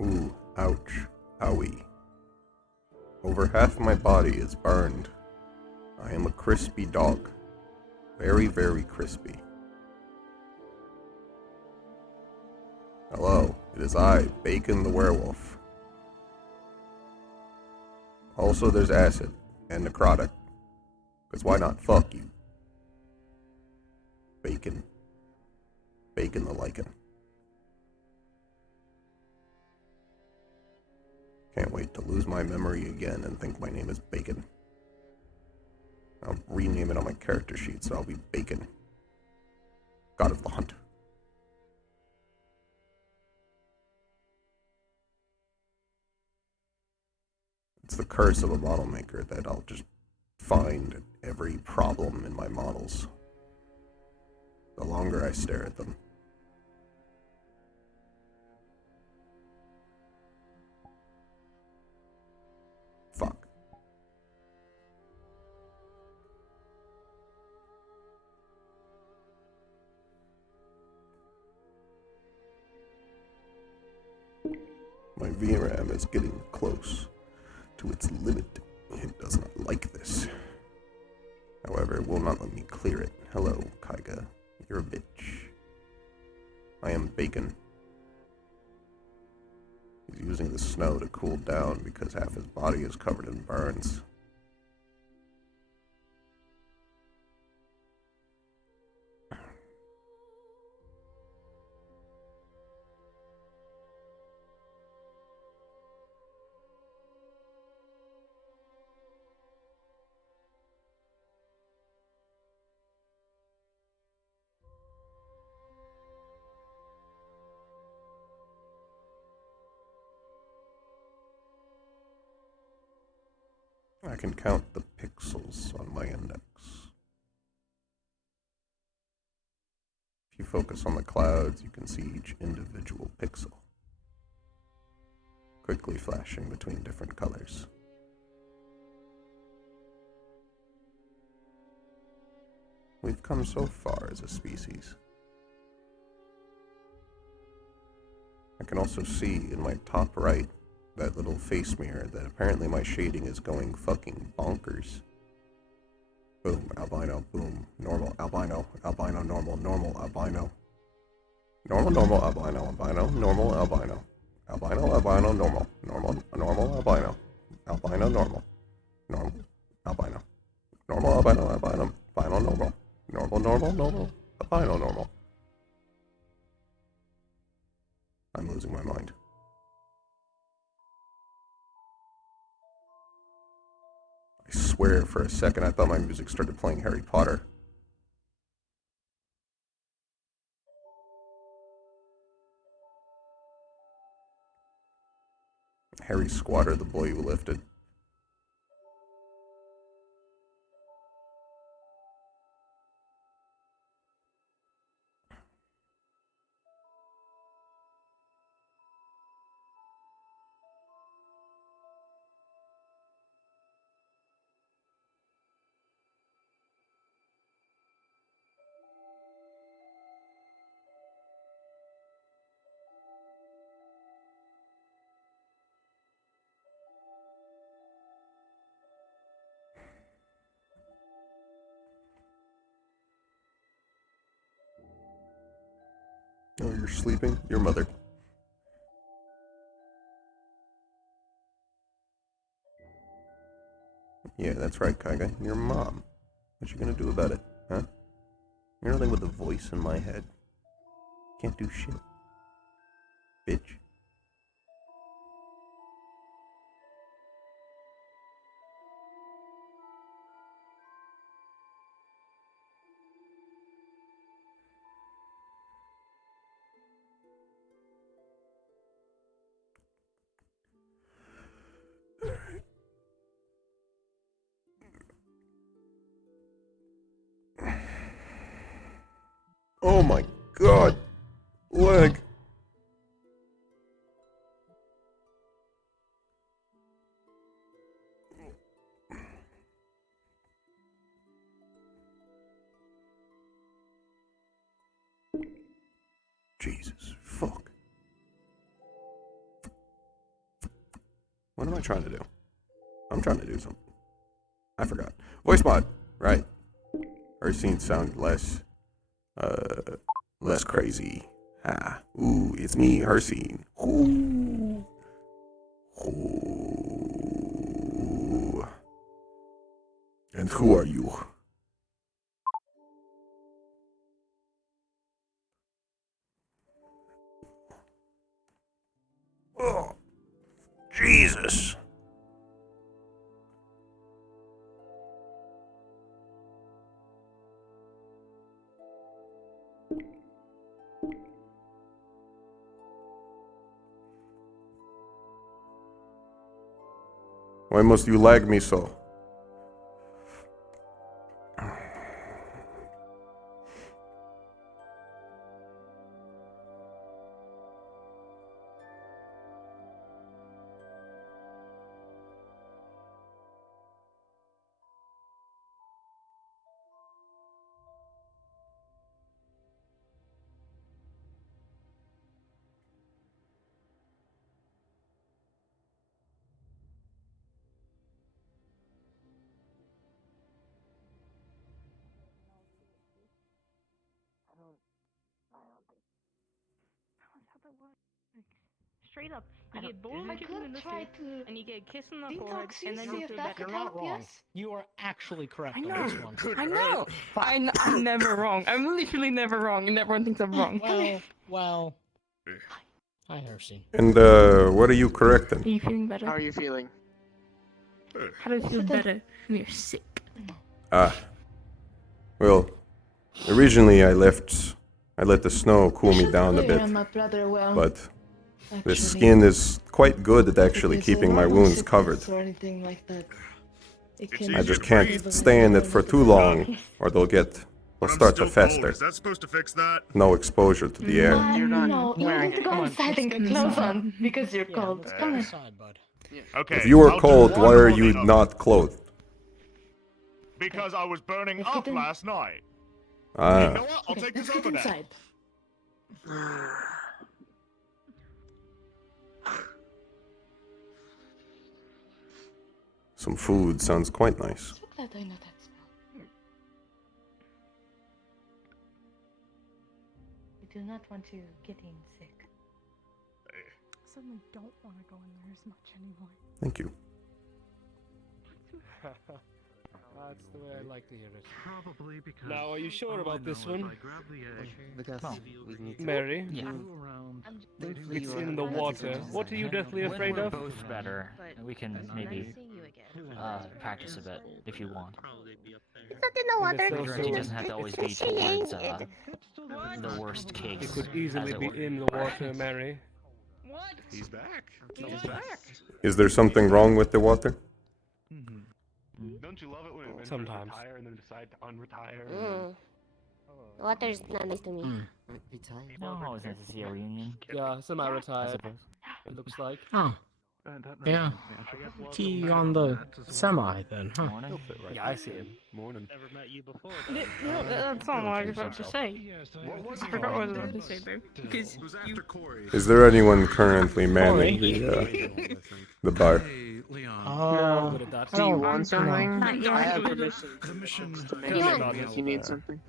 Ooh, ouch, owie. Over half my body is burned. I am a crispy dog. Very, very crispy. Hello, it is I, Bacon the werewolf. Also, there's acid and necrotic. Because why not? Fuck you. Bacon. Bacon the lichen. Can't wait to lose my memory again and think my name is Bacon. I'll rename it on my character sheet so I'll be Bacon. God of the Hunt. It's the curse of a model maker that I'll just find every problem in my models the longer I stare at them. Fuck. My VRAM is getting close to its limit. It does not like this. However, it will not let me clear it. Hello, Kaiga. You're a bitch. I am Bacon. He's using the snow to cool down because half his body is covered in burns. I can count the pixels on my index. If you focus on the clouds, you can see each individual pixel, quickly flashing between different colors. We've come so far as a species. I can also see in my top right that little face mirror that apparently my shading is going fucking bonkers. Boom, albino, boom, normal, albino, albino, normal, normal, albino. Normal, normal, albino, albino, normal, albino. Albino, albino, normal, normal, normal, albino. Albino, normal, normal, albino. Normal, albino, albino, albino, normal. Normal, normal, normal, albino, normal. I'm losing my mind. I swear for a second I thought my music started playing Harry Potter. Harry Squatter, the boy who lifted. Oh, you're sleeping? Your mother. Yeah, that's right, Kaiga. Your mom. What you gonna do about it, huh? You're nothing with a voice in my head. Can't do shit. Bitch. Oh my god! Leg! Jesus, fuck. trying to do? I'm trying to do something. I forgot. Voice mod. Right. Hircine sound less crazy. Ah. Ooh, it's me, Hircine. Ooh. Ooh. And who are you? Oh, Jesus. Why must you lag me so? Straight up, you get boiled chicken in the soup, and you get a kiss on the forehead, detox you, and then see you if feel that better. could You're not help, wrong. yes? You are actually correct I on know. this one. I know. I'm never wrong. I'm literally never wrong, and everyone thinks I'm wrong. Well. Hi, Hircine. And what are you correcting? Are you feeling better? How are you feeling? How do you feel better when you're sick? Ah. Well, originally I let the snow cool me down a bit, My brother well, but the actually, skin is quite good at actually because a keeping my normal wounds sickness covered. or anything like that, it It's can I just easier to can't breathe. stay in it for too long, or they'll But start to I'm still cold. fester. Is that supposed to fix that? No exposure to the air. You're not no, you wearing need to go Come on, inside and let's get get clothes inside. on because you're Yeah, cold. let's Come go on. inside, bud. Okay. If you were I'll do cold, one why are more you thing. not clothed? Because I was burning Let's up get in. last night. You Ah, know what? I'll Okay, take let's this get over now. inside. some food sounds quite nice. So glad I know that smell. We do not want you getting sick. Suddenly don't want to go in there as much anymore. Thank you. That's the way I like to hear it. Probably because. Now, are you sure about this one? Because we need to. Mary, it's in the water. What are you deathly afraid We're of? both better. We can maybe practice a bit if you want. Not in the water. It's The also- direction doesn't have to always be towards the worst case. It could easily as it be were. in the water, Mary. What? He's back. He's back. Is there something wrong with the water? Don't you love it when adventurers Sometimes. retire and then decide to unretire? Water's not nice to me. No, always nice to see a reunion. Yeah, some are I retired. suppose. It looks like. Oh, yeah. Key on the semi then, huh? Morning. Yeah, I see him. Morning. Never met you before. No, that's not what I was about to say. I forgot what I was about to say, babe. Because It was after Corey. Is there anyone currently manning the bar? Hey, Leon. Good at that. Do you want something? Not yet. I have permission The mission. to make you it want? if you need something.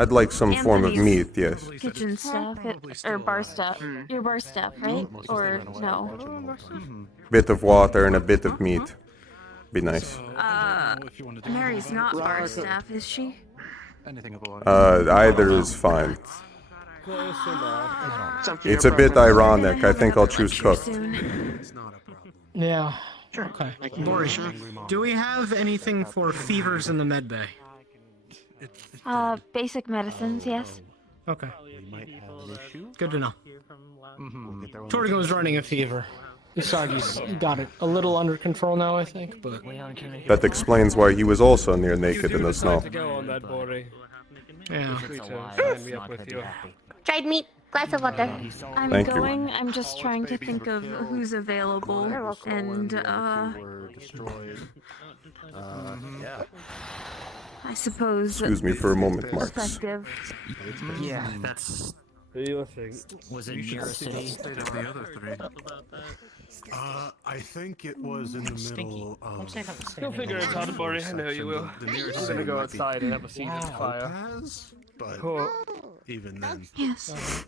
I'd like some form of Anthony's meat, yes. Kitchen stuff, or bar stuff. Your bar stuff, right? Or no? Bit of water and a bit of meat. Be nice. Mary's not bar staff, is she? Anything of Either is fine. Close enough. It's up to your It's a bit preference. ironic. I think I'll choose cooked. Soon. It's not a problem. Yeah. Okay. I can Lori, do we have anything for fevers in the med bay? Basic medicines, yes. Okay. Good to know. Torgo's running a fever. Usagi's got it a little under control now, I think, but Leon can make That explains why he was also near You naked in do the snow. decide to go on that, Bori. yeah. If Free it's to alive, sign it's me up not with gonna be you. happy. Dried meat, glass of water. I'm Thank you. going. I'm just trying to think of who's available, and I suppose Excuse me for a moment, Marks. perspective. Yeah, that's Who do you think? Was it near a city? State of the other three. I think it was in the middle of. You'll figure it out, Bori. I know you will. The nearest I'm city gonna go might be outside and have a seat in the fire. Topaz, but Oh. even then, Yes.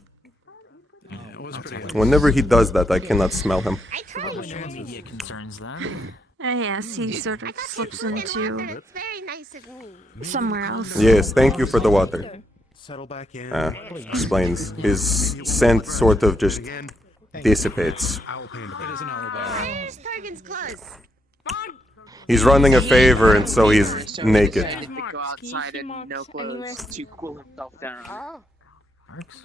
yeah, it was pretty. Whenever he does that, I cannot smell him. What's your immediate concerns then? Yes, he sort of slips into That's very nice of me. somewhere else. Yes, thank you for the water. Settle back in. Explains. His scent sort of just dissipates. I'll handle it. Where's Torgen's clothes? He's running a favor, and so he's naked. To go outside and no clothes to cool himself down. Oh.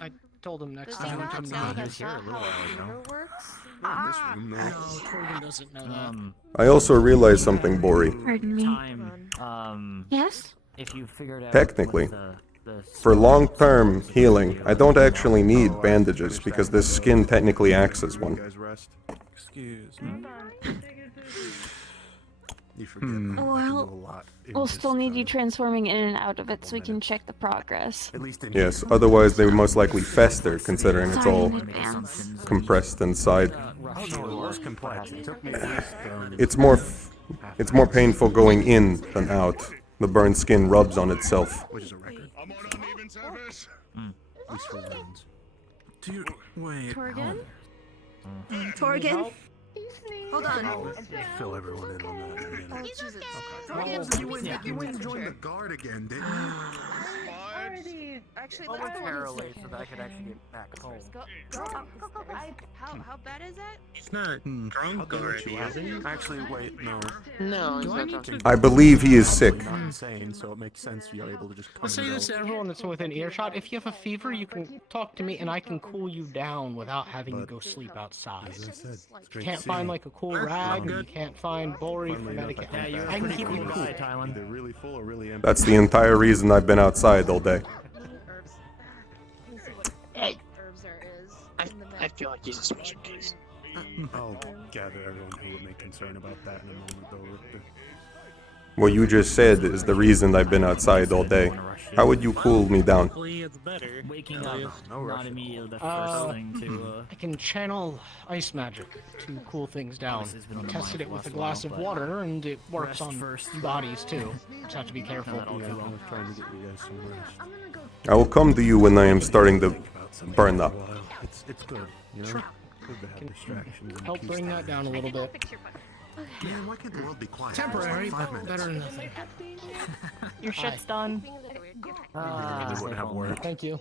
I told him next Does he time we not come know down. that's not how a fever works? Not in this room, No, though. Torben doesn't know that. I also realized something, Bori. Pardon me. Yes? If you figured out Technically, for long-term healing, I don't actually need bandages because this skin technically acts as one. Guys rest. Excuse me. You forget. Well, we'll still need you transforming in and out of it so we can check the progress. At least in Yes, otherwise they would most likely fester, considering it's Sorry all in advance. compressed inside. Oh, no, it was complex. It took me at least. It's more painful going in than out. The burned skin rubs on itself. Which is a record. I'm on uneven surface. At least for wounds. Do you wait? Torgen? Torgen? Hold on. Fill everyone in on that in a minute. He's okay. You went and joined the guard again, didn't you? Already. Actually, let's go Momentarily, so that I could actually get back home. Go. How bad is that? He's not drunk already, is he? Actually, wait, no. No, he's not talking. I believe he is sick. Not insane, so it makes sense you're able to just come I'll say this to everyone that's within earshot. If you have a fever, you can talk to me and I can cool you down without having you go sleep outside. As I said, it's You great can't to see find you. like a cool rag, and you can't find Bori for medication. Yeah, you're I can pretty keep you cool cool. guy, Tylen. Either really full or really empty. That's the entire reason I've been outside all day. Herbs. Let me see what Hey. herbs there is. in the I feel like he's a special case. I'll gather everyone who would make concern about that in a moment, though. What you just said is the reason I've been outside all day. How would you cool me down? Waking up, No not rush. immediately the first thing to. I can channel ice magic to cool things down. This has been on the Tested mind it with for a a glass while, of but water, and it works rest on first. bodies too. Just have to be careful. That'll Yeah, do I well. was trying to get you guys some rest. I'm gonna go. I will come to you when I am starting to burn up. It's good, you know? Good to have distractions and Help peace bring that time. down a little bit. Picture book. Man, why can't the world be quiet? Temporary, It's like 5 minutes. better than nothing. Your shit's done. Ah, They wouldn't have work. Thank you.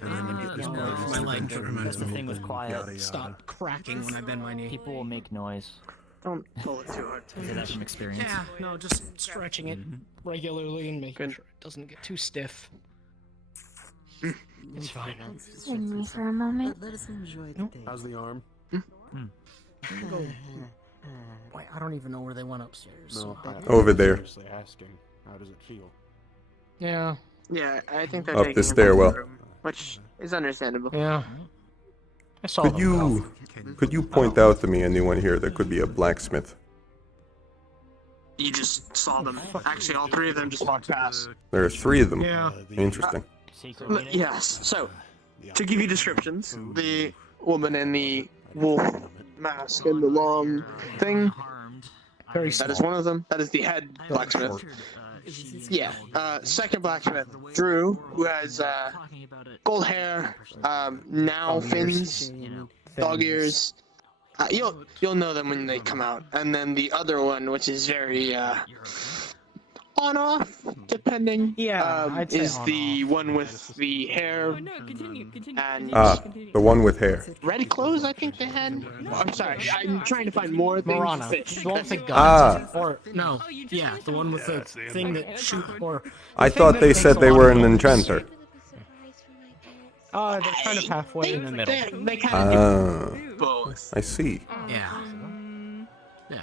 And then you get this no, part my of leg that reminds That's the me thing of with quiet. yada, yada. Stop cracking when I bend my knee. People will make noise. Don't pull it too hard. I say that from experience. Yeah, no, just stretching it regularly and making Good. sure it doesn't get too stiff. It's fine. Bring me for a moment. How's the arm? Go. Wait, I don't even know where they went upstairs. No, Over there. Seriously asking, how does it feel? Yeah, Yeah, I think they're Up taking the him to stairwell. room, which is understandable. yeah. I saw Could them you point out to me anyone here that could be a blacksmith? You just saw them. Actually, all three of them just walked past. There are 3 of them. Yeah. Interesting. Secret meeting? Yes. So, to give you descriptions, the woman in the wolf mask and the long thing, Harmed. Very that is small. one of them. That is the head blacksmith. Yeah. Second blacksmith, Drew, who has Talking about it. gold hair, now fins, dog ears. You'll know them when they come out. And then the other one, which is very on off, depending. Yeah, I'd say is on the one with the hair No, continue. and The one with hair. red clothes. I think they had. I'm sorry. I'm trying to find more things. Morana, to fit. the one with the gun. Ah, Or no, yeah, the one with the thing that shoot. Or I the thing thought that they makes said a they lot were of an noise. enchanter. They're kind of halfway in the middle. They kind of Ah, do both. I see. Yeah.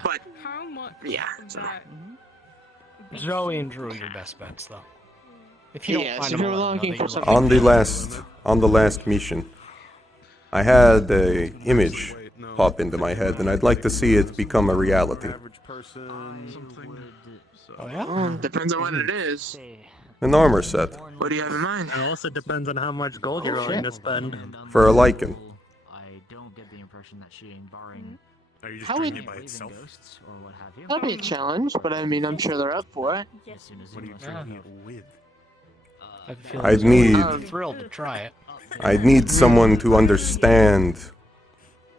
But How much? yeah. of So. that- Zoe and Drew are your best bets, though. If you don't Yes, find if them you're alive, looking they're for your something- On the last mission, I had a image pop into my head, and I'd like to see it become a reality. Average person. Oh yeah. Well, depends on what it is. An armor set. What do you have in mind? It also depends on how much gold you're willing to spend. For a lichen. I don't get the impression that shooting, barring Are you just How doing would- it by itself? ghosts or what have you. That'd be a challenge, but I mean, I'm sure they're up for it. As soon as What are you yeah. drinking it with? I feel I'd need I'm thrilled to try it. I'd need someone to understand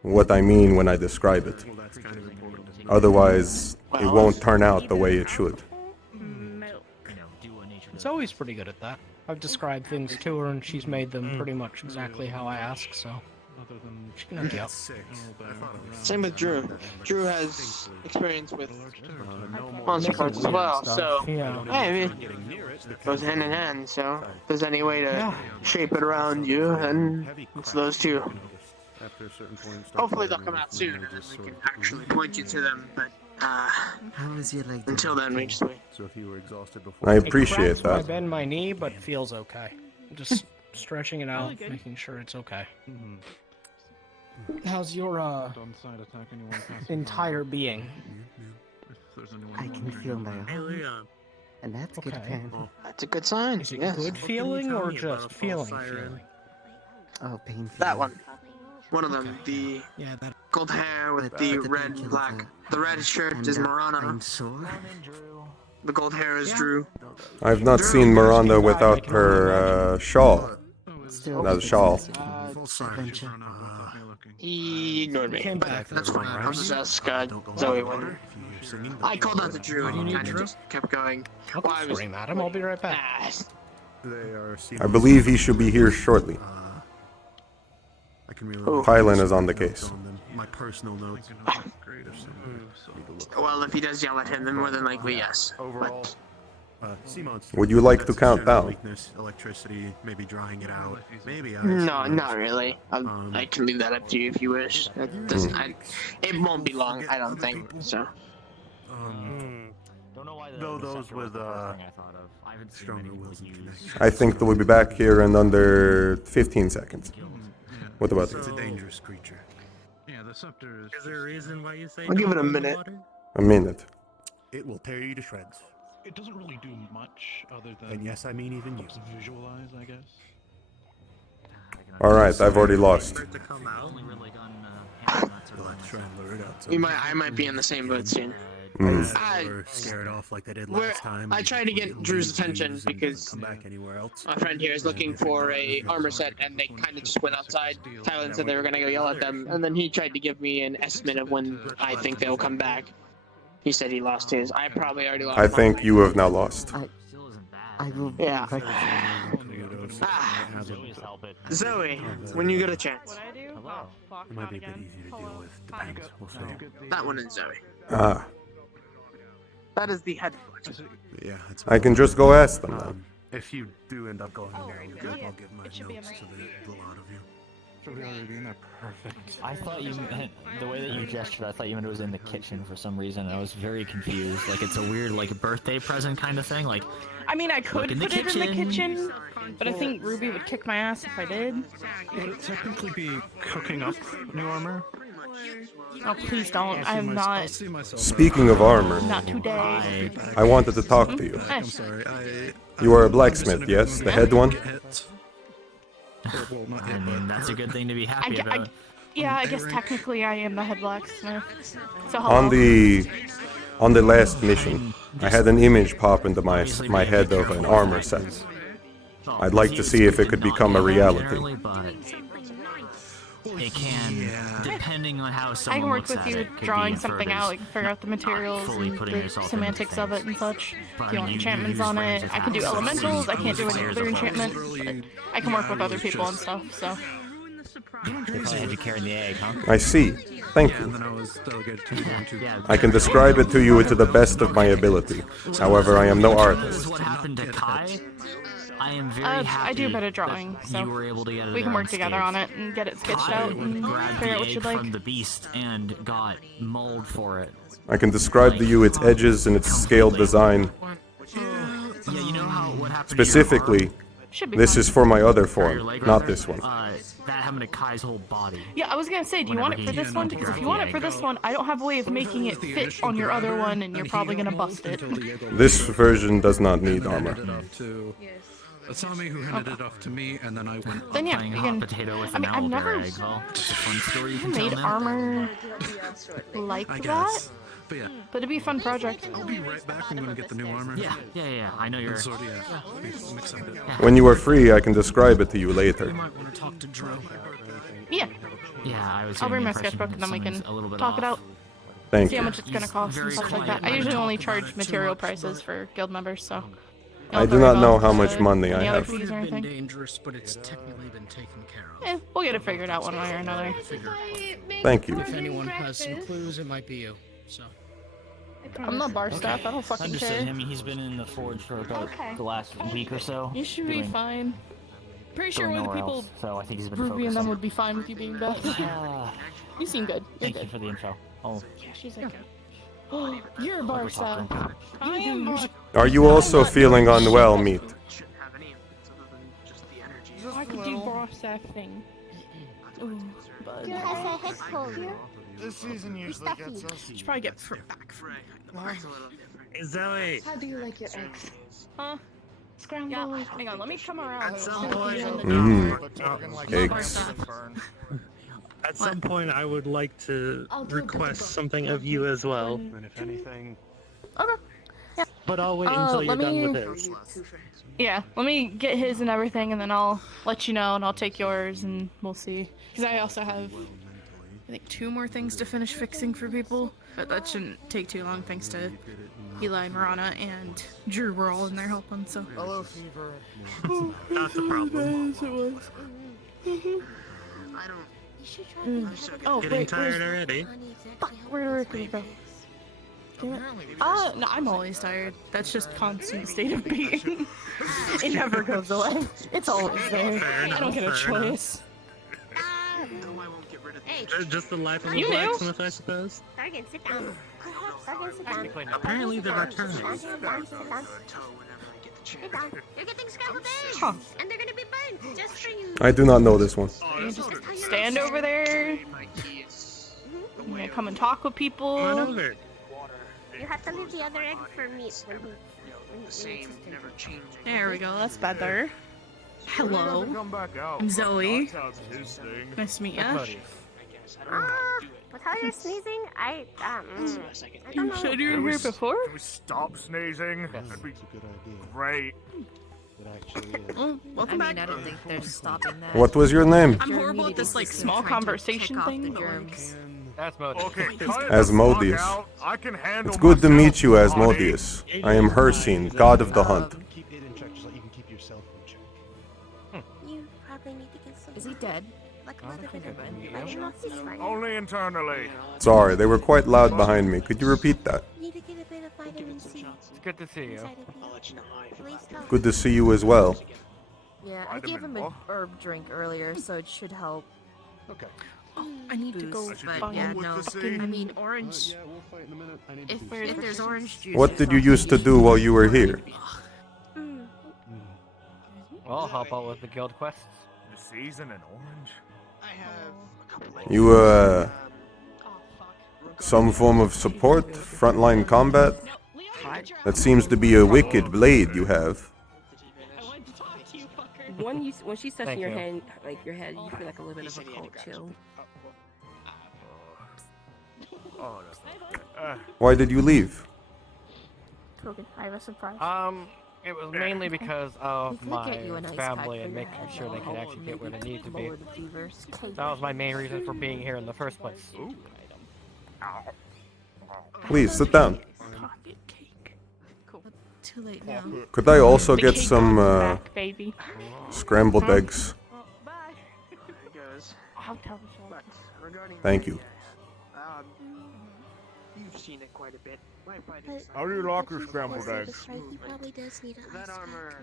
what I mean when I describe it. Well, that's kind of important. Otherwise, it won't turn out the way it should. It's always pretty good at that. I've described things to her and she's made them pretty much exactly how I ask, so she can hook you up. Same with Drew. Drew has experience with monster cards as well, so Yeah. hey, I mean, it goes hand in hand. So if there's any way to shape it around you, then it's those two. After a certain point, Hopefully they'll come out soon, and then we can actually point you to them. But until then, we just wait. So if you were exhausted before, I It appreciate cracks when I that. bend my knee, but feels okay. Just stretching it out, making sure it's okay. How's your entire being? I can feel my arm, and that's good Okay. apparently. That's a good sign. Is it Yes. good feeling or just feeling? Oh, painful. That one. One of them. The Yeah, that. gold hair with the the red and painkillers black. The red shirt And, is Marana. I'm sore. The gold hair is Drew. I've not seen Miranda without her shawl. Still, Not a shawl. adventure. He ignored me, Came but back. that's fine. I'll just ask Zoe when. I called out to Drew and he kind of just kept going. I'll Well, I was- scream at him. I'll be right back. I believe he should be here shortly. I can really Oh. Kylan is on the case. My personal notes. Well, if he does yell at him, then more than likely yes. Overall, Sea monster. Would you like to That's count general down? Weakness, electricity, maybe drying it out. Maybe ice. No, not really. I can leave that up to you if you wish. That doesn't. It won't be long, I don't think. So. Don't know why Though those with, I thought of. I haven't seen Stronger many wills and used. connections. I think that we'll be back here in under 15 seconds. What about It's you? a dangerous creature. yeah, the scepter is. Is there a reason why you say I'll give don't it a go in the minute. water? A minute. It will tear you to shreds. It doesn't really do much other than. And yes, I mean even you. Visualize, I guess. Alright, I've already lost. For it to come out. Only red gun, hand nuts or Let's try and lure it out. I might be in the same boat soon. Or scare it off like they did We're- last time. I tried to get Drew's attention because come back anywhere else. my friend here is looking for a armor set, and they kind of just went outside. Tylen said they were gonna go yell at them, and then he tried to give me an estimate of when I think they'll come back. He said he lost his. I probably already lost I mine. think you have now lost. Still isn't bad. I will. Yeah. Ah, Zoe's help it. Zoe, when you get a chance. What I do? Hello. Oh, fuck, it might be a not bit again. easier to Hello. deal with. Depends. We'll see. That one is Zoe. Ah, That is the head. Yeah, it's. I can just go ask them then. If you do end up going Oh, there, good. I'll give my It should be notes to the lot of you. Perfect. I thought you meant the way that you gestured. I thought you meant it was in the kitchen for some reason. I was very confused. Like it's a weird, like birthday present kind of thing. Like I mean, I could in the put it in the kitchen. kitchen, but I think Ruby would kick my ass if I did. Would it technically be cooking up new armor? Oh, please don't. I am not. Speaking of armor, Not today. I wanted to talk to you. Hey, Sorry, You are a blacksmith, yes? The head one? I mean, that's a good thing to be happy about. yeah, I guess technically I am the head blacksmith. So hello. On the last mission, I had an image pop into my head of an armor set. I'd like to see if it could become a reality. But it can, depending on how I someone can work looks with at you it, could be drawing something inferred out. as We can figure out the materials fully and putting the yourself into semantics of it things. and such. But If you want you enchantments use on range it, I can do attacks. elementals. I can't do any Layers other of enchantments. levels. But I can work with other people and stuff. So They probably had you carrying the egg, huh? I see. Thank and you. then I was delegated to one, two. Yeah. I can describe it to you to the best of my ability. However, I am no This artist. is what happened to Kai. I am very happy I do better drawing, that so you were able to get it we can work unscathed. together on it and get it sketched Kai out and grabbed figure out the what egg you'd like. from the beast and got mold for it. I can describe to you its edges and its scaled design. Yeah, you know how what happened Specifically, Should be this fine. is for my other to your form, leg, not rather? this one. that happened to Kai's whole body. Yeah, I was gonna say, do you want it for this one? Because if you want it for this one, I don't have a way of making it fit on your other one, and you're probably gonna bust it. This version does not need armor. It's not me who handed it off to me, and then I went. Then yeah, Playing you hot can. potato with I an mean, I've never owlbear egg. Well, it's a fun story you can tell made now. armor like I that, guess. But yeah, but it'd be a fun project. I'll be right back. I'm gonna get the new armor. Yeah. I know you're. And Zodiac. I'm excited. When you are free, I can describe it to you later. You might want to talk to Drew. Yeah, Yeah, I was. I'll bring my getting the sketchbook and then we can impression something's a little bit talk it off. out. Thank See how you. much it's gonna cost and very stuff like quiet. that. I usually only Talk charge about it too material much, prices for guild members, so. I do not know how much money I any other have. fees or Could have been anything. dangerous, but it's technically been taken care of. We'll get it figured out one way or another. Thank you. If anyone has some clues, it might be you. So. I'm not bar staff. I don't fucking Understood. I care. mean, he's been in the forge for about the last week or so. You should be doing- fine. Pretty sure going one of the nowhere people, else, so I think he's been Ruby and them focusing. would be fine with you being back. You seem good. You're Thank good. you for the info. Oh, Yeah, she's like, oh, you're a bar we're staff. talking. I am. Are you also feeling unwell, Meat? I could do bar staff thing. Ooh, bud. Your has a head cold. This season usually gets us. You should probably get back for Zoe! How do you like your eggs? Huh? Scrambled. Yeah, hang on, let me come around. At some point, Eggs. At some point, I would like to I'll do a request book. something of you as well. And if anything, But I'll wait until you're let done me- with his. Yeah, let me get his and everything, and then I'll let you know, and I'll take yours, and we'll see. Because I also have, I think, 2 more things to finish fixing for people, but that shouldn't take too long, thanks to Eli and Marana and Drew were all in there helping, so. Hello, Fever. Not the problem. Yes, it was. Oh, Getting wait, tired already. Fuck, where can we go? Damn it. No, I'm always tired. That's just constant state of being. It never goes away. It's always there. I don't get a choice. Hey, Just the life of a You knew? blacksmith, I suppose. Sargon, sit down. Sargon, sit down. Apparently they're returning. Sit down. Sit down. You're getting scrambled eggs, Huh. and they're gonna be burnt just for you. I do not know this one. You just stand over there. You're gonna come and talk with people. Run over. You have to leave the other egg for meat when There we go, that's better. Hello, I'm Zoe. Nice to meet ya. With how you're sneezing, I don't You know. said you were here before? Can we stop sneezing? That'd be great. Oh, welcome back. I don't think they're stopping that. What was your name? I'm horrible at this like small conversation thing. But, like, Asmodeus. Okay, cut it Asmodeus. the fuck out. I can handle It's good to myself, meet you, buddy. Asmodeus. I am Hircine, god of the hunt. Keep it in check just like you can keep yourself in check. You probably need to get some. Is he dead? Like I don't think I can meet vitamin him. C, right? Only internally. Sorry, they were quite loud behind me. Could you repeat that? You need to get a bit of vitamin C It's good to see you. inside of you. Please help. Good to see you as well. Yeah, I gave him a herb drink earlier, so it should help. Okay. oh, I need to go. Boost, but buy yeah, with no. the sea. I mean, orange. Yeah, we'll fight in a minute. I need If, to if there's orange juice. What did you used to do while you were here? Well, I'll help out with the guild quests. The season and orange. I have a couple. You, some form of support? Frontline combat? That seems to be a wicked blade you have. When she touches Thank your you. hand, like your head, you feel like a little bit of a cold chill. Oh, no. Why did you leave? Token, I have a surprise. It was mainly because of We could get my you a nice family pack and for your making head, sure they though. can actually get where they need to be. Lower the fever. That was my main reason for being here in the first place. Please, sit down. Too late now. Could I also The get cake some, on the back, baby. scrambled eggs? It goes. I'll tell But regarding Thank you. You've seen it quite a bit. My Uh, fighting style. How do you like your scrambled eggs? He probably does need a That ice pack. armor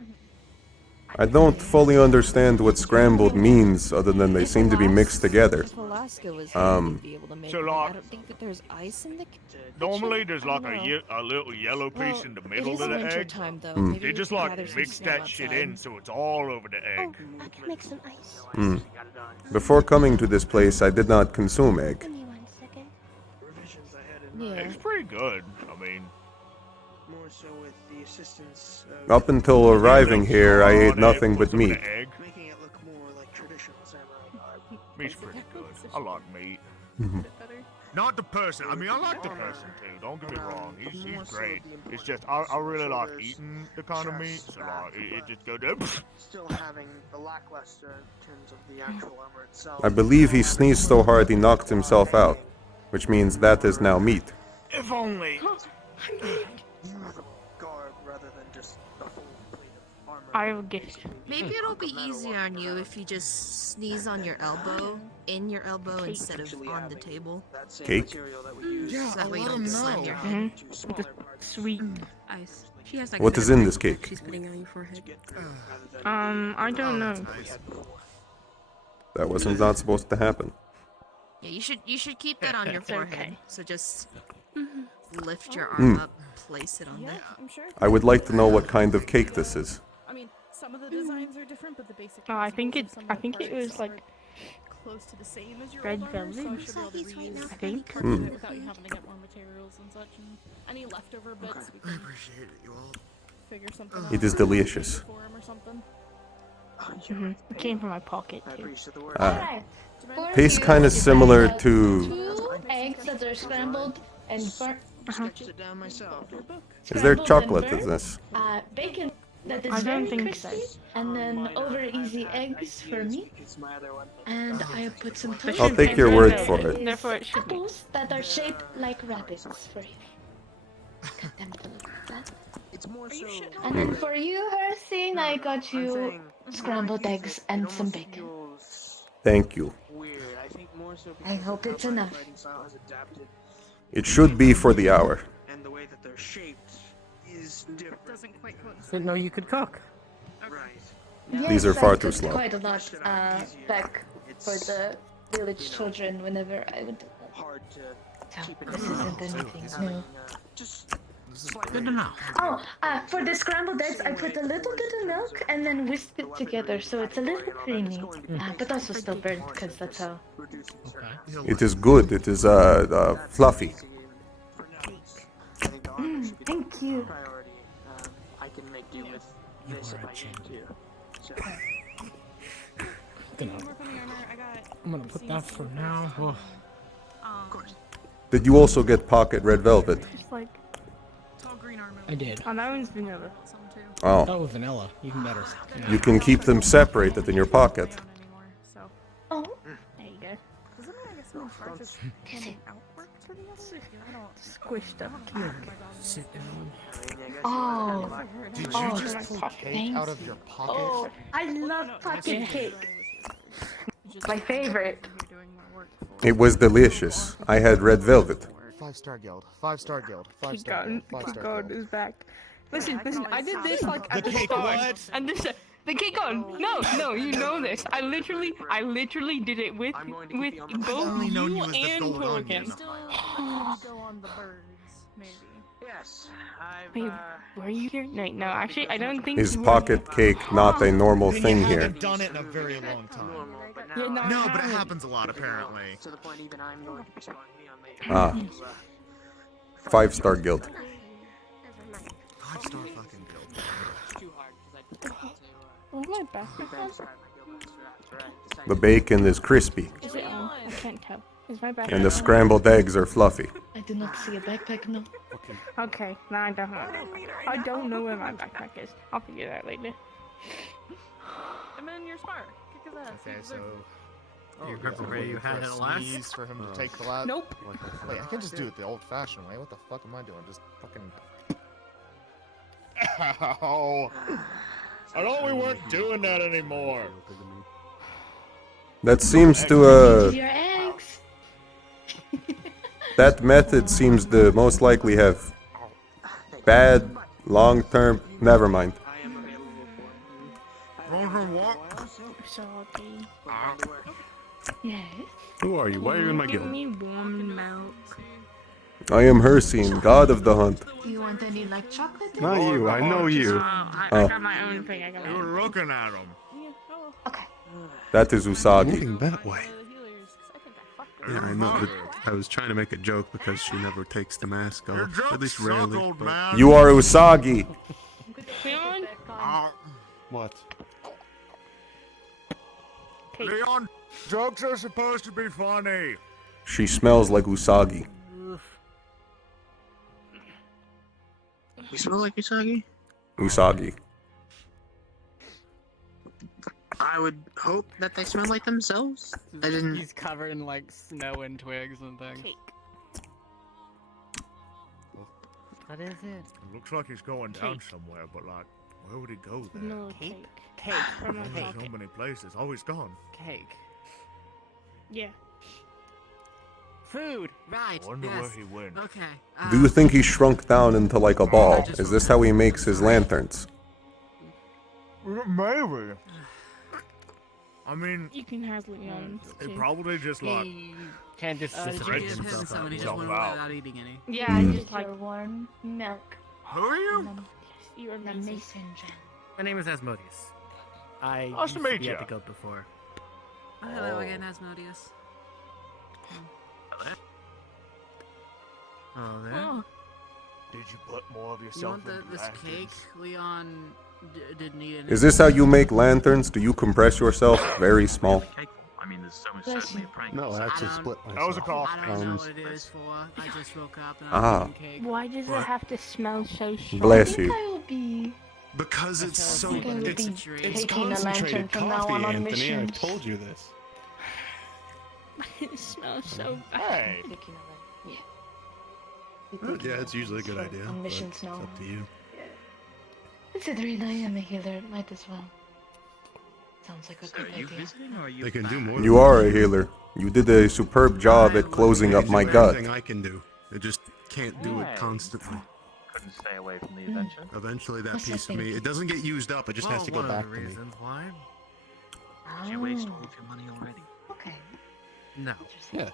I don't fully understand what scrambled means, other than they seem to be mixed together. If Alaska was here, we'd be able to make So, them. I like, don't think that there's ice in the normally kitchen. there's I like don't a, know. a little yellow piece in the middle it is of the winter egg. time, though. Mm. Maybe They we just could like gather some mix snow that shit in outside. so it's all over the egg. Oh, I can make some ice. Hmm. Before coming to this place, I did not consume egg. Give me 1 second. Yeah. It's pretty good. I mean, More so with the assistance of Up until arriving here, I ate nothing but meat. egg. making it look more like traditional samurai. Meat's pretty good. I like meat. Mhm. Not the person. I mean, I like the person too. Don't get me wrong. He's great. It's just I really like eating the kind of meat. So like it just goes. Still having the lackluster in terms of the actual armor itself. I believe he sneezed so hard he knocked himself out, which means that is now meat. If only. You have a guard rather than just a full plate of armor. I will get. Maybe it'll be easier on you if you just sneeze on your elbow, in your elbow instead of on the table. Cake? Yeah, so that way you don't slam your head. Sweet. Ice. She has like What is in this cake? She's putting on your forehead. I don't know. That wasn't not supposed to happen. Yeah, you should keep that on your It's forehead. okay. So just lift your arm up, place it on there. I would like to know what kind of cake this is. I mean, some of the designs are different, but the basic. Oh, I think principles it. of I some think of the it was parts like are close to the same as your red old armor, so I velvet. should be able to reuse I think. parts of Mm. it without you having to get more materials and such. And any leftover bits, we can appreciate it, you all. figure something out. It is delicious. For 'em or something. It came from my pocket too. Ah. Tastes kind of similar to. 2 eggs that are scrambled and burnt. Sketched it down myself. Is there chocolate in this? Bacon that is I don't very think crispy, and then over easy eggs for me. It's my other one. And I have put some toasted I'll take your word for it. Therefore, it should be. apples that are shaped like rabbits for you. Cut them to look like that. It's more so. And then for you, Hircine, I got you scrambled eggs and some bacon. Thank you. Weird. I think more so I hope it's enough. writing style has adapted, It should be for the hour. and the way that they're shaped is different. Doesn't quite coincide. Didn't know you could cook. Right. These are Yes, far I too cooked slow. quite a lot back for the village children whenever I would do that. Hard to So keep it this in. isn't anything new. Just Good to know. Oh, for the scrambled eggs, I put a little bit of milk and then whisked it together, so it's a little creamy, but also still burnt because that's how. It is good. It is fluffy. Thank you. priority. I can make do with this if I need to. So. I'm gonna put that for now. Oh. Did you also get pocket red velvet? Just like. I did. Oh, that one's vanilla. Oh. Oh, vanilla. Even better. You can keep them separated in your pocket. Oh. There you go. Doesn't mean I guess someone charges coming outward to the other? I don't. Squished up cake. Sit down. Oh. Did you Oh, just pull pocket. cake out of your pocket? Oh, I love pocket cake. My favorite. It was delicious. I had red velvet. 5-star guild. 5-star guild. Keep 5-star going. guild. Keep 5-star going. guild. Is back. Listen. I did this like at the cake start, what? and this. The cake on. No, you know this. I literally did it with both only known you you as the and gold Pelican. onion. Still go on the birds, maybe. Yes, I've. Wait, were you here? No, actually, I don't think Is you were. pocket cake not a normal Then thing you here? haven't done it in a very long time. Normal, but Yeah, now. no, No, but it haven't. happens a lot apparently. To the point even I'm going to be spawning me on later. Ah. 5-star guild. 5-star fucking guild. Too hard because I Where's my backpack? The bacon is crispy, Is it on? I can't tell. Is my backpack and the on? scrambled eggs are fluffy. I do not see a backpack, no. Okay, now I don't know. I don't know where my backpack is. I'll figure that later. And then you're smart. Kick his ass. Okay, He's so. You remember where you had it last? Sneeze for him to take the last. Nope. Wait, I can just do it the old-fashioned way. What the fuck am I doing? Just fucking. Ow! I thought we weren't doing that anymore. That seems to Your eggs. that method seems to most likely have bad long-term. Never mind. I am available for him. I from what? Salty. Yes. Who are you? Why are you in my Give guild? me warm milk. I am Hircine, god of the hunt. Do you want any like chocolate? Not you. I know you. I Oh. got my own thing. I got my You own were thing. looking at him. Okay. That is Usagi. Moving that way. Yeah, I know. But I was trying to make a joke because she never takes the mask Your off. At least joke's rarely. suckled, but- man. You are Usagi. Leon? What? Leon, jokes are supposed to be funny. She smells like Usagi. You smell like Usagi? Usagi. I would hope that they smell like themselves. I didn't. He's covered in like snow and twigs and things. What is it? It looks like he's going down somewhere, but like, where would he go there? No Cake? cake. From my There's pocket. so many places. Oh, he's gone. Cake. Yeah. Food. Right. Wonder yes. where he went. Okay. Do you think he shrunk down into like a ball? Is this how he makes his lanterns? Maybe. I mean, You can have Leon's he too. probably just like Can't just Did you spread give him himself some out and he and just jump went away out. without eating any? Yeah, I just Just like your warm milk. Who are you? you are The amazing. mason jar. My name is Asmodeus. I Nice to used meet be at ya. the goat before. Oh, hello again, Asmodeus. Oh, there. Oh, Did you put more of You yourself want into this Athens? cake? Leon didn't eat any. Is this how you make lanterns? Do you compress yourself very small? I mean, there's so much Bless certainly you. a prank. No, I actually split myself. That was a cough. I don't know what it is for. I just woke up and Ah. I'm eating cake. why does it have to smell so strong? Bless I think you. I will be. Because it's so. think I would It's, be it's taking a lantern concentrated from now coffee, on Anthony. I've missions. told you this. It smells so bad. Hey, Yeah, it's usually a good idea. On but missions it's now. up to you. Considering I am a healer, might as well. Sounds like a So good are you idea. visiting or are you They can back? do more. You are a healer. You did a superb job at closing up my gut. Everything I can do. I just can't do it Yay. constantly. Couldn't stay away from the adventure. Eventually, that What's piece of that me, thing? it doesn't get used up. It just has to go one of back the to me. reasons why. Did you waste all of your money already? Okay. No. Yeah.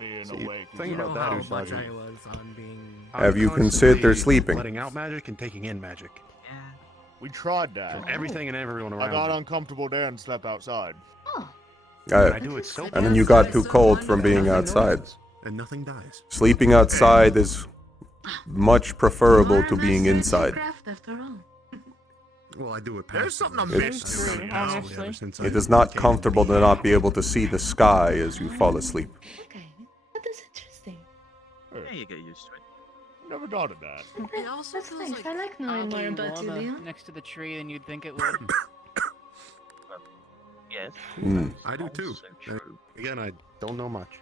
being See, awake. think You know about that, how Usagi. much I was on being. Have you Constantly considered sleeping? Letting out magic and taking in magic. Yeah. We tried that. From everything and everyone I around got me. uncomfortable there and slept outside. Oh. I do it so And then you got too cold from being Nothing outside. notices, and nothing dies. Sleeping outside is much preferable to being inside. Craft after all. Well, I do it There's past. something I missed. It is not comfortable to not be able to see the sky as you fall asleep. Okay. That is interesting. Yeah, you get used to it. Never thought of that. It also That's feels nice. like I like knowing more Oddly about you, warmer Leon. next to the tree than you'd think it would. Yes. Mm. I do too. Also true. Again, I don't know much.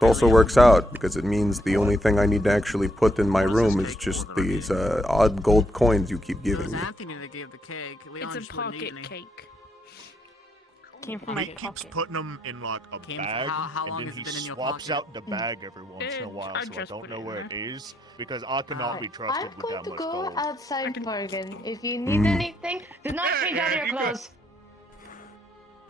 It also works out because it means the only thing I need to actually put in my room is just these odd gold coins you keep It giving was me. Anthony that gave the cake. Leon It's a just wouldn't eat pocket any. cake. Came from my He keeps pocket. putting them in like a Came- bag, how long and has then it he been in your swaps pocket? out the bag every once in a while, I so I just don't put know it in where it there. is because I cannot be trusted I'm with going that to much go gold. outside, Morgan. If you need Mm. anything, do not Yeah, change out yeah, your you good. clothes.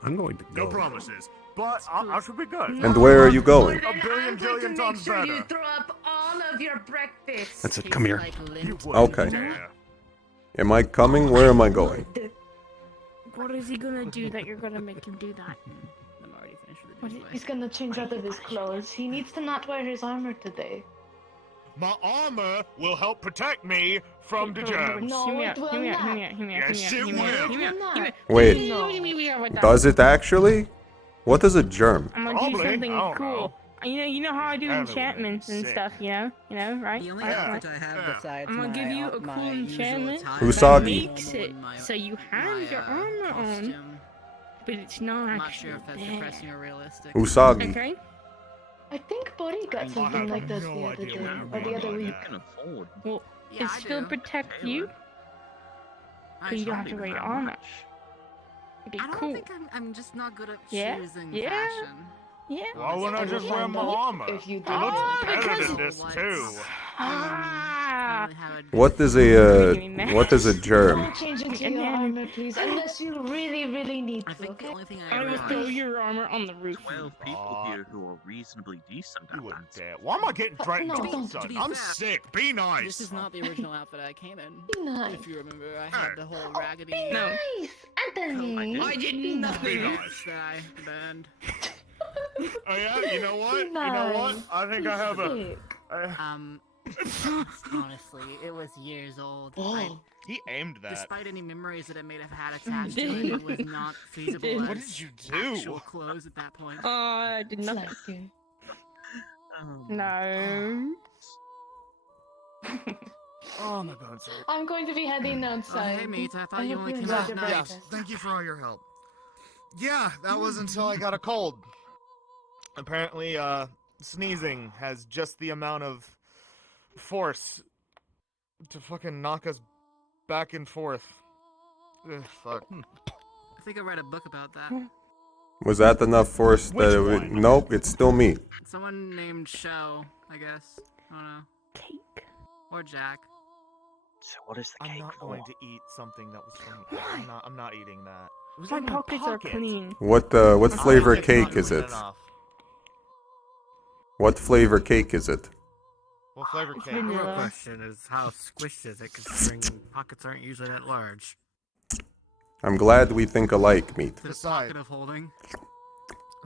I'm going to No go. promises, but I should be good. And where are you going? A billion trillion times better. You throw up all of your breakfast. That's it. Come here. You wouldn't Okay. dare. Am I coming? Where am I going? What is he gonna do that you're gonna make him do that? I'm already finished with What it. is- He's gonna change out of his clothes. He needs to not wear his armor today. My armor will help protect me from the germs. No, it will not. Yes, it will. Wait, does it actually? What is a germ? I'm gonna do Probably. something I don't cool. You know how I do Everyone enchantments and sick. stuff, you know, right? The only Right, outfit right. I have Yeah. besides I'm gonna my, give you a cool my usual enchantment attire Usagi. that is makes it my- so you have my, your armor on, costume. but it's not I'm not actually sure if that's there. depressing or realistic. Usagi. Okay. I think Bodhi got something like that the no other idea day, what or you're the doing other right week. now. Can afford. Well, Yeah, it I still do. protects Taylor. you, I but you don't have Not to even wear your that armor. much. It'd be I don't cool. think I'm just not good at Yeah? choosing Yeah? fashion. Yeah. Why wouldn't I just wear my armor? If you It do looks Oh, better because- than this too. What is a germ? Don't change into your armor, please, unless you really, really need to, okay? I will throw your armor on the roof. 12 people here who are reasonably decent at that. Why am I getting threatened No, all of a don't. sudden? I'm sick. Be nice. This is not the original outfit I came in. Be nice. If you remember, I had the whole raggedy. Be nice, Anthony. I did Be nothing nice. else that I burned. Oh yeah, you know what? Be You know what? nice. I think Be I have a. sick. Honestly, it was years old. He aimed that. Despite any memories that I may have had attached to it, it was not feasible. What as did you do? Actual clothes at that point. I did not. No. Oh my bones. I'm going to be heading outside. Hey, mate, I thought I you hope only you came enjoyed out your night. Yes, thank you for all your help. Yeah, that was until I got a cold. Apparently, sneezing has just the amount of force to fucking knock us back and forth. Ugh, fuck. I think I read a book about that. Was that enough force that it would... Nope, it's still me. Someone named Shell, I guess. I don't know. Cake. Or Jack. So what is the I'm cake not for? going to eat something that was from... I'm not eating that. It was My in pockets are pocket. clean. What flavor It's not cake is clean it? enough. What flavor cake is it? What flavor It's cake? The real vanilla. question is how squished is it, considering pockets aren't usually that large. I'm glad we think alike, meat. The pocket of holding.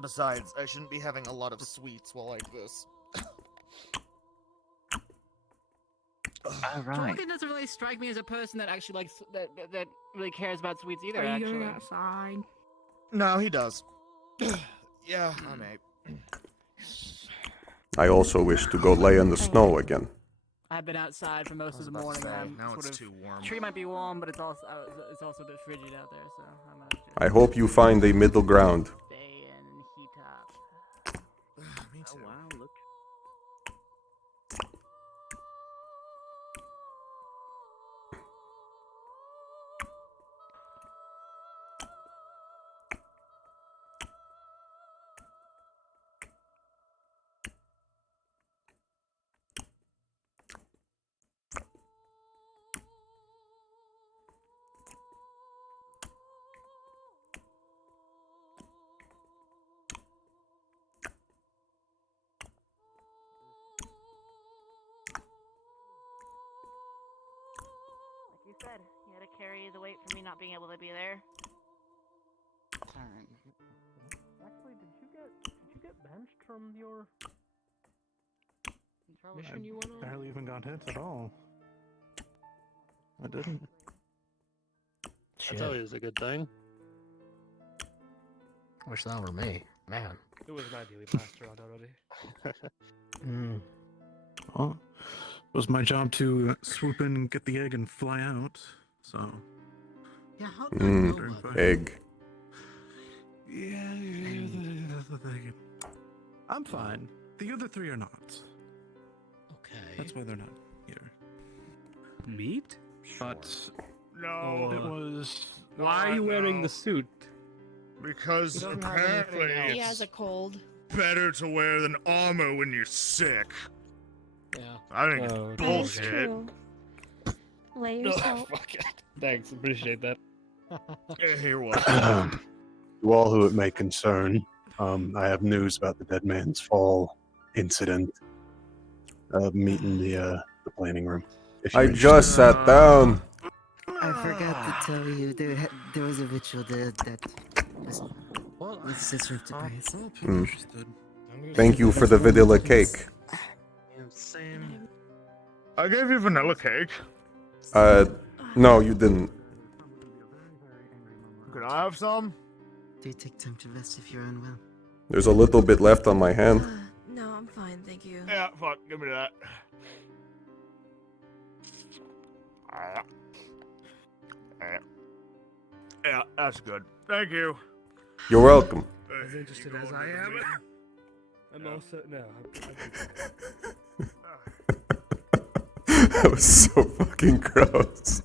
Besides, I shouldn't be having a lot of sweets while like this. Alright. Jordan doesn't really strike me as a person that actually likes that really cares about sweets either. Are you actually. going outside? No, he does. Yeah, I may. I also wish to go lay in the snow again. I've been outside for most of the morning. Now sort it's of, too warm. Tree might be warm, but it's also a bit frigid out there, so I'm gonna just I hope you find a middle ground. stay and heat up. Me too. Oh wow, look. Like you said, you had to carry the weight for me not being able to be there. Actually, did you get benched from your mission you went on? Barely even got hit at all. I didn't. That's always a good thing. Wish that were me. Man. It was an ideally passed around already. Well, it was my job to swoop in, get the egg, and fly out. So. Yeah, how did I know about that? Egg. Yeah, that's the thing. I'm fine. The other three are not. Okay. That's why they're not here. Meat? But No. it was. Why are you wearing the suit? Because He doesn't have apparently anything else. He it's has a cold. better to wear than armor when you're sick. Yeah. I think Oh, it's okay. bullshit. True. Lay yourself. Fuck it. Thanks, appreciate that. Here what? To all who it may concern, I have news about the Dead Man's Fall incident. Meet in the planning room. If you're I just sat down. I forgot to tell you, there was a ritual there that was just surprise. Thank you for the vanilla cake. Same. I gave you vanilla cake. No, you didn't. Can I have some? Do take time to rest if you're unwell. There's a little bit left on my hand. No, I'm fine, thank you. Yeah, fuck, give me that. Yeah, that's good. Thank you. You're welcome. As interested as I am. I'm also no. That was so fucking gross.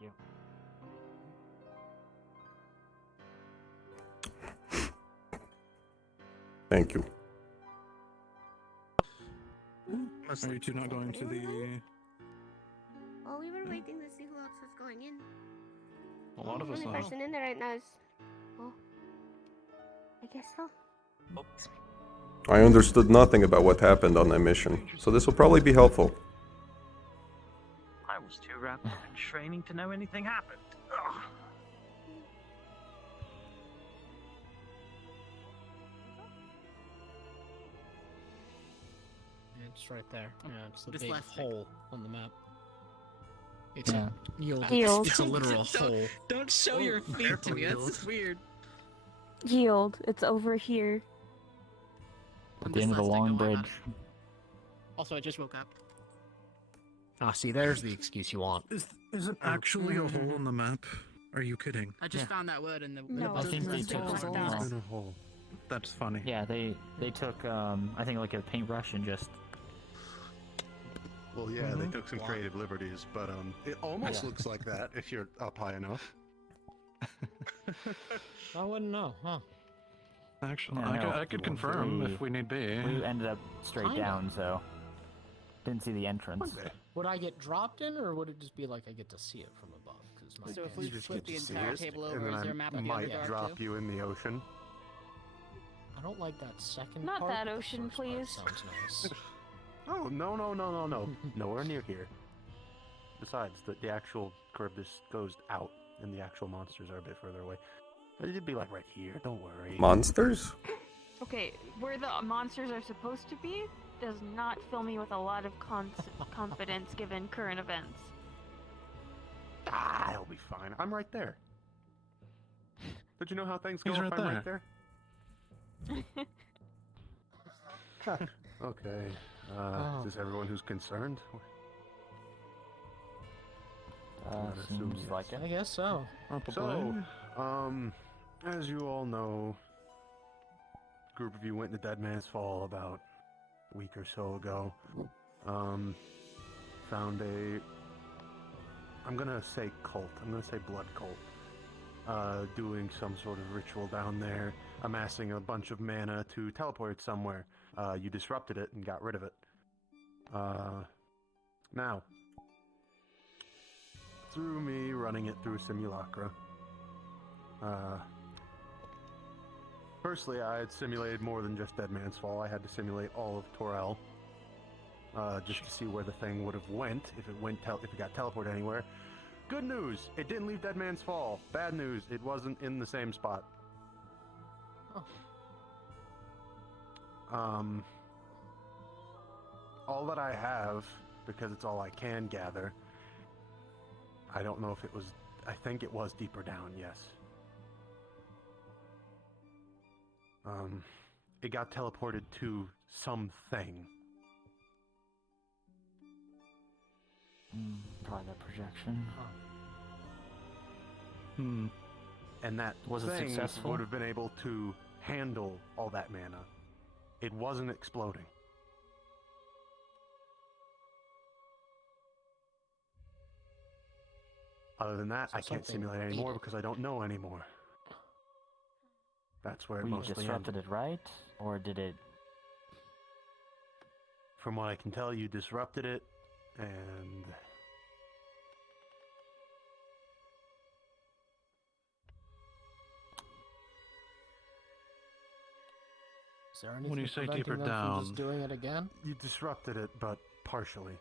Thank you. Thank you. Are you two not going to the... Oh, we were waiting to see who else was going in. A lot of The us only are. person in there right now is... Oh. I guess so. I understood nothing about what happened on that mission, so this will probably be helpful. I was too wrapped up in training to know anything happened. Ugh. It's right there. Yeah, it's the Just big left hole on the map. It's Yeah. a yield. Yield. It's a literal hole. Don't show your feet to me. That's just weird. Yield. It's over here. At the end of the long bridge. Also, I just woke up. Ah, see, there's the excuse you want. Is it actually a hole on the map? Are you kidding? I just found that word in the. No, I think they took It's been a hole. That's funny. Yeah, they took I think like a paintbrush and just. Well, yeah, they took some creative liberties, but it almost looks like that if you're up high enough. I wouldn't know, huh? Actually, Yeah, I could confirm if we need be. We ended up straight Kinda. down, so didn't see the entrance. Would I get dropped in, or would it just be like I get to see it from above? Cause So if we flip the entire Serious? table And over, then is there a I map of the might Underdark drop too? you in the ocean. I don't like that second Not part. that The ocean, first part please. Sounds nice. Oh, no. Nowhere near here. Besides, the actual Charybdis goes out, and the actual monsters are a bit further away. But it'd be like right here, don't worry. Monsters? Okay, where the monsters are supposed to be does not fill me with a lot of confidence given current events. Ah, it'll be fine. I'm right there. But you know how things go He's if right I'm there. right there? Okay. Is this everyone who's concerned? I'd assume Seems yes. like it. I guess so. So, as you all know, a group of you went to Dead Man's Fall about a week or so ago. Found I'm gonna say cult, I'm gonna say blood cult. Doing some sort of ritual down there, amassing a bunch of mana to teleport it somewhere. You disrupted it and got rid of it. Now, through me running it through Simulacra, firstly, I had simulated more than just Dead Man's Fall. I had to simulate all of Torel, just to see where the thing would have went if it got teleported anywhere. Good news, it didn't leave Dead Man's Fall. Bad news, it wasn't in the same spot. All that I have, because it's all I can gather, I don't know if it was, I think it was deeper down, yes. It got teleported to something. Probably that projection. And that Was it thing successful? would have been able to handle all that mana. It wasn't exploding. Other than that, So I can't something simulate anymore because I don't know anymore. That's where it We mostly disrupted ended. it, right? Or did it? From what I can tell, you disrupted it, and Is there anything When you say preventing deeper them from down, just doing it again? you disrupted it, but partially.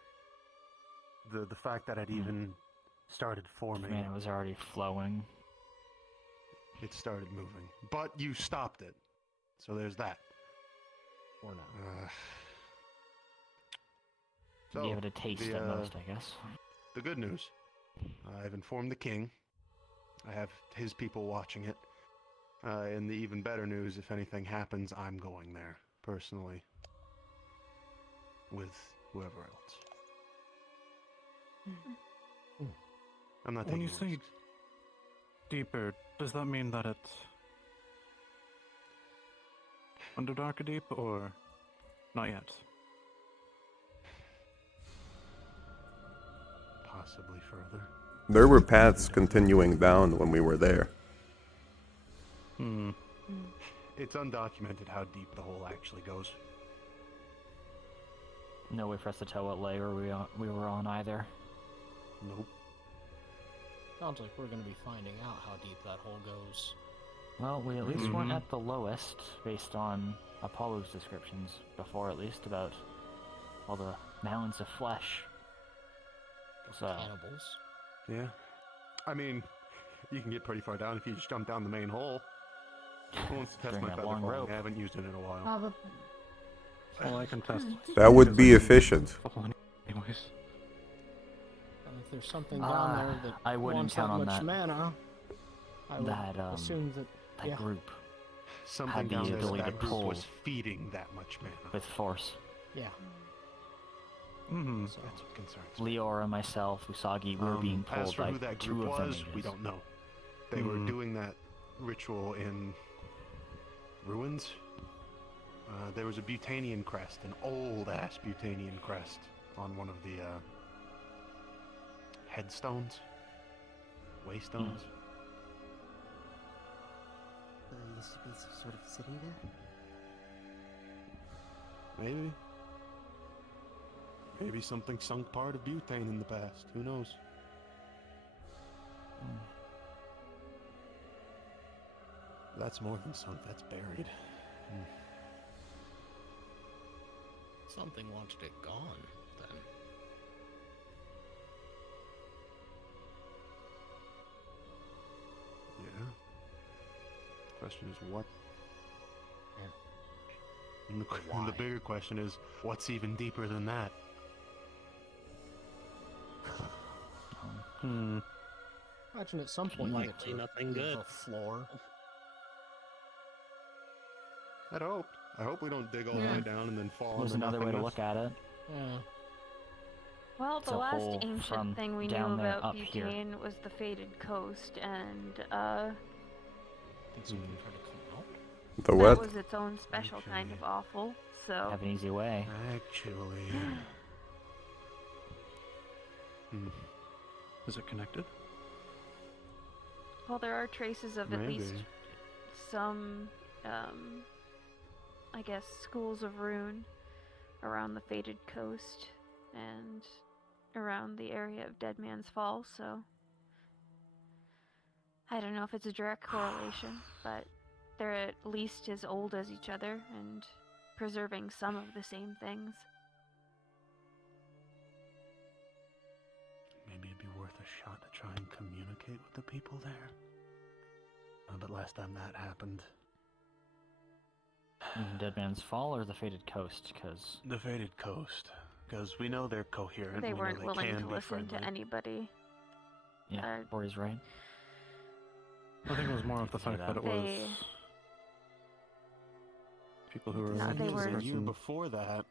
The fact that it even started forming, Man, it was already flowing. it started moving, but you stopped it. So there's that. Or not? So Gave it a taste the, at most, I guess. The good news, I've informed the king. I have his people watching it. And the even better news, if anything happens, I'm going there, personally. With whoever else. I'm not When you taking say deeper, does that mean that it's Underdark deep or not yet? possibly further. There were paths continuing down when we were there. It's undocumented how deep the hole actually goes. No way for us to tell what layer we were on either. Nope. Sounds like we're gonna be finding out how deep that hole goes. Well, we at least weren't at the lowest, based on Apollo's descriptions before, at least, about all the mounds of flesh. So. Cannibals. Yeah. I mean, you can get pretty far down if you just jump down the main hole. Who wants to test During my that feather long falling? rope. I haven't used it in a while. Well, I can test. That would be efficient. Anyways. And if there's something down there that I wouldn't wants count that on much that. mana, I would That, assume that that group Something had the down there ability to that group pull was feeding that much mana. with force. Yeah. That's what concerns me. Leora, myself, Usagi, we were being As pulled for by who that two group of them. was, we don't know. They were doing that ritual in ruins. There was a Butanian crest, an old-ass Butanian crest, on one of the headstones, waystones. There used to be some sort of city there? Maybe. Maybe something sunk part of butane in the past. Who knows? That's more than sunk, that's buried. something wanted it gone, then. Yeah. Question is what? And the bigger question is, what's even deeper than that? Imagine at some point you get to nothing the good. floor. I hope we don't dig all the way down and then fall. There's into another way to nothingness. look at it. Yeah. Well, It's the a last hole ancient from thing we knew down there about up here. butane was the Fated Coast, and The what? that was its own special kind of awful. So Have an easy way. Actually. Is it connected? well, there are traces of at least Maybe. some, I guess, schools of rune around the Fated Coast and around the area of Dead Man's Fall, so I don't know if it's a direct correlation, but they're at least as old as each other and preserving some of the same things. Maybe it'd be worth a shot to try and communicate with the people there. But last time that happened... Dead Man's Fall or the Fated Coast? Because The Fated Coast. Because we know they're coherent. They we weren't know they willing can to be listen friendly. to anybody. yeah, Corey's right. I think it was more of the Say fact that it was They- people who were. No, they Because were- the year before that,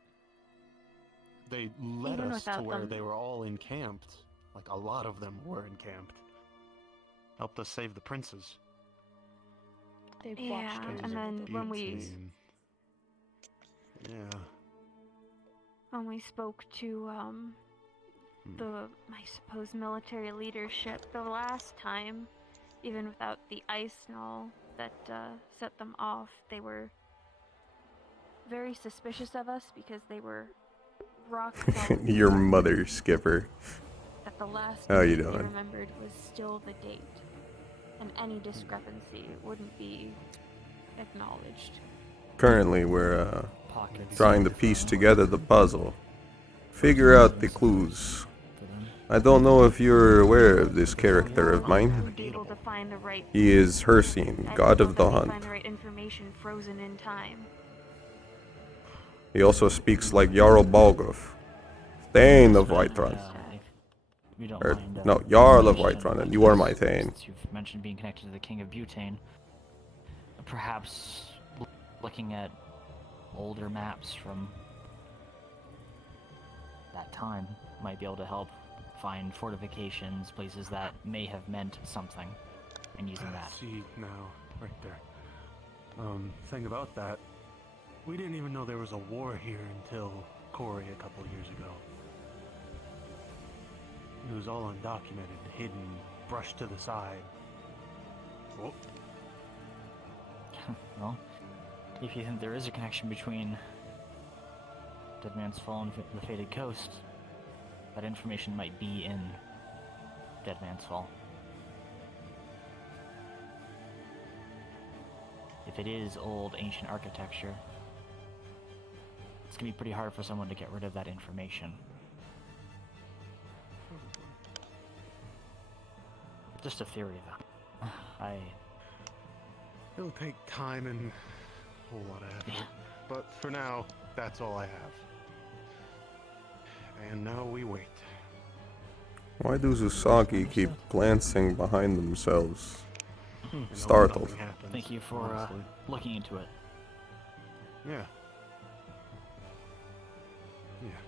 they led Even us to without where them. they were all encamped. Like, a lot of them were encamped. Helped us save the princes. They Yeah, watched us. and then when we Butane. Yeah. spoke to I suppose military leadership the last time, even without the ice and all that set them off, they were very suspicious of us because they were rock solid Your certain mother, Skipper. that the last How you date they doing? remembered was still the date, and any discrepancy wouldn't be acknowledged. Currently, we're Pockets. trying to piece together the puzzle, figure out the clues. I don't know if you're aware of this character of mine. Be able to find the right. He is Hircine, and god so of the that they hunt. Find the right information frozen in time. He also speaks like Jarl Balgruuf, Thane of Whiterun. You don't Or, mind, no, Jarl of information, Whiterun, and you are my since Thane. You've mentioned being connected to the King of Butane. Perhaps looking at older maps from that time might be able to help find fortifications, places that may have meant something, and using that. See now, right there. Thing about that, we didn't even know there was a war here until Corey a couple years ago. It was all undocumented, hidden, brushed to the side. Oh. Well, if you think there is a connection between Dead Man's Fall and the Fated Coast, that information might be in Dead Man's Fall. If it is old, ancient architecture, it's gonna be pretty hard for someone to get rid of that information. Just a theory, though. It'll take time and a whole lot of effort. But for now, that's all I have. And now we wait. Why do Zusagi keep glancing behind themselves? Startled. Thank you for looking into it. Yeah. Yeah.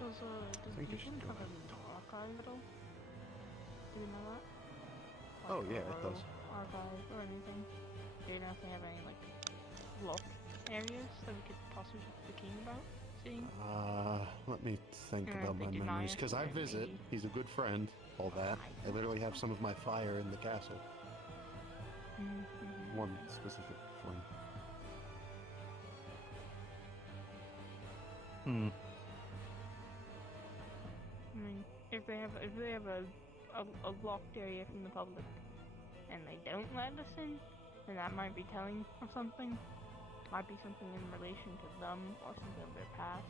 Does Vision have a archive at all? Do you know that? Oh yeah, it does. Archive or anything? Do you know if they have any like locked areas that we could possibly talk to the king about seeing? Let me think about my memories, because I visit. He's a good friend. All that. I literally have some of my fire in the castle. One specific flame. I mean, if they have a locked area from the public, and they don't let us in, then that might be telling of something. Might be something in relation to them or something of their past.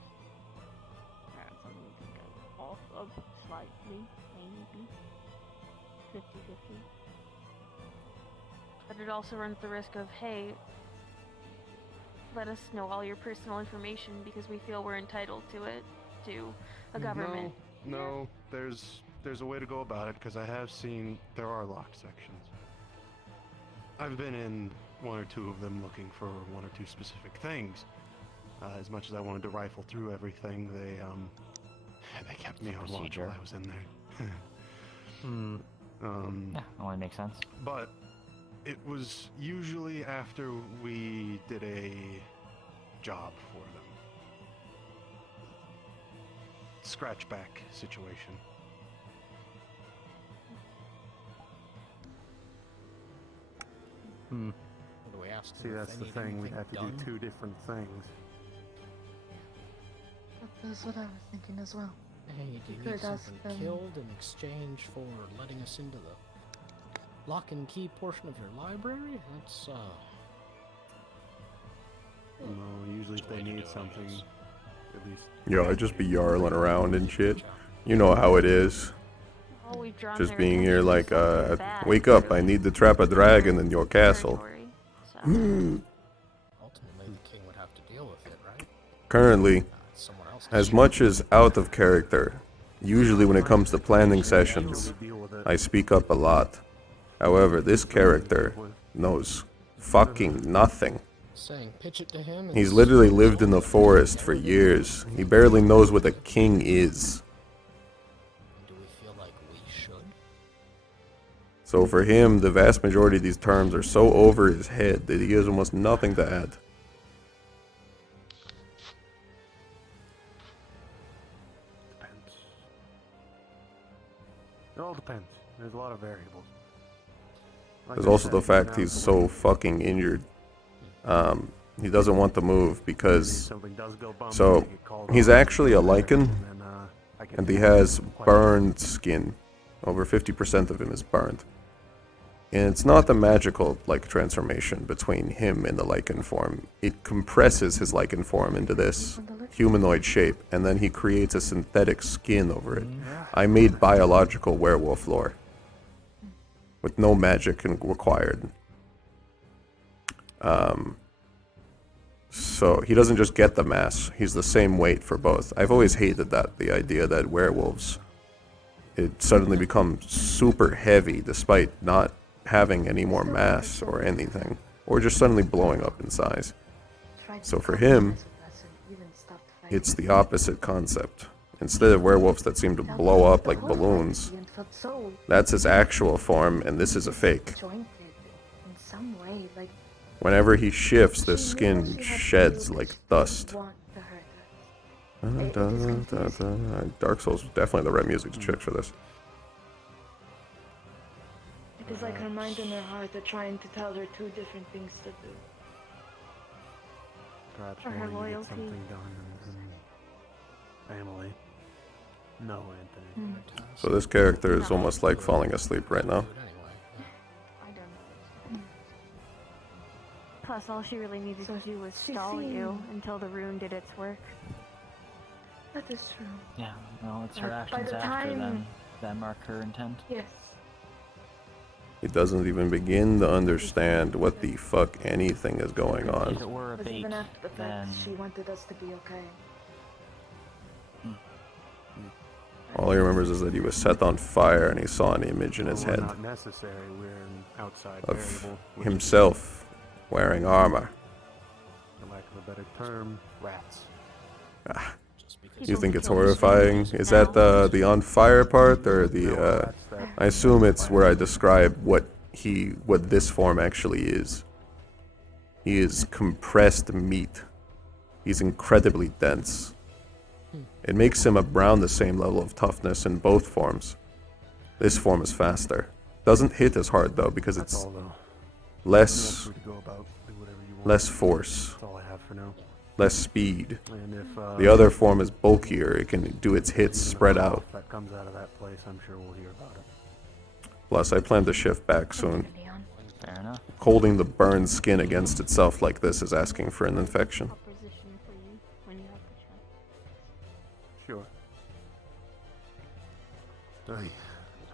That's something we can go off of slightly, maybe 50-50. But it also runs the risk of, hey, let us know all your personal information because we feel we're entitled to it, to a government. No, there's a way to go about it, because I have seen there are locked sections. I've been in one or two of them looking for one or two specific things. As much as I wanted to rifle through everything, they kept me on watch while I was in there. Yeah, only makes sense. But it was usually after we did a job for them. Scratchback situation. What do we ask? See, that's the thing. We'd have to do two different things. That's what I was thinking as well. Hey, do you could need ask something them. killed in exchange for letting us into the lock and key portion of your library? That's, No, usually if they need something, at least... Yo, I just be yarling around and shit. You know how it is. Oh, we've drawn Just their being here attention like, to something bad. wake up, I need to trap a dragon in your castle. ultimately the king would have to deal with it, right? Currently, as much as out of character, usually when it comes to planning sessions, I speak up a lot. However, this character knows fucking nothing. Saying pitch it to him. And He's literally lived in the forest for years. He barely knows what a king is. Do we feel like we should? So for him, the vast majority of these terms are so over his head that he has almost nothing to add. Depends. It all depends. There's a lot of variables. Like There's I also said, the fact now he's the so way- fucking injured. He doesn't want to move because... something does go bump, So, you get called he's on, actually a lichen, and, I get and he asked has some questions. burned skin. Over 50% of him is burned. And it's not the magical, like, transformation between him and the lichen form. It compresses his lichen form into this humanoid shape, and then he creates a synthetic skin over it. I made biological werewolf lore. With no magic required. So he doesn't just get the mass, he's the same weight for both. I've always hated that, the idea that werewolves, it suddenly becomes super heavy despite not having any more mass or anything, or just suddenly blowing up in size. So for him, it's the opposite concept. Instead of werewolves that seem to blow up like balloons, that's his actual form, and this is a fake. Jointed in some way, like Whenever he shifts, the skin sheds like dust. want to hurt us. Dark Souls was definitely the right music to check for this. It is like her mind and her heart are trying to tell her two different things to do. Perhaps Or her wanting to get loyalty. something done and family. No, Anthony. So this character is almost like falling asleep right now. Plus, all she really needed to do was stall you until the rune did its work. That is true. Yeah, well, it's her By actions the after time- that mark her intent. Yes. He doesn't even begin to understand what the fuck anything is going If on. it were a But bait, even after the fact, then she wanted us to be okay. All he remembers is that he was set on fire and he saw an image in his Well, head Not necessary. We're an outside of variable. which is, himself wearing armor. for lack of a better term, rats. You think it's horrifying? Is that the on fire part or the? I assume it's where I describe what this form actually is. He is compressed meat. He's incredibly dense. It makes him around the same level of toughness in both forms. This form is faster. Doesn't hit as hard though because That's it's all, though. less Feel free to go about, do whatever you want. less force, That's all I have for now. less speed. And if The other form is bulkier. It can do its hits spread out. If that comes out of that place, I'm sure we'll hear about it. Plus, I plan to shift back soon. fair enough. Holding the burned skin against itself like this is asking for an infection. Position for you when you have the chance. Sure. I'd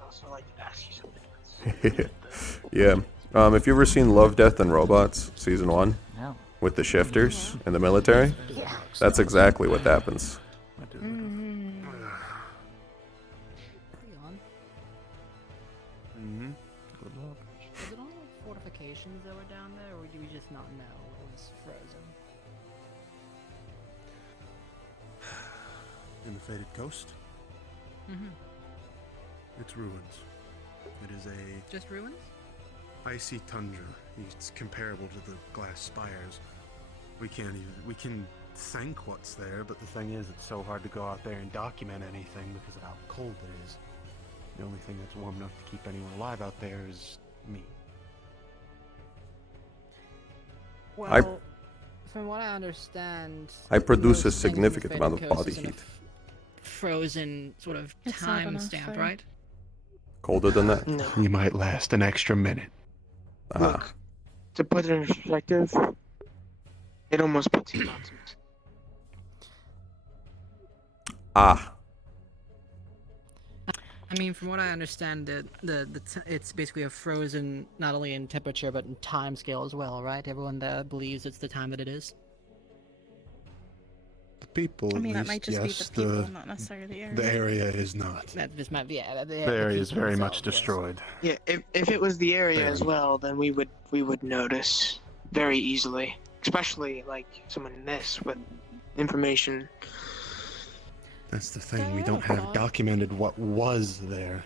also like to ask you something. Yeah. If you've ever seen Love, Death, and Robots, season 1? No. With the shifters in the military? That's exactly what happens. Mm-hmm. Good luck. Was it all like fortifications that were down there, or do we just not know it was frozen? In the Faded Coast? Mm-hmm. It's ruins. It is a Just ruins? icy tundra. It's comparable to the glass spires. We can think what's there, but the thing is, it's so hard to go out there and document anything because of how cold it is. The only thing that's warm enough to keep anyone alive out there is me. Well, from what I understand, I produce most a things in the significant Faded amount of Coast body is in a heat. frozen sort of It's not time enough, stamp, sorry. right? Colder than that? You might last an extra minute. Ah. To put it in perspective, it almost puts you on some. Ah. I mean, from what I understand, it's basically a frozen not only in temperature but in time scale as well, right? Everyone there believes it's the time that it is. The people, I mean, at that might least, just yes, be the people, not necessarily the area. The area is not. This might be, yeah. The area is very much destroyed. Yeah, if it was the area as well, then we would notice very easily, especially like someone this with information. That's the thing. We don't have documented what was there.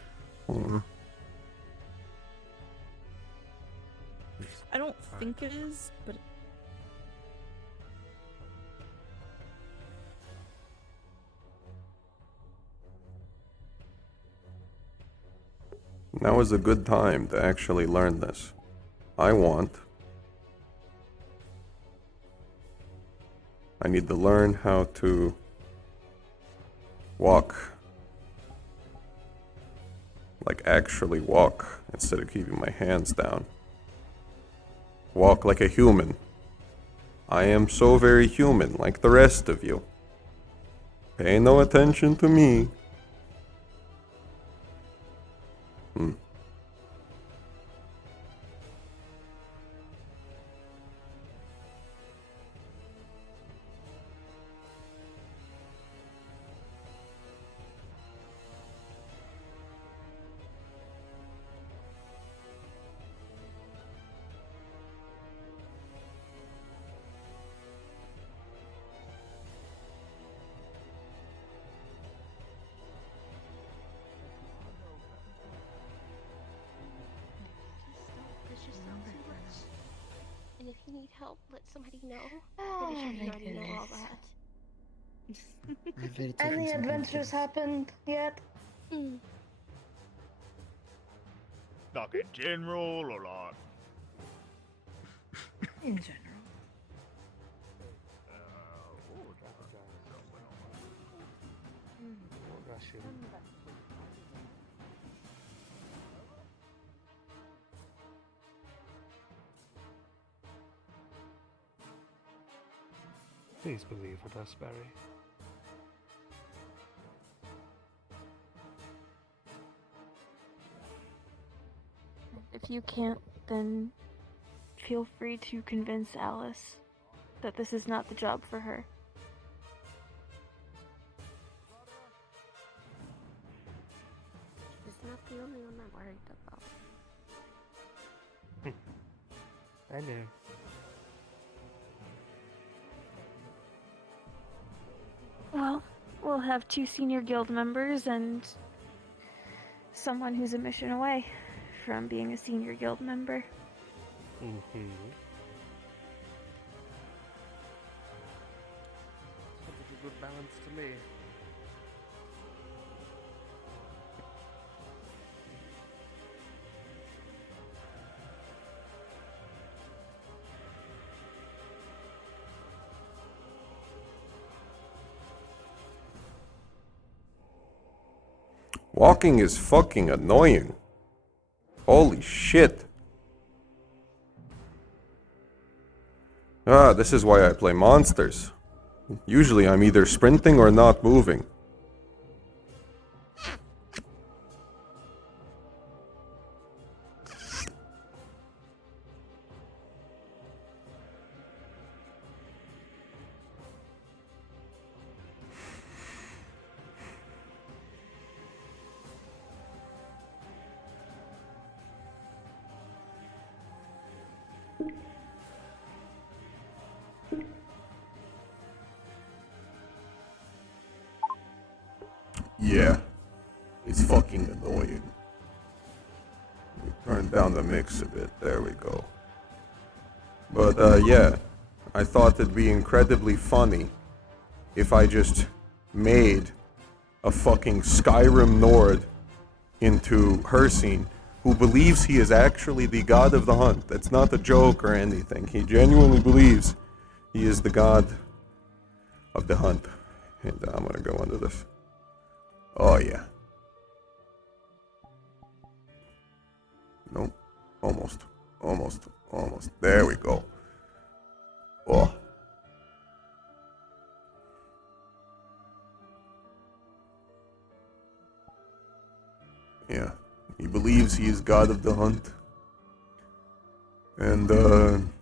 I don't think it is, but Now is a good time to actually learn this. I need to learn how to walk. Like actually walk instead of keeping my hands down. Walk like a human. I am so very human, like the rest of you. Pay no attention to me. Push yourself too much. And if you need help, let somebody know. Pretty sure you already know all that. Any adventures happened yet? Like in general or like? In general. Please believe with us, Barry. If you can't, then feel free to convince Alice that this is not the job for her. She's not the only one I'm worried about. I know. Well, we'll have 2 senior guild members and someone who's a mission away from being a senior guild member. Mm-hmm. Sounds like a good balance to me. Walking is fucking annoying. Holy shit. Ah, this is why I play monsters. Usually I'm either sprinting or not moving. Yeah, it's fucking annoying. Turn down the mix a bit, there we go. But yeah, I thought it'd be incredibly funny if I just made a fucking Skyrim Nord into Hircine, who believes he is actually the god of the hunt. That's not a joke or anything. He genuinely believes he is the god of the hunt. And I'm gonna go under this. Oh yeah. Nope. Almost. Almost. Almost. There we go. Oh. Yeah. He believes he is god of the hunt. And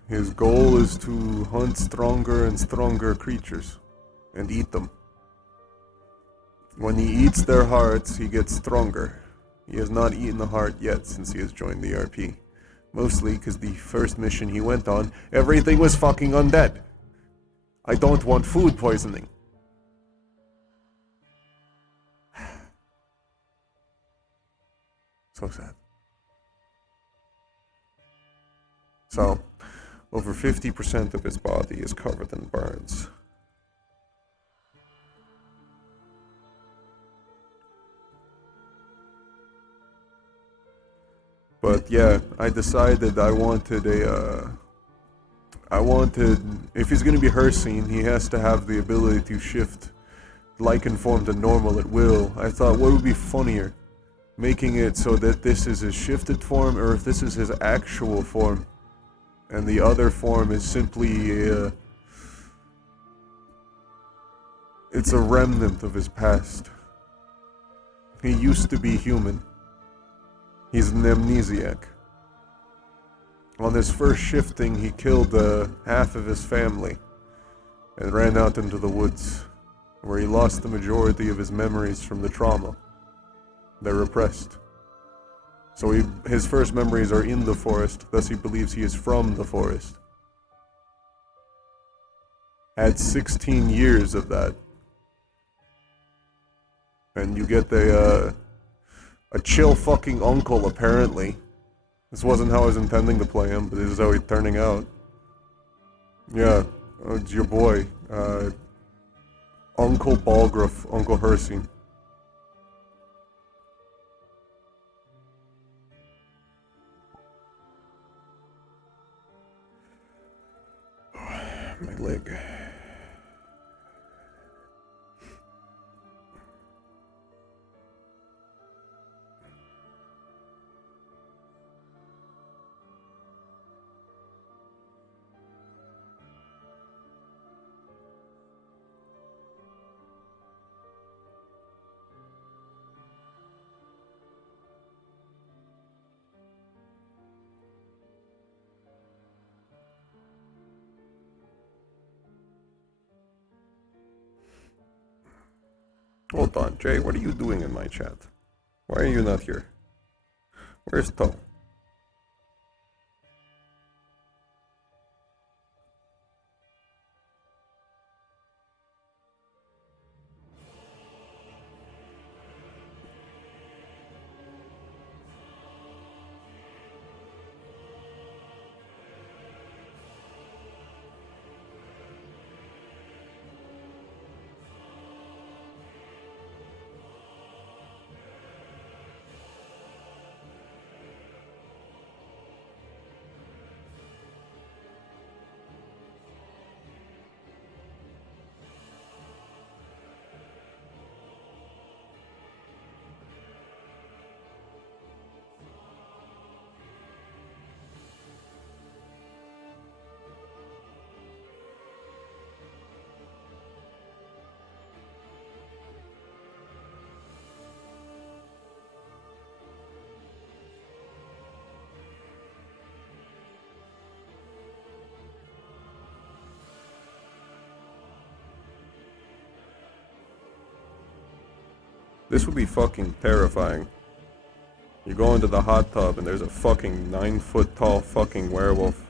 his goal is to hunt stronger and stronger creatures and eat them. When he eats their hearts, he gets stronger. He has not eaten a heart yet since he has joined the RP. Mostly because the first mission he went on, everything was fucking undead. I don't want food poisoning. So sad. So, over 50% of his body is covered in burns. But yeah, I decided I wanted, if he's gonna be Hircine, he has to have the ability to shift Lycan form to normal at will. I thought, what would be funnier? Making it so that this is his shifted form, or if this is his actual form, and the other form is simply, it's a remnant of his past. He used to be human. He's an amnesiac. On his first shifting, he killed half of his family and ran out into the woods, where he lost the majority of his memories from the trauma. They're repressed. So his first memories are in the forest, thus he believes he is from the forest. Had 16 years of that. And you get a chill fucking uncle, apparently. This wasn't how I was intending to play him, but this is how he's turning out. Yeah, it's your boy. Uncle Balgruff, Uncle Hircine. My leg. Hold on, Jay, what are you doing in my chat? Why are you not here? Where's Toe? This would be fucking terrifying. You go into the hot tub and there's a fucking 9-foot tall fucking werewolf.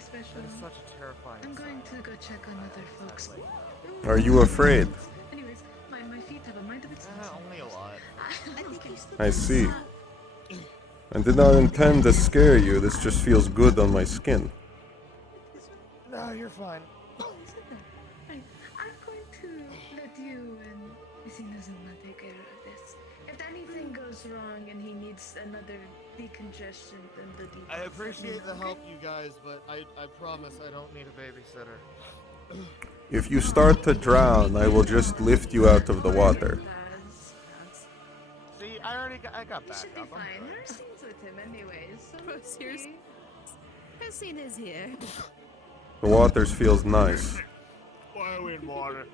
Special. That is such a terrifying I'm going to go check on other folks. Are you afraid? Anyways, my feet have a mind of its own. Only a lot. I see. I did not intend to scare you, this just feels good on my skin. No, you're fine. I'm going to let you and Isinazuma take care of this. If anything goes wrong and he needs another decongestion, then the details. I appreciate the help, you guys, but I promise I don't need a babysitter. If you start to drown, I will just lift you out of the water. See, I got back Should be up. I'm fine. good. Hircine's with him anyways. So Hircine is here. The water feels nice. Why are we in water?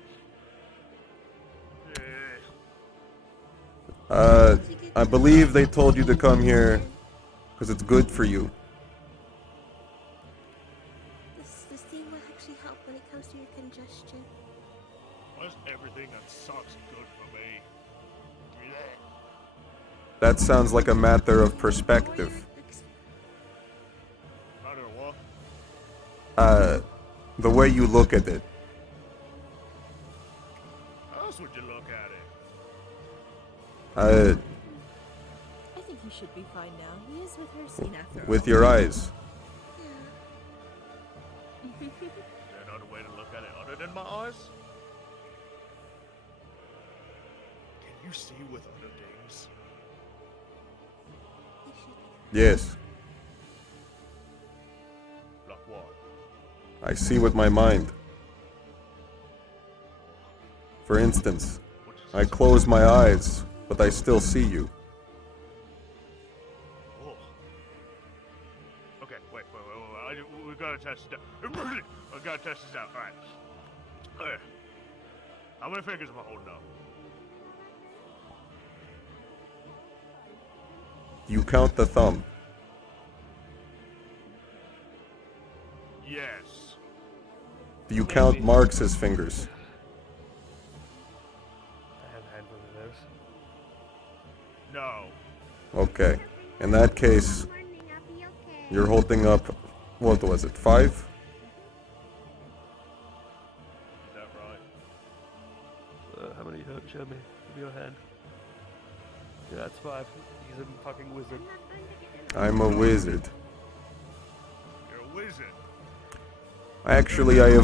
I believe they told you to come here because it's good for you. This thing will actually help when it comes to your congestion. Why's everything that sucks good for me? That sounds like a matter of perspective. Matter what? The way you look at it. How else would you look at it? I think he should be fine now. He is with Hircine after With your eyes. Is there another way to look at it other than my eyes? Can you see with other things? Yes, Like what? I see with my mind. For instance, I close my eyes, but I still see you. Oh. Okay, wait. We gotta test it out. I gotta test this out. Alright. Okay. How many fingers am I holding up? You count the thumb. Yes. Do you count Marx's fingers? I have a handful of those. No. Okay. In that case, you're holding up, what was it, 5? Is that right? How many hurt? Show me. Give me your hand. Yeah, that's 5. He's a fucking wizard. I'm a wizard. You're a wizard. Actually, I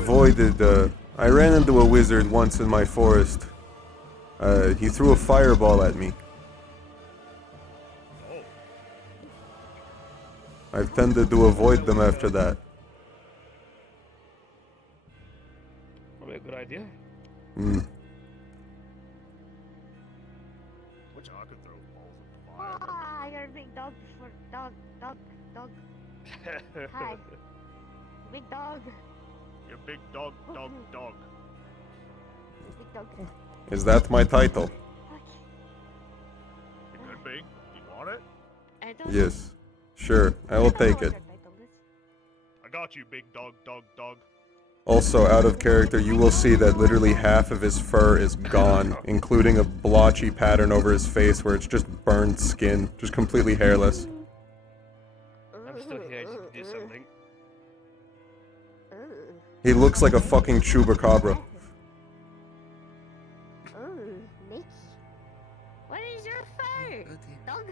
ran into a wizard once in my forest. He threw a fireball at me. I've tended to avoid them after that. Probably a good idea. Hmm. Which I could throw balls at the fire. Ah, you're a big dog for dog. Hi. Big dog. You're big dog. Big dog. Is that my title? It could be. You want it? I don't Yes. Sure, I will take it. I got you, big dog. Also, out of character, you will see that literally half of his fur is gone, including a blotchy pattern over his face where it's just burned skin, just completely hairless. I'm still here. I just need to do something. He looks like a fucking chupacabra. What is your fur? Dog?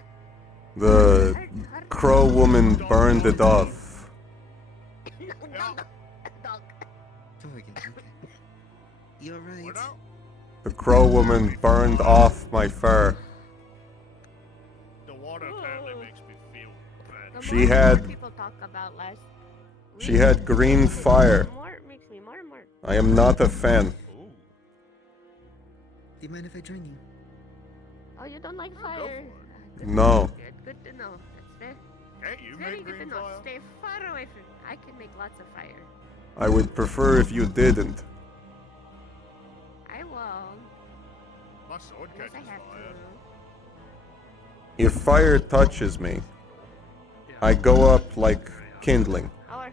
The crow woman burned it off. You're right. The crow woman burned off my fur. The water apparently makes me feel bad. She had People talk about last. She had green fire. More makes me more and more. I am not a fan. Do you mind if I join you? Oh, you don't like fire? No. Good to know. That's Hey, you very make good to green know. fire? Stay far away from. I can make lots of fire. I would prefer if you didn't. I won't. My sword Unless catches I have fire. to. If fire touches me, I go up like kindling. Or.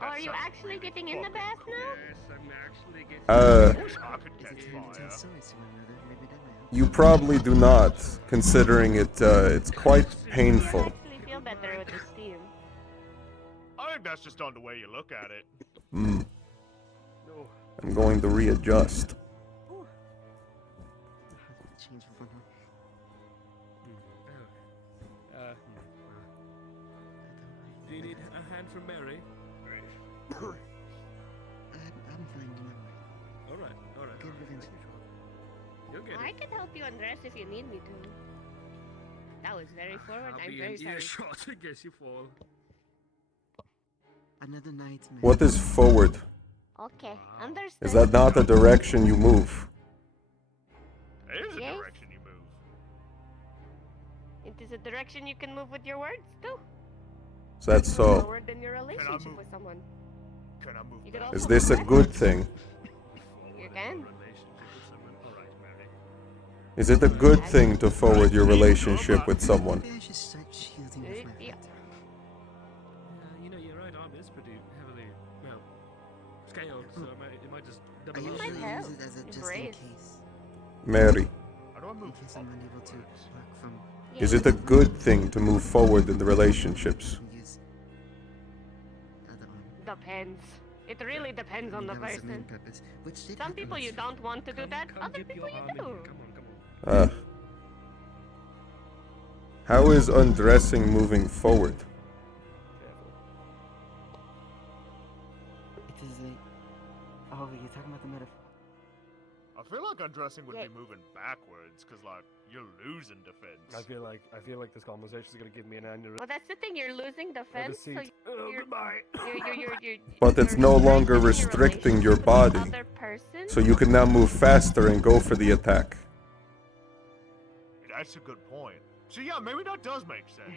Oh, are you actually getting in the bath now? Yes, I'm actually getting. Uh, I could catch fire. You probably do not, considering it's quite painful. Actually feel better with the steam. I think that's just on the way you look at it. Hmm. No. I'm going to readjust. Change from one. Do you need a hand from Mary? I'm fine. All right. Good revenge. You'll get I it. can help you undress if you need me to. That was very forward. I'll I'm be very in sorry. earshot in case you fall. Another nightmare. What is forward? Okay, understand. Is that not the direction you move? It is a Yes. direction you move. It is a direction you can move with your words too. Is that so? Forward in your relationship move? with someone. Can I move You could back? also Is this a move good thing? You can. Is it a good thing to forward your relationship with someone? Maybe I should start shielding with my Yeah. You know, your right arm is pretty heavily, well, scaled, so it might just I double up. usually help. use it as a just in Embrace. case. Mary, How do I In move case I'm unable to work from is it a good thing to move forward in the relationships? use other arm. Depends. It really depends on the That was the main person. purpose. Which did Some happen people you once. don't want to do that. Other Dip people your you arm in do. here. Come on. How is undressing moving forward? It is a. Oh, you're talking about the metaphor. I feel like undressing would be moving backwards, cause like you're losing defense. I feel like this conversation is gonna give me an aneurysm. Well, that's the thing. You're losing defense. So seat. you're But it's no longer restricting your body. other person. So you can now move faster and go for the attack. That's a good point. So yeah, maybe that does make sense.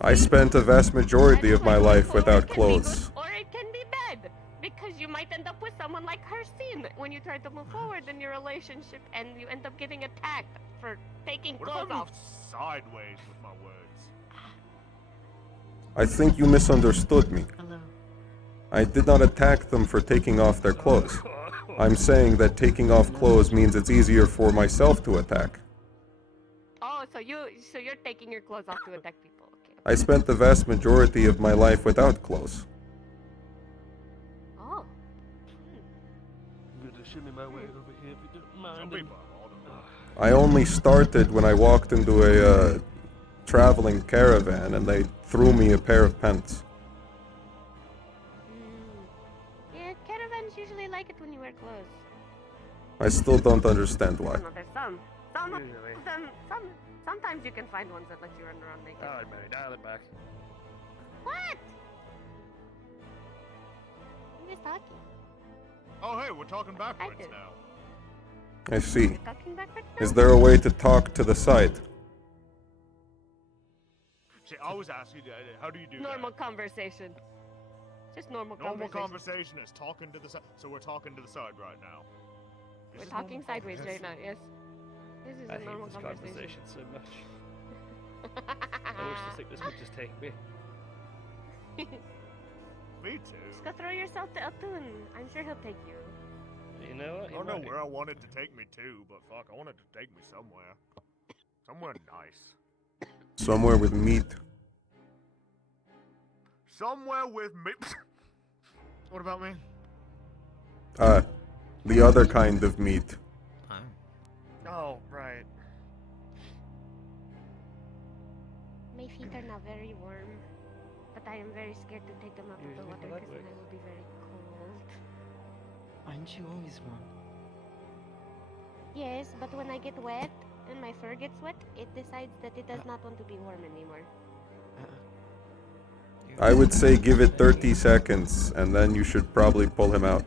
I spent a vast majority of my life without clothes. Or it can be bad because you might end up with someone like Hircine when you try to move forward in your relationship and you end up getting attacked for taking What if I clothes move off. sideways with my words? I think you misunderstood me. Hello. I did not attack them for taking off their clothes. I'm saying that taking off clothes means it's easier for myself to attack. Oh, so you're taking your clothes off to attack people. Okay. I spent the vast majority of my life without clothes. Oh. I'm gonna shimmy my way over here if you don't mind. I only started when I walked into a traveling caravan and they threw me a pair of pants. Yeah, caravans usually like it when you wear clothes. I still don't understand why. No, there's some of them. Sometimes you can find ones that let you run around naked. Alright, Mary, dial it back. What? I'm just talking. Oh, hey, we're talking backwards now. I see. Talking backwards now? Is there a way to talk to the side? See, I was asking, how do you do Normal conversation. Just normal that? Normal conversation. conversation is talking to the side. So we're talking to the side right now. We're talking sideways right now, yes. This is I a hate normal this conversation. so much. I wish the sickness would just take me. Me too. Just go throw yourself to Atun. I'm sure he'll take you. You know what? I don't know where I wanted to take me to, but fuck, I wanted to take me somewhere. Somewhere nice. Somewhere with meat. Somewhere with me. What about me? The other kind of meat. Oh, right. My feet are now very warm, but I am very scared to take them out of the water because then I will be very cold. Aren't you always warm? Yes, but when I get wet and my fur gets wet, it decides that it does not want to be warm anymore. I would say give it 30 seconds and then you should probably pull him out.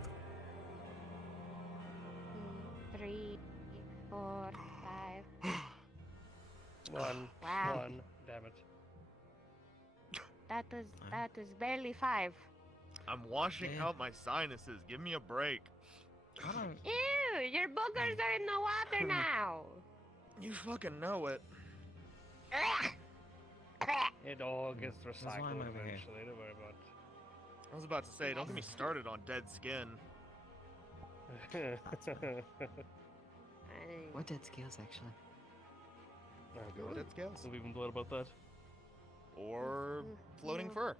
3, 4, 5. Wow. One. Damn it. That was barely 5. I'm washing out my sinuses. Give me a break. Ew! Your boogers are in the water now. You fucking know it. It all gets recycled why I'm over here. eventually. Don't worry about I was about to say, don't get me started on dead skin. it. What dead scales, actually? Oh, Dead scales? We've even thought about that. Or floating fur.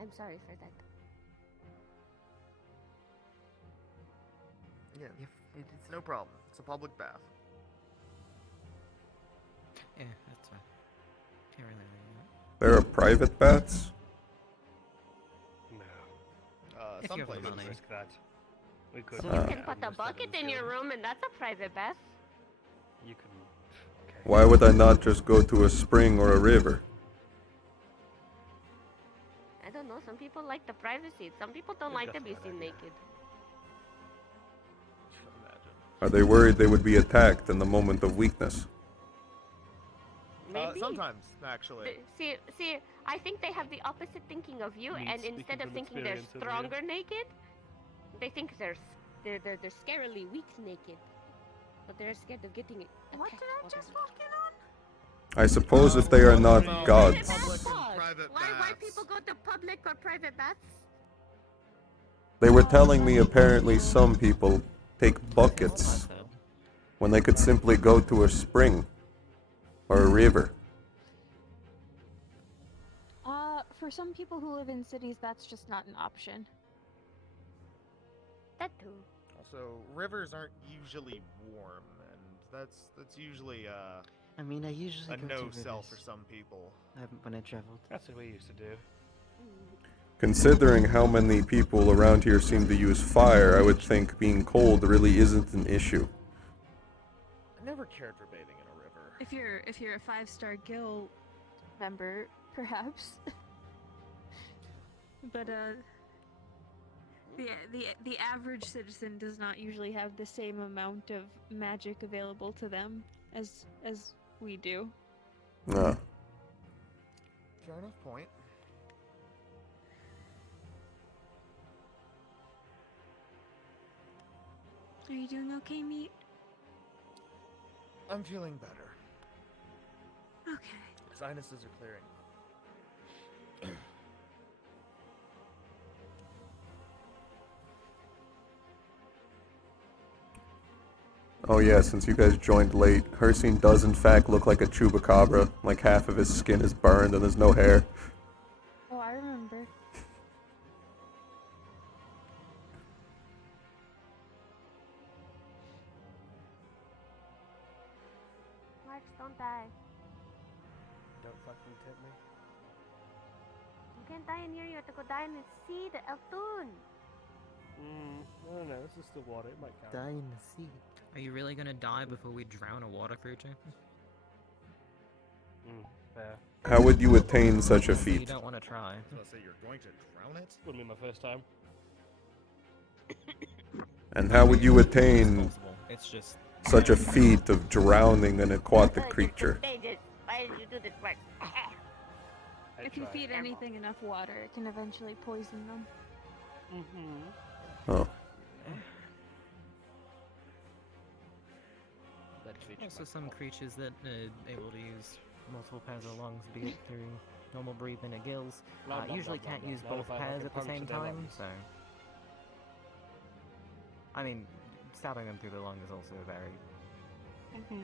I'm sorry for that. Yeah, it's no problem. It's a public bath. Yeah, that's fine. Can't really argue that. There are private baths? No. If Some you have the places. money. Risk that. We could. You can put a bucket in your room and that's a private bath. You can. Okay. Why would I not just go to a spring or a river? I don't know, some people like the privacy. Some people don't like to be seen naked. Are they worried they would be attacked in the moment of weakness? Maybe. Sometimes, actually. See, I think they have the opposite thinking of you, Me and speaking instead of from thinking they're experience over stronger naked, they think they're scarily weak naked. But they're scared of getting attacked. What did I just walk in on? I suppose if they are not gods. Why people go to public or private baths? They were telling me apparently some people take buckets when they could simply go to a spring or a river. For some people who live in cities, that's just not an option. That too. Also, rivers aren't usually warm, and that's usually I mean, I usually a go no to sell rivers for some people. when I traveled. That's what we used to do. Considering how many people around here seem to use fire, I would think being cold really isn't an issue. I never cared for bathing in a river. If you're a 5-star guild member, perhaps. But the average citizen does not usually have the same amount of magic available to them as we do. Ah. Fair enough point. Are you doing okay, Meat? I'm feeling better. Okay. Sinuses are clearing. Oh yeah, since you guys joined late, Hircine does in fact look like a chupacabra. Like half of his skin is burned and there's no hair. Oh, I remember. Marks, don't die. Don't fucking tip me. You can't die in here, you have to go die in the sea, the Eltun. No, this is still water. It might count. Die in the sea. Are you really gonna die before we drown a water creature? Fair. How would you attain such a You feat? don't want to try. So I say you're going to drown it? Wouldn't be my first time. And how would you attain It's just such a feat of drowning an aquatic creature? Dangerous. Why did you do this work? If you feed anything enough water, it can eventually poison them. Oh. Also, some creatures that are able to use multiple pairs of lungs, be it through normal breathing or gills, usually can't use both pairs at the same time, so... I mean, stabbing them through the lung is also a very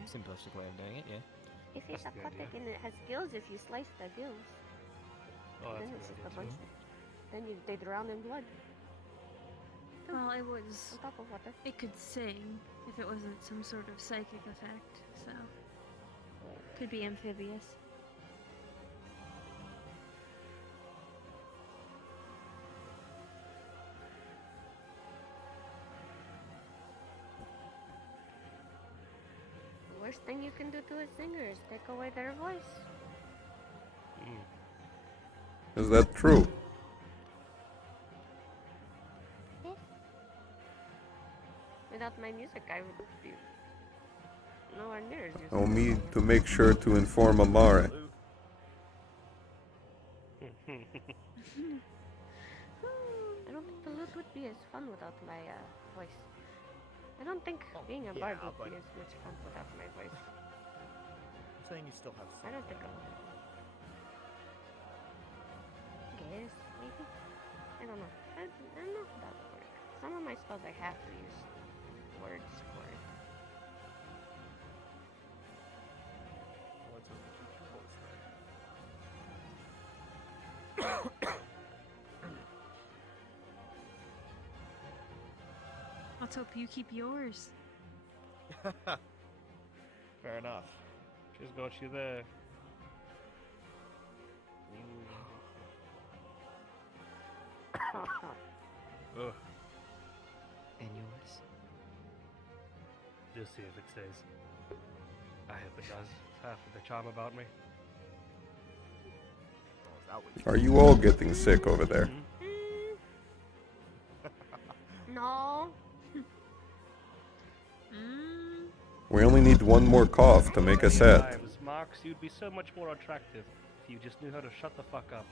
simplistic way of doing it, yeah. If it's aquatic and it has gills, if you slice the gills, then it's just a bunch. Then they drown in blood. Well, it was. On top of water. It could sing if it wasn't some sort of psychic effect, so. Could be amphibious. The worst thing you can do to a singer is take away their voice. Is that true? Without my music, I would be nowhere near as useful. I'll need to make sure to inform Amare. I don't think the lute would be as fun without my voice. I don't think being a bard would be as much fun without my voice. I'm saying you still have some. I don't think I would. Guess, maybe? I don't know. I don't know if that would work. Some of my spells I have to use words for it. Let's hope you keep yours. Fair enough. She's got you there. Ugh. And yours? Just see if it stays. I hope it does. It's half of the charm about me. Are you all getting sick over there? No. We only need one more cough to make a set. Sometimes, Marks, you'd be so much more attractive if you just knew how to shut the fuck up.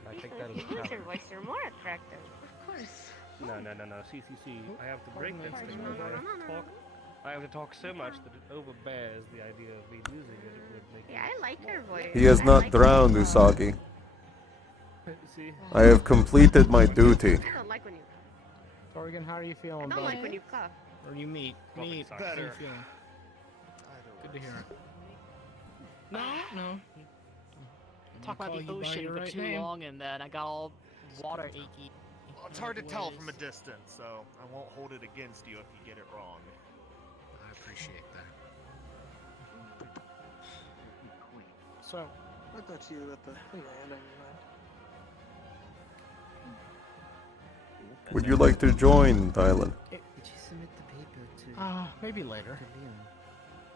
And I take that as a You use your challenge. voice, you're more attractive. Of course. No. CCC. I have to break this thing. I have to talk so much that it overbears the idea of me using it. It would make Yeah, I like your voice. He has not drowned, Usagi. See? I have completed my duty. I don't like when you. Torgan, how are you feeling, I don't bud? like when you cough. Or you meet? Meet. How are you Better. feeling? Good to hear it. No. Talk about the ocean for too long, and then I got all water achy. Well, it's hard to tell from a distance, so I won't hold it against you if you get it wrong. I appreciate that. So, I thought you got the thing I had on your mind. Would you like to join, Tylen? Did you submit the paper to? Maybe later. To Leon?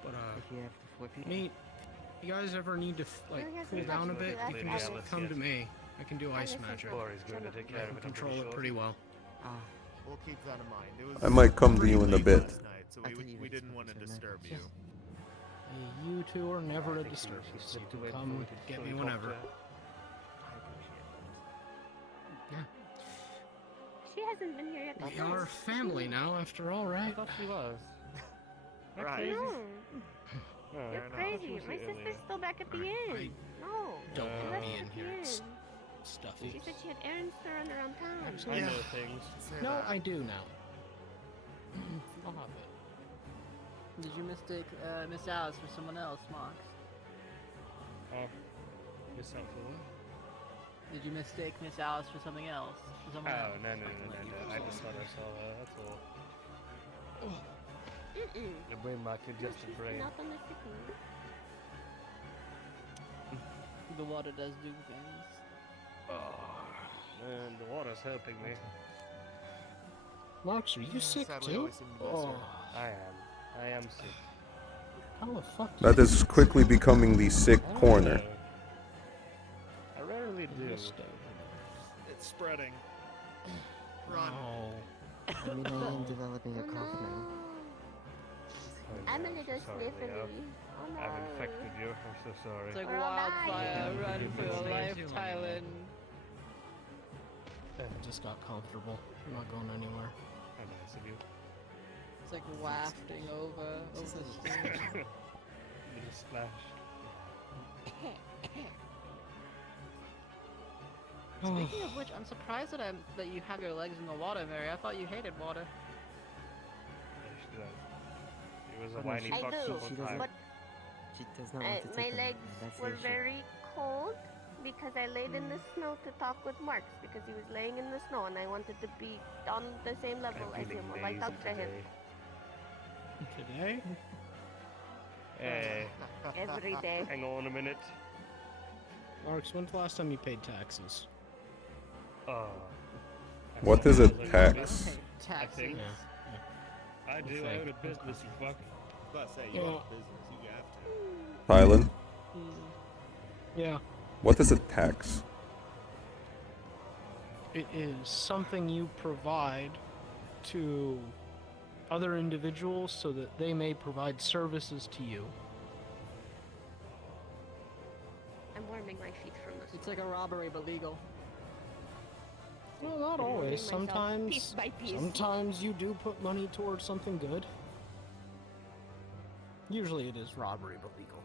But If you have the 4 people. meet. You guys ever need to cool down a bit? You can just come to me. I can do ice magic. Corey's going to take care I of can it. I'm control pretty it sure. pretty well. We'll keep that in mind. It was I might come to you in a pretty bit. late last night, so we didn't want to disturb you. You two are never a disturbance. You can come get me whenever. Yeah. She hasn't been here yet. We are family now, after all, I right? thought she was. Right. No. Oh, You're I crazy. thought she My was sister's earlier. still back at the inn. No. Don't She want left me at in the here. It's inn. stuffy. She said she had errands to run around town. I know things. No, I do now. I'll have it. Did you mistake Miss Alice for someone else, Mox? Miss Alice for what? Did you mistake Miss Alice for something else? For someone else? No. I just thought I saw her, that's all. Your brain, my congested brain. Not on the sticky. The water does do things. Man, the water's helping me. Marks, are you sick Sadly, too? always seem to be this way. I am sick. How the fuck? That is quickly becoming the sick corner. I rarely do. It's spreading. Run. I mean, I am developing a cough now. I'm a little sniffly. Oh no. I've infected you. I'm so sorry. It's like We're all wildfire, dying. run for your life, Thailand. I just got comfortable. I'm not going anywhere. How nice of you. It's like wafting over the stream. Little splash. Speaking of which, I'm surprised that you have your legs in the water, Mary. I thought you hated water. Yeah, she does. It was a whiny I fuck do, super time. but She does not want to my take a legs bath. That's the were issue. very cold because I laid in the snow to talk with Marks because he was laying in the snow and I wanted to be on the same level I'm as feeling him. Like lazy talk to him today. Today? Hey. every day. Hang on a minute. Marks, when's the last time you paid taxes? What is a tax? I think. I do. I own a business, you fuck. But say you Yeah. own a business, you have to. Thailand, Yeah. what is a tax? It is something you provide to other individuals so that they may provide services to you. I'm warming my feet from this. It's like a robbery, but legal. Well, not I'm warming always. myself Sometimes, piece by piece. sometimes you do put money towards something good. Usually it is robbery, but legal.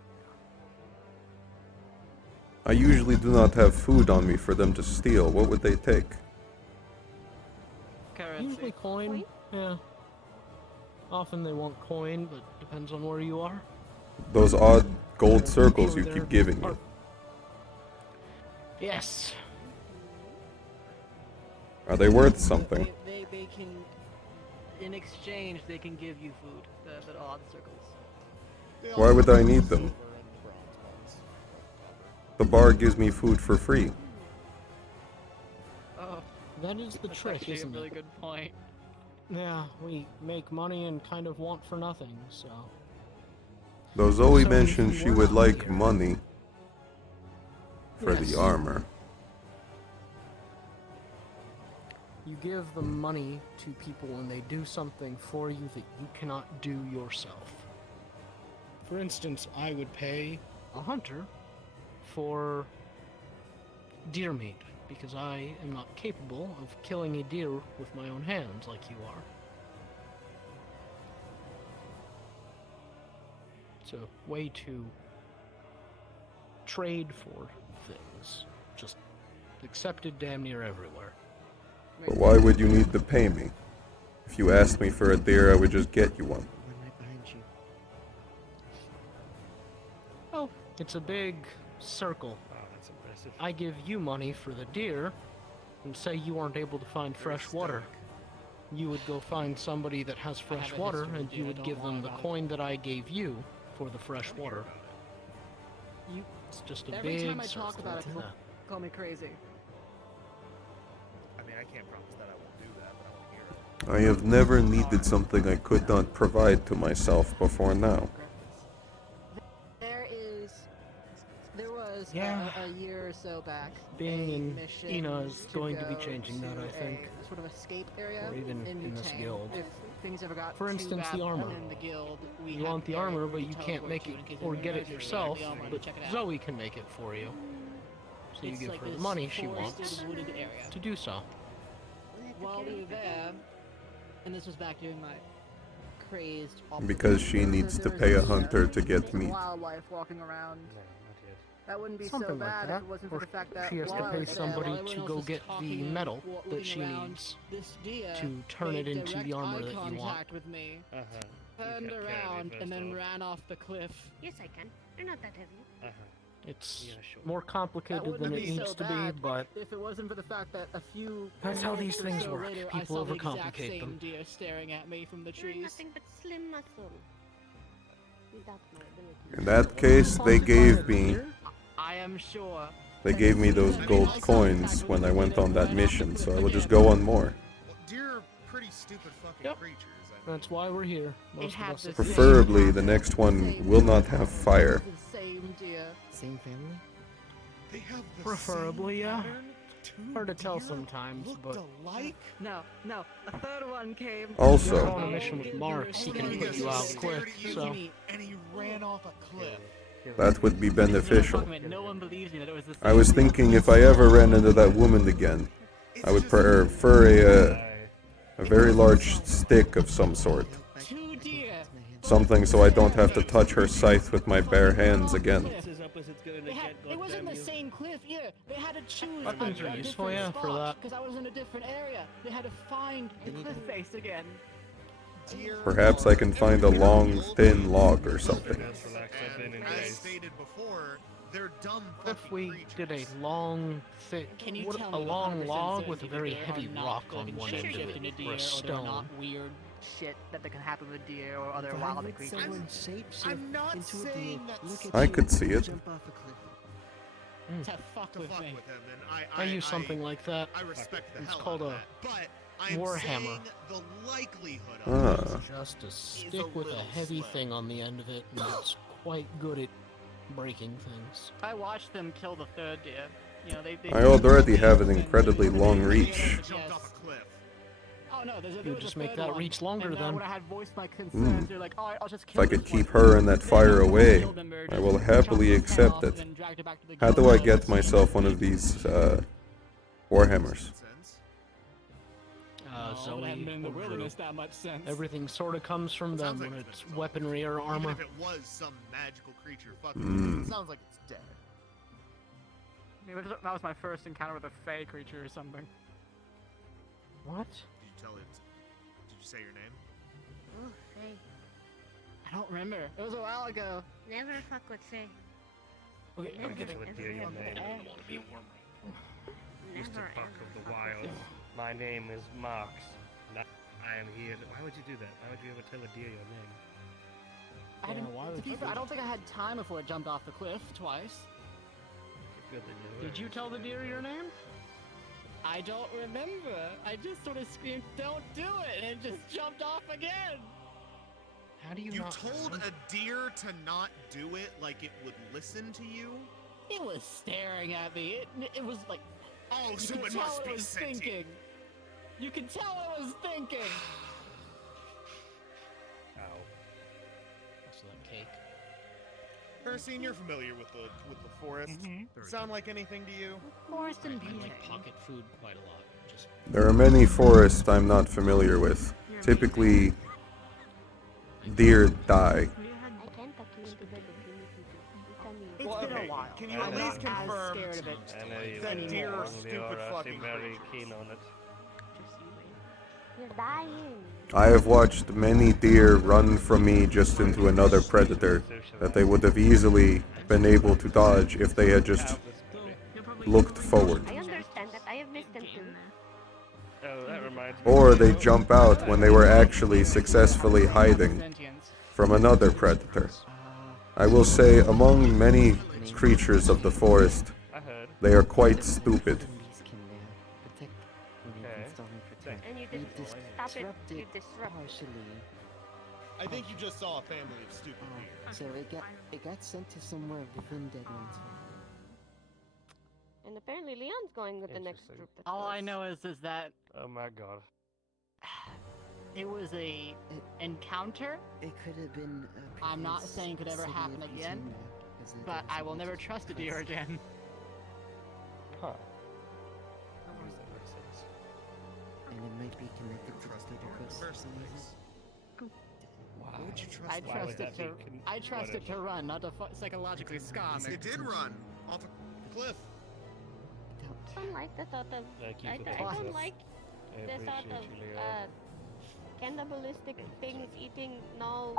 I usually do not have food on me for them to steal. What would they take? Currency. Usually coin. Yeah. Often they want coin, but depends on where you are. Those odd gold circles you keep giving me. Yes. Are they worth something? They can, in exchange, they can give you food. The odd circles. Why would I need them? The bar gives me food for free. Oh, That is the that's trick, actually isn't a really it? good point. Yeah, we make money and kind of want for nothing, so. Though Zoe So mentioned if you she were would out like here- money for Yes. the armor. You give the money to people when they do something for you that you cannot do yourself. For instance, I would pay a hunter for deer meat because I am not capable of killing a deer with my own hands like you are. It's a way to trade for things. Just accepted damn near everywhere. But why would you need to pay me? If you asked me for a deer, I would just get you one. One right behind you. Oh, it's a big circle. Oh, that's impressive. I give you money for the deer, and say you aren't able to find fresh water. You would go find somebody that has fresh have a water, history, and dude. you I would don't give them want the about it. coin that I gave you for the fresh water. It's just a Every big time I talk circle. about it, people call me crazy. I mean, I can't promise that I won't do that, but I won't hear it. I have never needed something I could not provide to myself before now. There was Yeah. a year or so back. Being a in mission Ina is to going to be go changing that, to I think. a sort of escape area Or even in this Bhutan. guild. If things ever got For too instance, bad the armor. in the guild, we You have want the the area armor, where but we you can't teleport make you it in case or there's get an it emergency. yourself, The armor, but check it out. Zoe can make it for you. So you It's give like her the this money she forested, wants wooded area. to do so. While we were there, and this was back during my crazed Because she needs to pay a hunter to get meat. wildlife walking around. That wouldn't be Something so like bad that. if it wasn't Or for the fact that she has to while I pay was there, somebody while everyone to else go was get the talking and metal that looking she around, needs this deer to turn it made into the direct armor eye that you want. contact with me. turned carry me around first and then off. ran off the cliff. Yes, I can. They're not that heavy. It's Yeah, sure. more That complicated than wouldn't it be needs so to bad. be, but if it wasn't for the fact that a few That's how these minutes or things so work. later, People I saw the exact overcomplicate same them. deer staring at me from the You're trees. nothing but slim muscle. Without my ability. In that case, they gave me I am sure. those gold coins when I went on that mission, so I will just go on more. Deer are pretty stupid fucking creatures. That's why we're here. Most of us. Preferably, the next one will not have fire. Same deer. Same family? They have the Preferably, same yeah. pattern? Hard to tell sometimes, but alike? No, a third one came. Also- You're on a mission with Marks, he can put you out quick, so. And he ran off a cliff. That would be beneficial. No one believes me that it was the I was thinking if I ever ran into that woman again, I would prefer a very large stick of some sort. Two deer. Something so I don't have to touch her scythe with my bare hands again. It wasn't the same cliff either. They had to choose Weapons are useful, yeah, for that. because I was in a different area. They had to find the cliff face again. Perhaps I can find a long, thin log or something. As stated before, they're dumb If we did a long, thick, a long log with a very heavy rock on one end of it, or a stone. Weird shit that can happen with deer or other wild creatures. I'm not saying that I could see it. To fuck with me. I use something like that. I respect the It's hell called out of a that, but I'm warhammer. saying the likelihood of Ah. it Just a stick with a heavy thing on the end of it, and it's quite good at breaking things. I watched them kill the third deer. You know, they I already have an incredibly long reach. jumped off a cliff. Oh no, there You was just a make third that one. reach longer And then. when I had voiced my concerns, they're like, "Alright, I'll just If kill I could this one." keep her and that fire away, I will happily Chopped his head accept off it. and then dragged it back to the How do guild I hall. get myself one of these warhammers? Well, it hadn't been in the wilderness that much sense. Everything sort of comes from them when it's weaponry or Even armor. if it was some magical creature fucking Mm. it sounds like it's dead. That was my first encounter with a fey creature or something. What? Did you tell it? Did you say your name? Oh, Faye. I don't remember. It was a while ago. Never fuck with Faye. Okay, Never, I'm getting ever, With dear your ever, name. ever. Mr. Never, Buck ever of the fuck Wild. with Faye. My name is Marx. and I am here. Why would you do that? Why would you ever tell a deer your name? I didn't. To be fair, I don't think I had time before it jumped off the cliff twice. Good that you Did you tell the deer your name? I don't remember. I just sort of screamed, "Don't do it!" and it just jumped off again. How do you You not told a deer to not do it like it would listen to you? It was staring at me. It was like. Oh, you so could it tell must it be was sentient. thinking. You can tell it was thinking. Ow. Also, that cake. Hircine, you're familiar with the forest. Sound like anything to you? Forest and I beauty. like pocket food quite a lot. Just There are many forests I'm not familiar with. Typically, deer die. I can't tuck you into bed if you need me to. You tell me. It's Well, been okay, a while. can you I'm at least not confirm as scared of it I know you that are deer are wrong, stupid Leora. fucking I'm very creatures? keen on it. You're dying. I have watched many deer run from me just into another predator that they would have easily been able to dodge if they had just looked forward. I understand that. I have missed them too. Oh, that reminds me. Or they jump out when they were actually successfully hiding from another predator. I will say, among many creatures of the forest, I heard. they are quite stupid. And you just stop it. You disrupt. I think you just saw a family of stupid deer. So it got sent to somewhere within Deadlands. And apparently Leon's going with the next group. that All I goes. know is that Oh my god. it was a encounter. It could have been. I'm not saying could ever happen again, but I will never trust a deer again. Huh. And it might be connected to the Ludicrous for some reason. Why would you trust I that? trust it to. I trust it to run, not to psychologically scar me. It did run off a cliff. I don't like the thought of. Thank you I for don't the heads don't up. like I the thought appreciate of you, Leo. cannibalistic things eating no.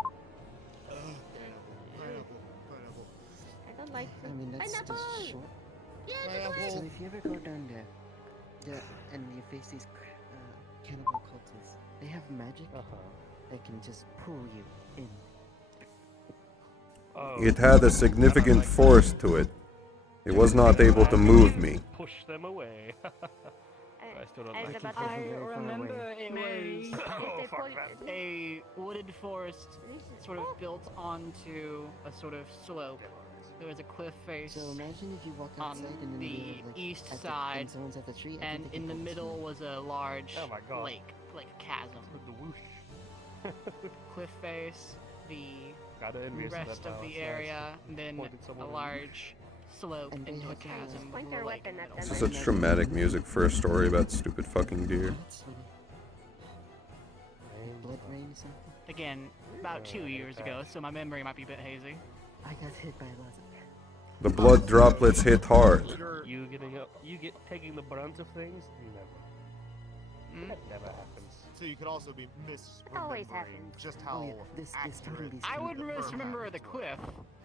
Pineapple. I don't like I mean, that's pineapple. just short. Yeah, So if you ever go down there, and you face these cannibal cultists, they have magic that can just pull you in. It had a significant force to it. It was not able to move me. Push them away. I still don't like it. I remember it was Oh, fuck, man. a wooded forest sort of built onto a sort of slope. There was a cliff face So imagine if you walk on outside and in the the middle of, like, east at side, and someone's at the tree, I and think they in can the pull middle was a large Oh my God. lake, like a chasm. The whoosh. Cliff face, the Gotta envy us of rest that of power, the so I area, just and then pointed a someone in. large slope into a chasm. Point with your a lake weapon in the at middle. them. This is such dramatic music for a story about stupid fucking deer. blood rain or something. Again, about 2 years ago, so my memory might be a bit hazy. I got hit by a lot of The blood droplets hit hard. You taking the brunt of things? Never. That never happens. So you could also be always misremembering happens. just how accurate. I wouldn't misremember the cliff.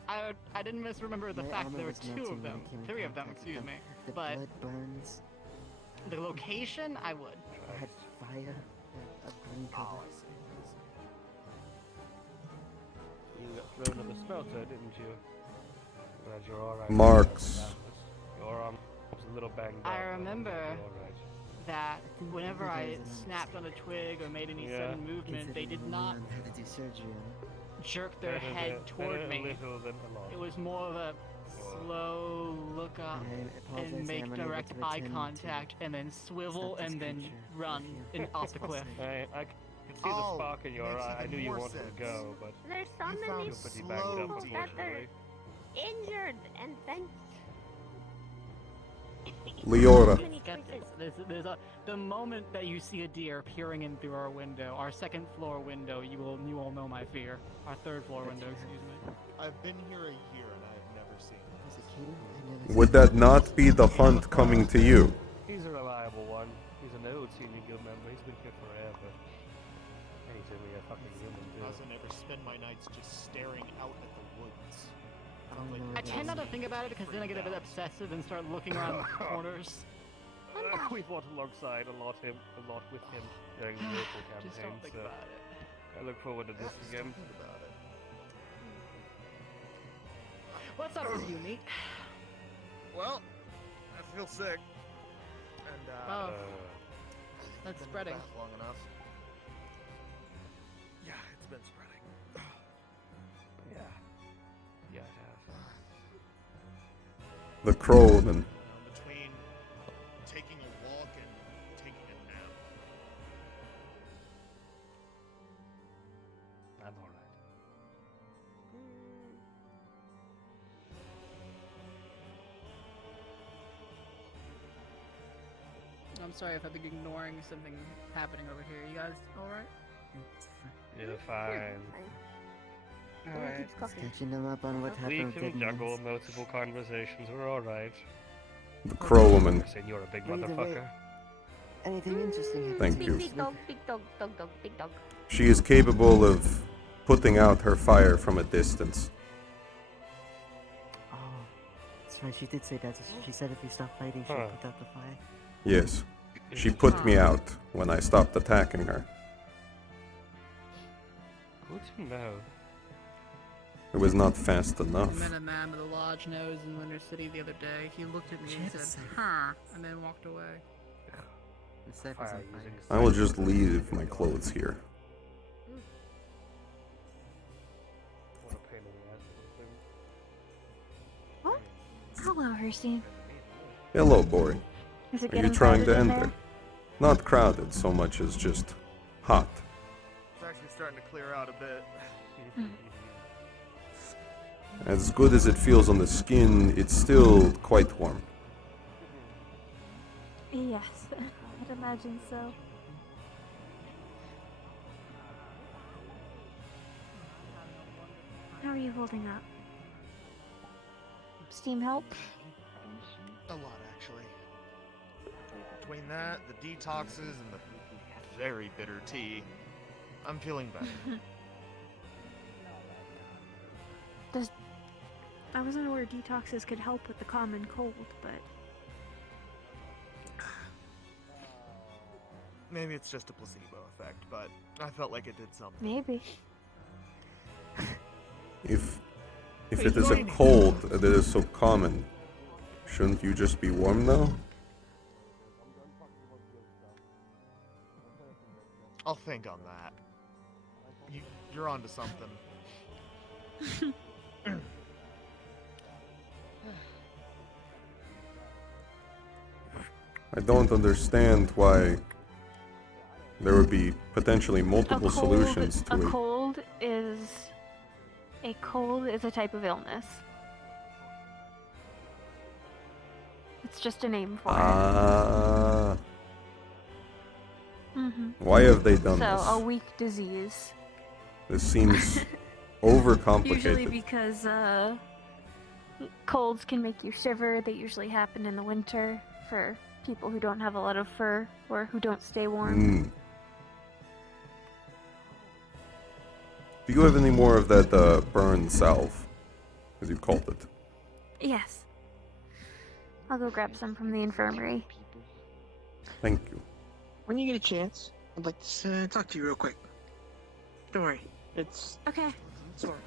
I didn't misremember the My fact armor there were was melting 2 of when I them, came in 3 of them, contact with excuse them. me. The But blood burns. the location, I would. I had fire, a green color. You got thrown in the smelter, didn't you? Glad you're alright. Marks. Your arm was a little banged up. I but remember you're alright. that whenever I snapped on a twig or made any sudden movement, they did not Had to do surgery on it. jerk their Better head than- toward better me. a little than a lot. It was more of a slow look up I apologize, and I make am unable direct to eye attend contact and then swivel stop this and then creature run off the cliff. I could see the spark in your makes eye. I even knew you more wanted to sense. go, but There's so You many found you're pretty banged up, people that are unfortunately. injured and then Leora. Get this. The moment that you see a deer peering in through our window, our 2nd floor window, you will know my fear. Our 3rd floor window, excuse me. I've been here a year and I've never seen it. Would that not be the hunt coming to you? He's a reliable one. He's an old senior guild member. He's been here forever. And he's only a fucking human I too. also never spend my nights just staring out at the woods. I tend not to think about it because then I get a bit obsessive and start looking around the corners. We fought alongside a lot with him during the local campaign. Just don't think so about it. I look forward to this again. What's up with you, Neat? Well, I feel sick. And Oh. That's been in the spreading. bath long enough. Yeah, it's been spreading. Yeah. Yeah, it has. The Crowman. Between taking a walk and taking a nap. I'm alright. I'm sorry if I've been ignoring something happening over here. You guys alright? You're fine. Alright. Catching them up on what We happened. can with juggle Deadmans. multiple conversations. We're alright. The Crowman. Saying you're a big Either way, motherfucker. Anything interesting happens. Thank big, you. big dog, big dog, dog, dog, big dog. She is capable of putting out her fire from a distance. Oh, that's right. She did say that. She said if you stop fighting, she'll Huh. put out the fire. Yes. She put me out when I stopped attacking her. Good to know. It was not fast I enough. met a man with a lodge nose in Winter City the other day. He looked at me and Shit. said, huh, and then walked away. The sack was on fire. I will just leave my clothes here. What a pain in the ass. What? Hello, Hircine. Hello, boy. Is it Are you getting trying to crowded in enter? there? Not crowded so much as just hot. It's actually starting to clear out a bit. As good as it feels on the skin, it's still quite warm. Yes, I'd imagine so. How are you holding up? Steam help? A lot, actually. Between that, the detoxes, and the very bitter tea, I'm feeling better. I wasn't aware detoxes could help with the common cold, but Maybe it's just a placebo effect, but I felt like it did something. Maybe. If it is a cold that is so common, shouldn't you just be warm now? I'll think on that. You're onto something. I don't understand why there would be potentially multiple solutions to A it. cold is a type of illness. It's just a name for it. Why have they done So, this? a weak disease. This seems overcomplicated. Usually because colds can make you shiver. They usually happen in the winter for people who don't have a lot of fur or who don't stay warm. Do you have any more of that burn salve, as you called it? Yes. I'll go grab some from the infirmary. Thank you. When you get a chance, I'd like to talk to you real quick. Don't worry, it's okay. It's orange.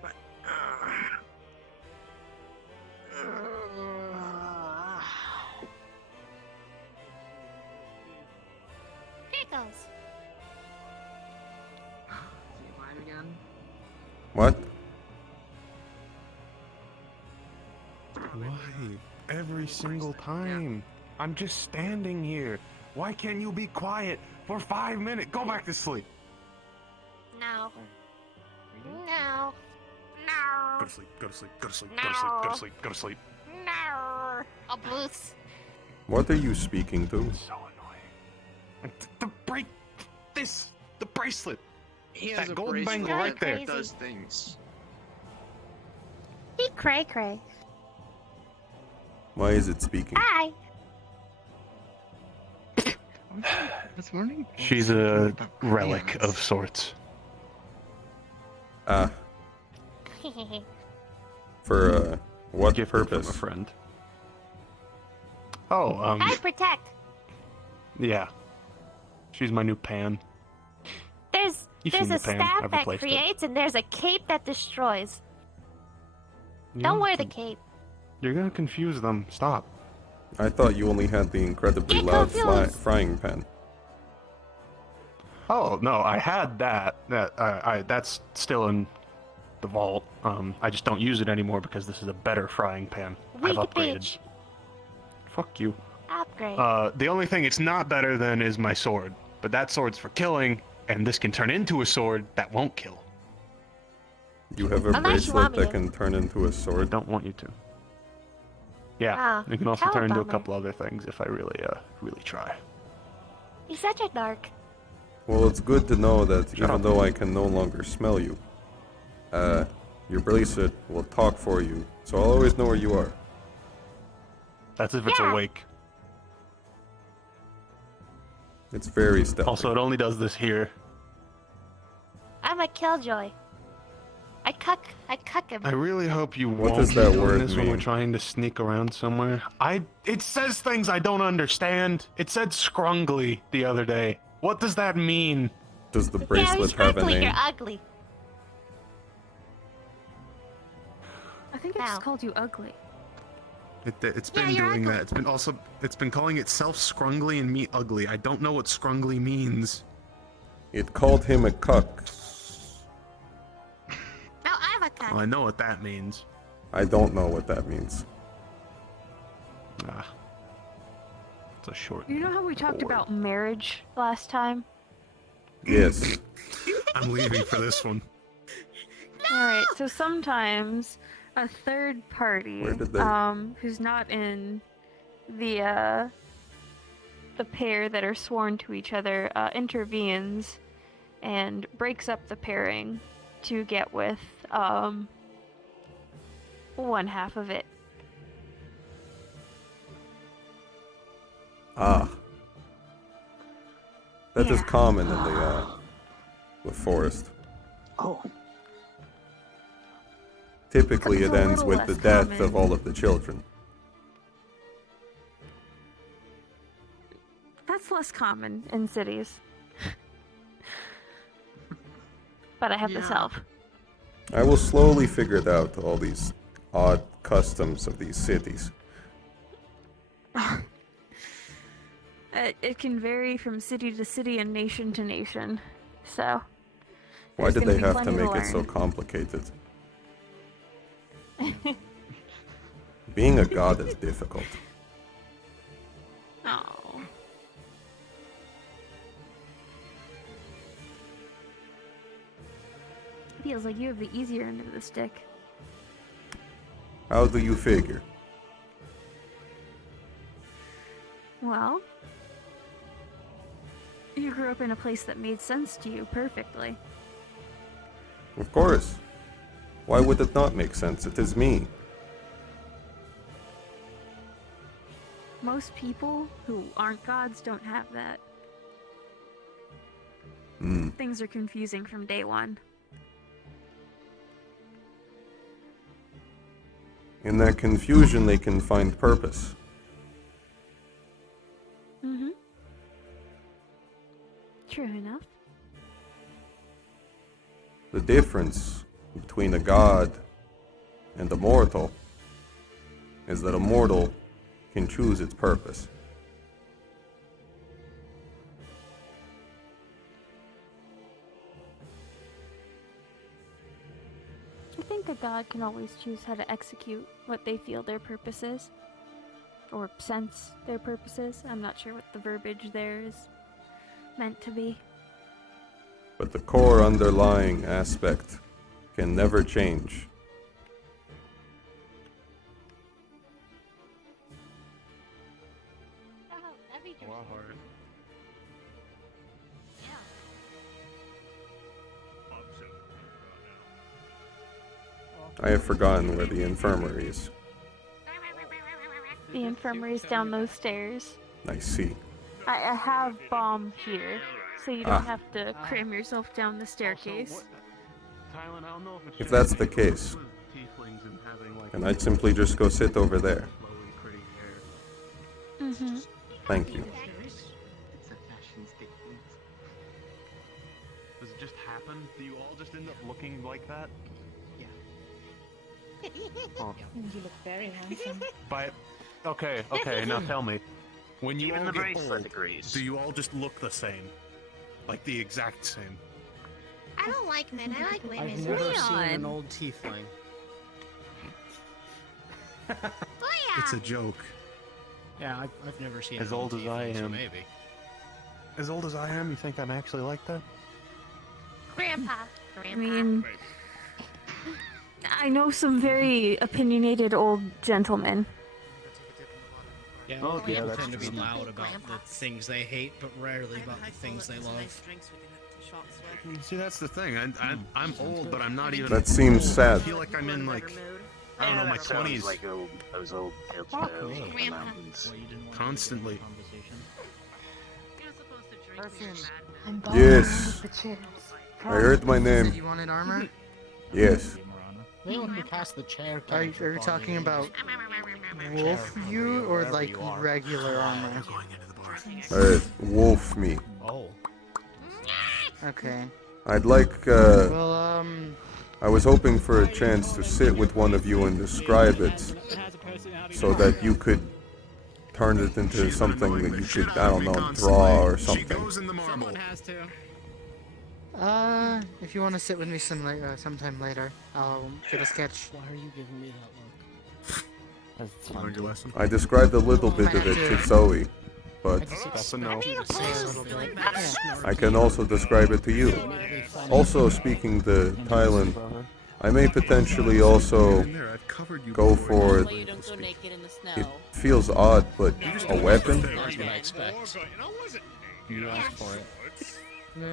But Pickles. again. What? Why? Every single time. I'm just standing here. Why can't you be quiet for 5 minutes? Go back to sleep. No. No. Go No. to sleep, go to sleep, go to sleep, go to sleep, go to sleep, go to sleep. No. A booth. What are you speaking to? So annoying. The bracelet. He has That a gold bracelet bangle right that there. does things. He cray cray. Why is it speaking? Hi. This morning? She's a relic of sorts. For what Gift purpose? from a friend. Oh, I protect. yeah. She's my new pan. There's You've there's seen a the pan. staff I've that replaced it. creates and there's a cape that destroys. Yeah, Don't wear the cape. You're gonna confuse them. Stop. I thought you only had the incredibly Get loud confused. frying pan. Oh no, I had that. That's still in the vault. I just don't use it anymore because this is a better frying pan. I've Weak upgraded. bitch. Fuck you. Upgrade. The only thing it's not better than is my sword, but that sword's for killing, and this can turn into a sword that won't kill. You have a Unless you want bracelet me that to. can turn into a I sword. don't want you to. Yeah, Ah, it can also how turn into a bummer. couple other things if I really try. He's such a narc. Well, it's good to know that Shut even up. though I can no longer smell you, your bracelet will talk for you, so I'll always know where you are. That's if it's Yeah. awake. It's very stealthy. Also, it only does this here. I'm a killjoy. I cuck him. I really hope you What won't does keep that doing word this when we're mean? trying to sneak around somewhere. It says things I don't understand. It said scrungly the other day. What does that mean? Does the Yeah, bracelet he's have a ugly. name? You're ugly. I think I Ow. just called you ugly. It's Yeah, been you're doing ugly. that. It's been calling itself scrungly and me ugly. I don't know what scrungly means. It called him a cuck. No, I'm a cuck. Well, I know what that means. I don't know what that means. Ah. It's a short. You know how we talked word. about Marriage last time. Yes. I'm leaving for this one. Alright, so sometimes a third party, Where did they- who's not in the pair that are sworn to each other, intervenes and breaks up the pairing to get with, one half of it. That is common in the forest. Oh. Typically, It's it a ends little with the less death common. of all of the children. That's less common in cities. But I have this help. I will slowly figure it out, all these odd customs of these cities. It can vary from city to city and nation to nation. So. Why there's did gonna they be have to plenty make it so learn. complicated? Being a god is difficult. Oh. Feels like you have the easier end of the stick. How do you figure? Well, you grew up in a place that made sense to you perfectly. Of course. Why would it not make sense? It is me. Most people who aren't gods don't have that. Hmm. Things are confusing from day one. In that confusion, they can find purpose. Mm-hmm. True enough. The difference between a god and a mortal is that a mortal can choose its purpose. I think a god can always choose how to execute what they feel their purpose is. Or sense their purposes. I'm not sure what the verbiage there is meant to be. But the core underlying aspect can never change. I have forgotten where the infirmary is. The infirmary's down those stairs. I see. I have bomb here, so you Ah. don't have to cram yourself down the staircase. Kylan, I don't know if it's If that's the case, tieflings and having like then I'd simply just go sit over there. flowy, pretty hair. Mm-hmm. Thank you. It's a fashion statement. Does it just happen? Do you all just end up looking like that? Oh. You look very handsome. Okay, now tell me. When you Even all the get bracelet old, agrees. do you all just look the same? Like the exact same? I don't like men, I like women. I've never seen an Leon! old tiefling. It's a joke. Yeah, I've never seen As an old as I tiefling, so am. maybe. As old as I am, you think I'm actually like that? Grandpa. I mean, I know some very opinionated old gentlemen. Yeah, Oh, old yeah, people that's tend to be true. loud about the things they hate, but rarely about the things they love. See, that's the thing. I'm old, but I'm not even. That seems old. sad. I feel like I'm in like, I don't know, my that sounds 20s. like those old tales Fuck from me. the mountains. Constantly. I'm Yes. with the chairs. I heard my name. You wanted armor? Yes. They let me pass the chair. Are you talking about wolf you or like regular armor? Wolf me. Oh. Okay. I'd like, Well, I was hoping for a chance to sit with one of you and describe it so that you could turn it into something that you could, I don't know, draw or something. Someone has to. if you want to sit with me sometime later, I'll get a sketch. Why are you giving me that look? Learned your lesson. I described a little bit of it to Zoe, but That's a no. I can also describe it to you. Also, speaking to Thailand, I may potentially also go for, it feels odd, but a weapon? That's what I expect. You asked for it.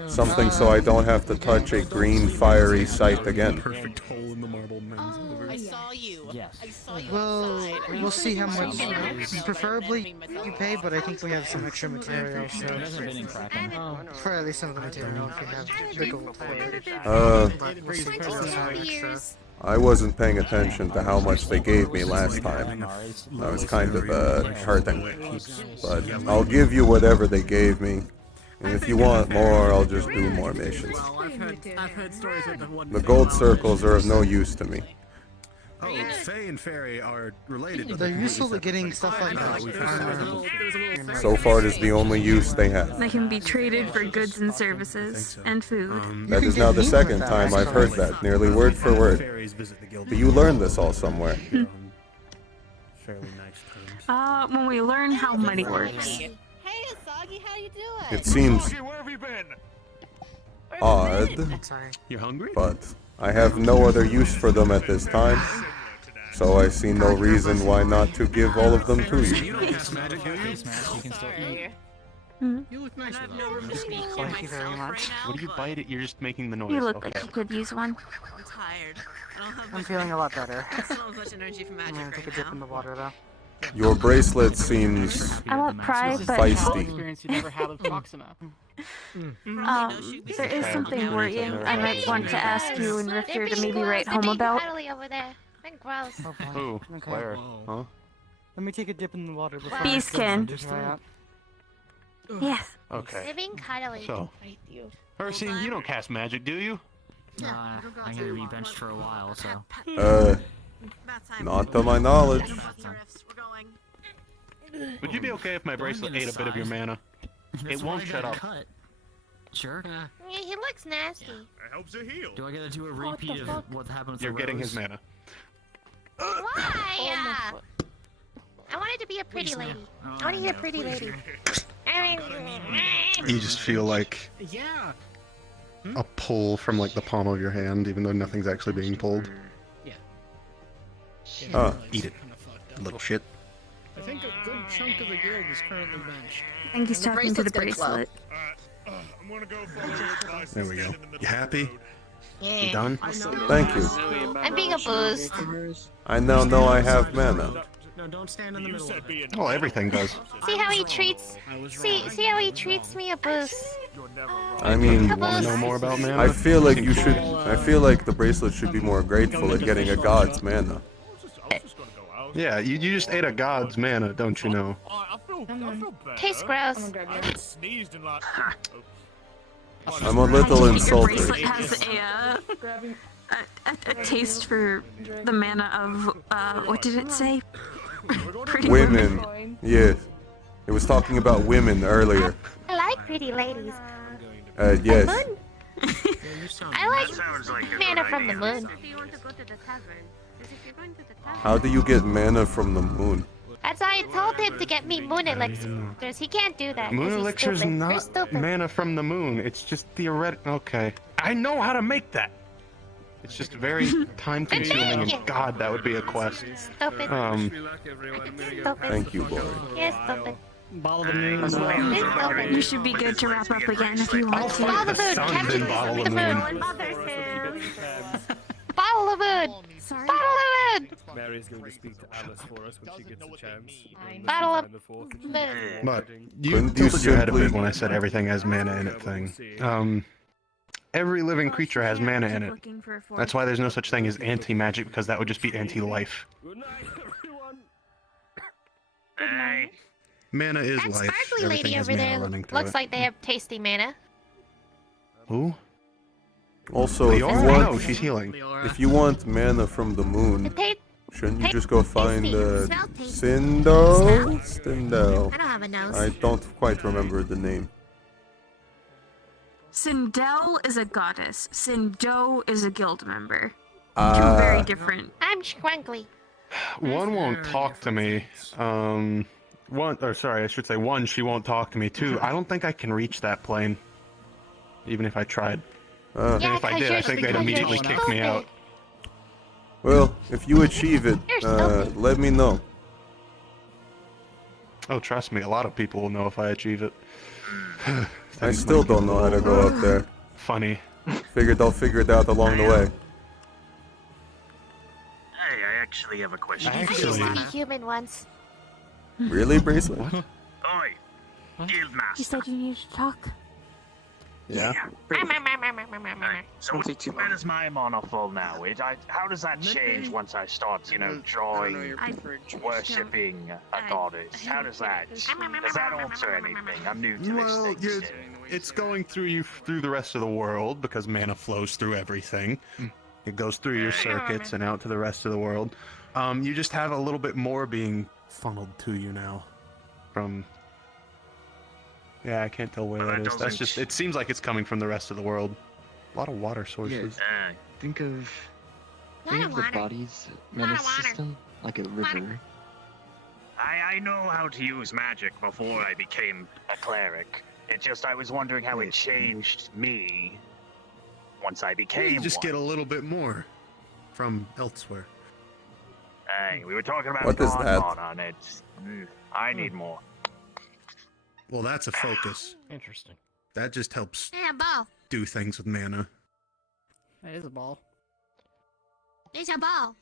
Something so I don't have to touch a green fiery site again. Perfect hole in the marble men's over. I saw you. Yes. I saw you Well, outside. we'll see how much, Sorry. preferably you pay, but I think we have some extra material, so for at least some of the material, if you have the gold for it. But we'll see if there's extra. I wasn't paying attention to how much they gave me last time. I was kind of hurting. But I'll give you whatever they gave me. And if you want more, I'll just do more missions. Well, I've heard stories of the one. The gold circles are of no use to me. Oh, Fae and Fairy are related. They're useful to getting stuff like that. So far, it is the only use they have. They can be traded for goods and services and food. That is now the second time I've heard that, nearly word for word. Do you learn this all somewhere? Fairly nice terms. When we learn how money works. Hey, Asagi, how you doing? It seems Where have you been? odd, You're hungry? but I have no other use for them at this time, so I see no reason why not to give all of them to you. You don't cast magic, do you? You can still eat. You look nice though. Thank you very much. What do you bite it? You're just making the noise. You look okay. like you could use one. I'm tired. I don't have I'm much feeling a lot better. I still don't have much energy for magic I'm gonna take a right dip now. in the water though. Your bracelet seems I won't pry, but feisty. Experience you never had with Proxima. there is something worrying I might want to ask you and Rifter to maybe write home about. Cuddly over there. Been gross. Who? Okay. Where? Huh? Let me take a dip in the water before Bee I skin. try out. Yes. Okay. They're being cuddly. So, Hircine, you don't cast magic, do you? Nah, I'm gonna be benched for a while, so. Not to my knowledge. Would you be okay if my bracelet ate a bit of your mana? It won't shut up. Sure. Yeah, he looks nasty. It helps it heal. Do I gotta do a repeat of what happened with You're the getting rose? his mana. Why? I wanted to be a pretty lady. I want to be a pretty lady. You just feel like Yeah. a pull from like the palm of your hand, even though nothing's actually being pulled. Huh. Eat it, little shit. I think a good chunk of the guild is currently benched. I think he's talking to the bracelet. I'm gonna go follow your advice. There we go. You happy? Yeah. You done? Thank you. I'm being a boost. I now know I have mana. No, don't stand in the middle of it. Oh, everything does. See how he treats. See how he treats me a boost. I mean, You want to know more about mana? I feel like you should. I feel like the bracelet should be more grateful at getting a god's mana. Yeah, you just ate a god's mana, don't you know? I feel better. Tastes gross. I sneezed and like. I'm a little Your insulted. bracelet has a taste for the mana of, what did it say? Pretty Women. Yes. It was talking about women earlier. I like pretty ladies. Yes. I like mana from the moon. How do you get mana from the moon? That's why I told him to get me moon elixirs. He can't do that. 'cause Moon he's elixir's stupid. You're not stupid. mana from the moon. It's just theoretical. Okay. I know how to make that. It's just very time consuming, and God, that would be a quest. Stupid. Thank you, boy. Yes, stupid. Ball of the moon. You should be good to wrap up again if you want to. Ball of the moon. Captain Bottle the of moon. moon. Bottle of moon. Sorry. Bottle of moon. Mary's going to speak to Alice for us when she gets a chance. Bottle of moon. But you Couldn't you tilted your head a bit simply- when I said everything has mana in it thing. Every living creature has mana in it. That's why there's no such thing as anti-magic, because that would just be anti-life. Good night. Mana is That life. sparkly Everything lady has over mana there running through looks it. like they have tasty mana. Who? Also, if you Leora? want, No, she's healing. if you want mana from the moon, shouldn't you just go find tasty. Smell tasty. Sindo? Stindo. I don't have a nose. I don't quite remember the name. Sindel is a goddess. Sindo is a guild member. Two Ah. very different. I'm scrunkly. One won't talk to me. One, she won't talk to me. Two, I don't think I can reach that plane. Even if I tried. And Yeah, if I 'cause did, I you're think they'd stupid. immediately kick me out. Well, if you achieve it, let me know. Oh, trust me, a lot of people will know if I achieve it. I still don't know how to go up there. Funny. Figured I'll figure it out along the way. Hey, I actually have a question. I used to be human once. Really, Bracelet? Oi, Guildmaster. You said you needed to talk. Yeah. So where does my mana fall now? How does that change once I start, drawing, worshipping a goddess? How does that? Does that alter anything? I'm new to this Well, thing. it's going through the rest of the world because mana flows through everything. It goes through your circuits and out to the rest of the world. You just have a little bit more being funneled to you now from. Yeah, I can't tell where that is. That's just. It seems like it's coming from the rest of the world. A lot of water sources. Think of the body's mana system like a river. I know how to use magic before I became a cleric. It's just I was wondering how it changed me once I became You just one. get a little bit more from elsewhere. Hey, we were talking about What is God that? mana, and it's. I need more. Well, that's a focus. Interesting. That just helps Yeah, ball. do things with mana. That is a ball. It's a ball.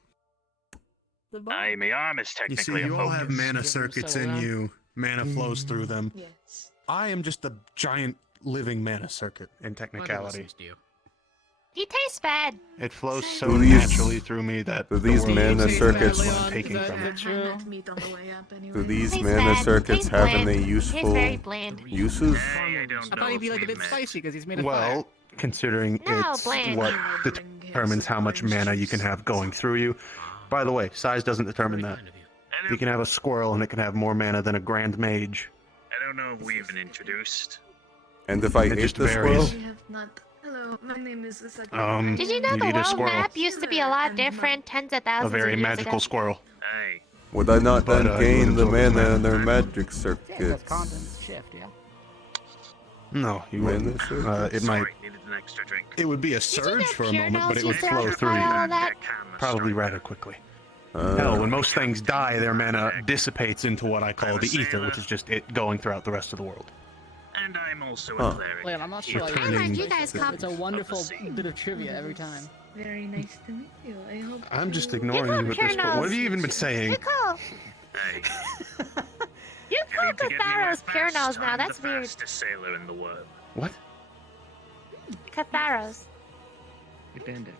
Hey, my arm is You technically see, you a all focus. have mana circuits in you. Mana flows through them. Yes. I am just a giant living mana circuit in technicality. He tastes bad. It flows so Do these- naturally through me that do these the world mana is circuits- what I'm taking from it. Do these Tastes mana bad. circuits Tastes have bland. any Tastes useful very bland. uses? I thought he'd be like a bit spicy because he's made of fire. Well, considering No, it's bland. what determines how much mana you can have going through you. By the way, size doesn't determine that. You can have a squirrel and it can have more mana than a grand mage. I don't know if we've been introduced. And if I It ate just the varies. squirrel? We have not. Hello, my name is Usagi. Did you know you the eat a world squirrel. map used to be a lot different tens of thousands A very of years magical ago? squirrel. Hey. Would I not But, then you gain the would absorb mana mana. in their magic Yeah, circuits? that's contents shift, yeah. No, you Mana wouldn't. circuits? It might. Needed an extra drink. It would be a you surge know for a pure moment, but it knowledge would used to flow through occupy all you. that? Probably rather quickly. Hell, when most things die, their mana dissipates into what I call the ether, which is just it going throughout the rest of the world. And I'm also Huh. a cleric. Leon, I'm not sure. You're Like, turning- you guys come. it's a wonderful bit of trivia every time. Very nice to meet you. I hope. I'm just you- ignoring you at this point. What have you even been saying? You call Hey. you call Need to get me my Catharos pure fast. nose now. I'm That's the weird. fastest sailor in the world. What? Catharos. Hey, Bandit.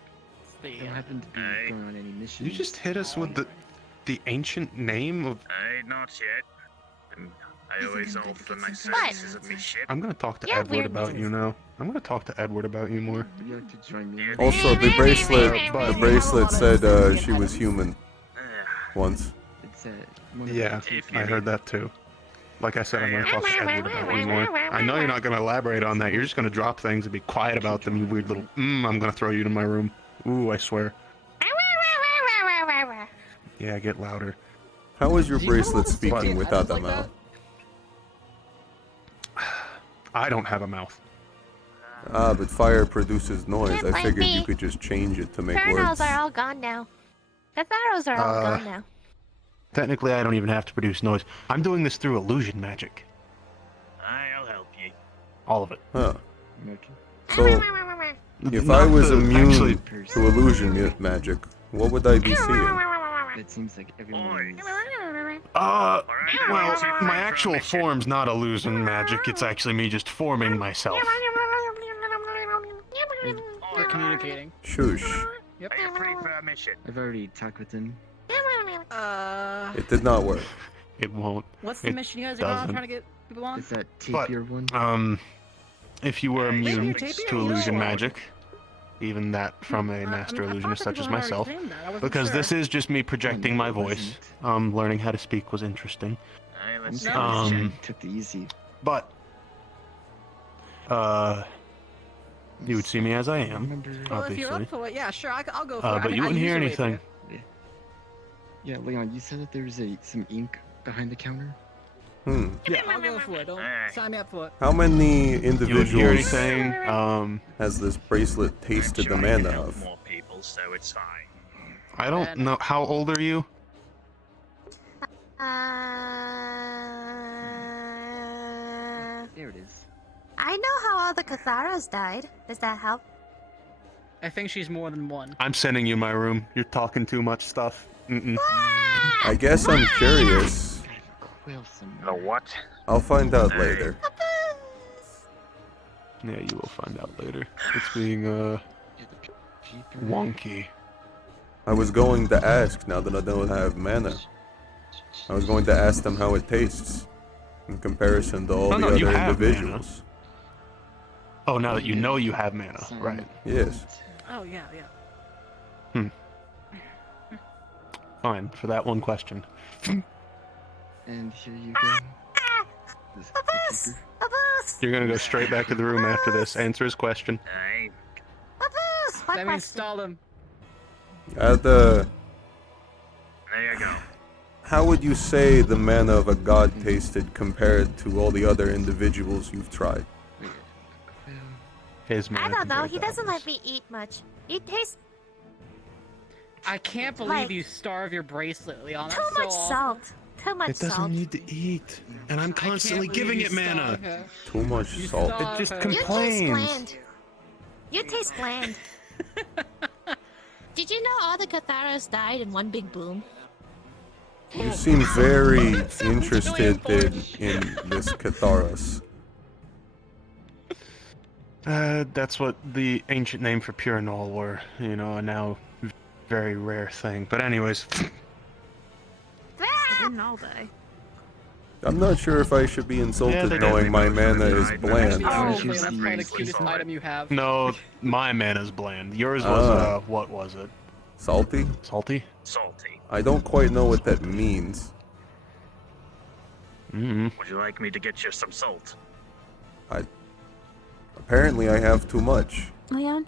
The, Don't happen to be Hey. going on any missions? You just hit us with the ancient name of. Hey, not yet. I always offer my What? services of me ship. I'm gonna talk to Yeah, Edward weird about names. you now. I'm gonna talk to Edward about you more. Would you like to join me? Also, the bracelet said she was human once. It's one of Yeah, the I heard that too. Like I said, I'm gonna talk to Edward about you more. I know you're not gonna elaborate on that. You're just gonna drop things and be quiet about them, you weird little. I'm gonna throw you to my room. Ooh, I swear. Yeah, get louder. How is your bracelet speaking without the like mouth? I don't have a mouth. Ah, but fire produces noise. Can't I blame figured me. you could just change it to make Pure words. are all gone now. Catharos are all gone now. Technically, I don't even have to produce noise. I'm doing this through illusion magic. I'll help you. All of it. Huh. Okay. So, if Not I was the- immune actually- to illusion magic, what would I be seeing? It seems like everyone. Well, my actual form's not illusion magic. It's actually me just forming myself. They're communicating. Shush. Yep. Are you free for a mission? I've already talked with him. It did not work. It won't. What's the It mission you guys are going on doesn't. trying to get people on? Is that But, tapir one? if you were immune tapir, to you illusion know. magic, even that from a master I illusionist thought such as people had already myself, claimed that. I wasn't because sure. this is just me projecting my no, it voice. wasn't. Learning how to speak was interesting. Hey, I'm let's see. surprised Um, you took the easy. But, you would see me as I am, Well, if you're obviously. up for it, yeah, sure, I'll go for it. I But mean, you I wouldn't hear usually wait for anything. Yeah, Leon, you said that there was some ink behind the counter. Yeah, I'll go for it. Don't sign me up for it. How many You wouldn't hear individuals anything. has this bracelet tasted the I'm trying to mana help of? more people, so it's fine. I don't know. How old are you? Uh, There it is. I know how all the Catharas died. Does that help? I think she's more than one. I'm sending you my room. You're talking too much stuff. I guess I'm curious. The what? I'll find out later. Yeah, you will find out later. It's being, wonky. I was going to ask now that I don't have mana. I was going to ask them how it tastes in comparison to all the you other have individuals. Mana. Oh, now that you know you have mana, right? Yes. Oh, yeah, yeah. Fine, for that one question. And here you go. You're gonna go straight back to the room after this. Answer his question. Hey. That means stall him. There you go. How would you say the mana of a god tasted compared to all the other individuals you've tried? His I don't know. He doesn't let me eat much. It tastes I can't believe Like- you starve your bracelet, Leon. too That's so much awful. salt. Too much It doesn't salt. need to eat, and I'm constantly giving it mana. Too much salt. It just You taste complains. bland. You taste bland. Did you know all the Catharas died in one big boom? You seem very interested in this Catharas. That's what the ancient name for Purinol were, you know, a now very rare thing. But anyways, They didn't all die. I'm not sure if I should be insulted knowing my mana is bland. Oh, Leon, that's probably the cutest item you have. no, my mana's bland. Yours was, what was it? Salty? Salty? Salty. I don't quite know what that means. Would you like me to get you some salt? Apparently I have too much. Leon,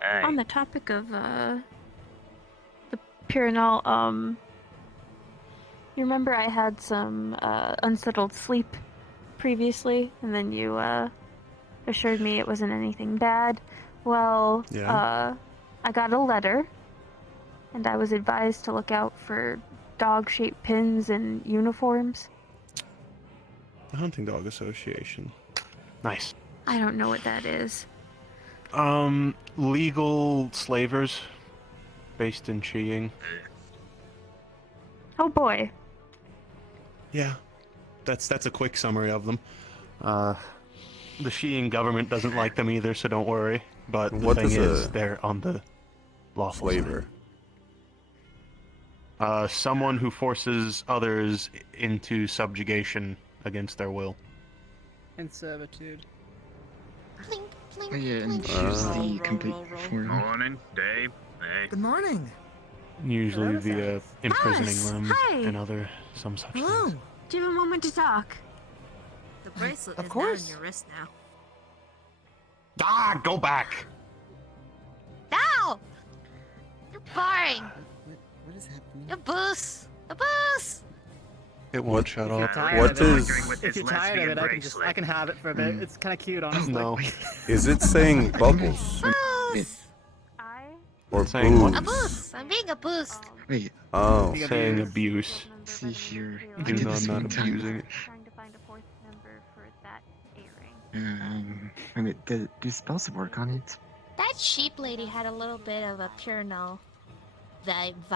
Hey. on the topic of the Purinol, you remember I had some unsettled sleep previously, and then you assured me it wasn't anything bad. Well, Yeah. I got a letter, and I was advised to look out for dog-shaped pins and uniforms. The Hunting Dog Association. Nice. I don't know what that is. Legal slavers based in Chiing. Oh boy. Yeah, that's a quick summary of them. The Chiing government doesn't like them either, so don't worry. But the What thing is is, a they're on the lawful Slaver. side. Someone who forces others into subjugation against their will. And servitude. Oh yeah, and here's the complete form. Morning, Dave. Hey. Good morning. Usually via imprisoning Alice, them hi. and some such Hello. things. Do you have a moment to talk? The bracelet Of is course. now on your wrist now. Ah, go back! No! You're boring. What is happening? You're boost. A boost. It won't shut up. What is... If you're tired of it, I can have it for a bit. It's kind of cute, honestly. No. Is it saying bubbles? Boost. Or Saying what? A booze? boost. I'm being a boost. Wait, Oh. Saying abuse. see here. I Do did not this not one time. abusing it. Trying to find a fourth member for that airing. I mean, do spells work on it? That sheep lady had a little bit of a Purinol vibe.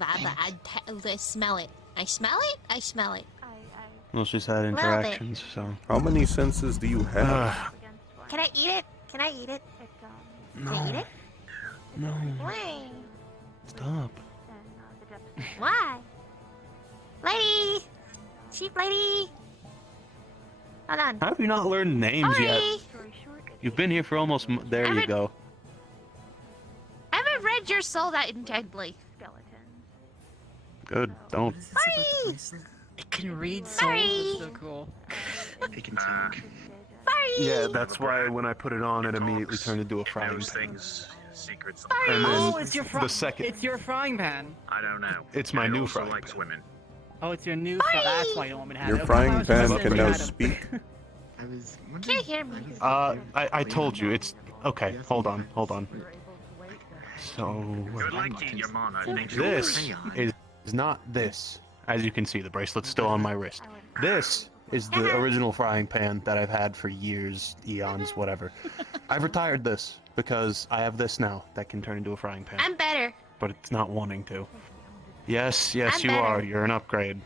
I smell it. I smell it. I smell it. Well, she's had Little bit. interactions, so. How many senses do you have? Can I eat it? Can I eat it? Can I eat it? No. Why? Stop. Why? Lady! Sheep lady! Hold on. How have you not learned names yet? Sorry. You've been here for almost. There you go. I haven't read your soul that intently. Good. Don't. Sorry! It can read souls. Sorry. It's so cool. It can talk. Sorry! Yeah, that's why when I put it on, it immediately turned into a frying Those pan. things, secrets. And then Oh, it's your the second. It's your frying pan. I don't know. It's my I new also frying likes pan. women. Oh, it's your new. That's why you don't want me to have Your it. Okay, frying I was pan just can saying now we had 'em. speak? I was Can't hear me. I told you it's okay. Hold on. So Good like to eat your mana. It makes you this crayon. is not this. As you can see, the bracelet's still on my wrist. This is the original frying pan that I've had for years, eons, whatever. I've retired this because I have this now that can turn into a frying pan. I'm better. But it's not wanting to. Yes, I'm you better. are. You're an upgrade.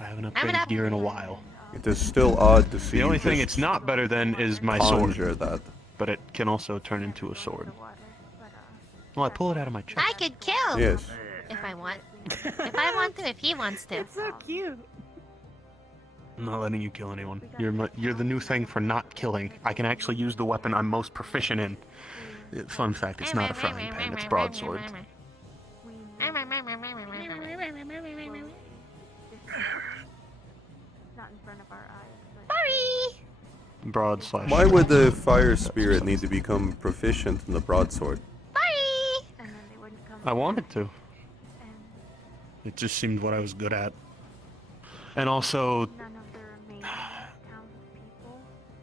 I haven't upgraded gear in a while. It is still odd to see. The only you thing just it's not better than is my conjure sword. that. But it can also turn into a sword. Well, I pull it out of my chest. I could kill. Yes. If I want. If I want to, if he wants to. It's so cute. I'm not letting you kill anyone. You're the new thing for not killing. I can actually use the weapon I'm most proficient in. Fun fact, it's not a frying pan, it's broadsword. Sorry. Broad slash. Why would the fire spirit need to become proficient in the broadsword? Sorry. I wanted to. It just seemed what I was good at. And also,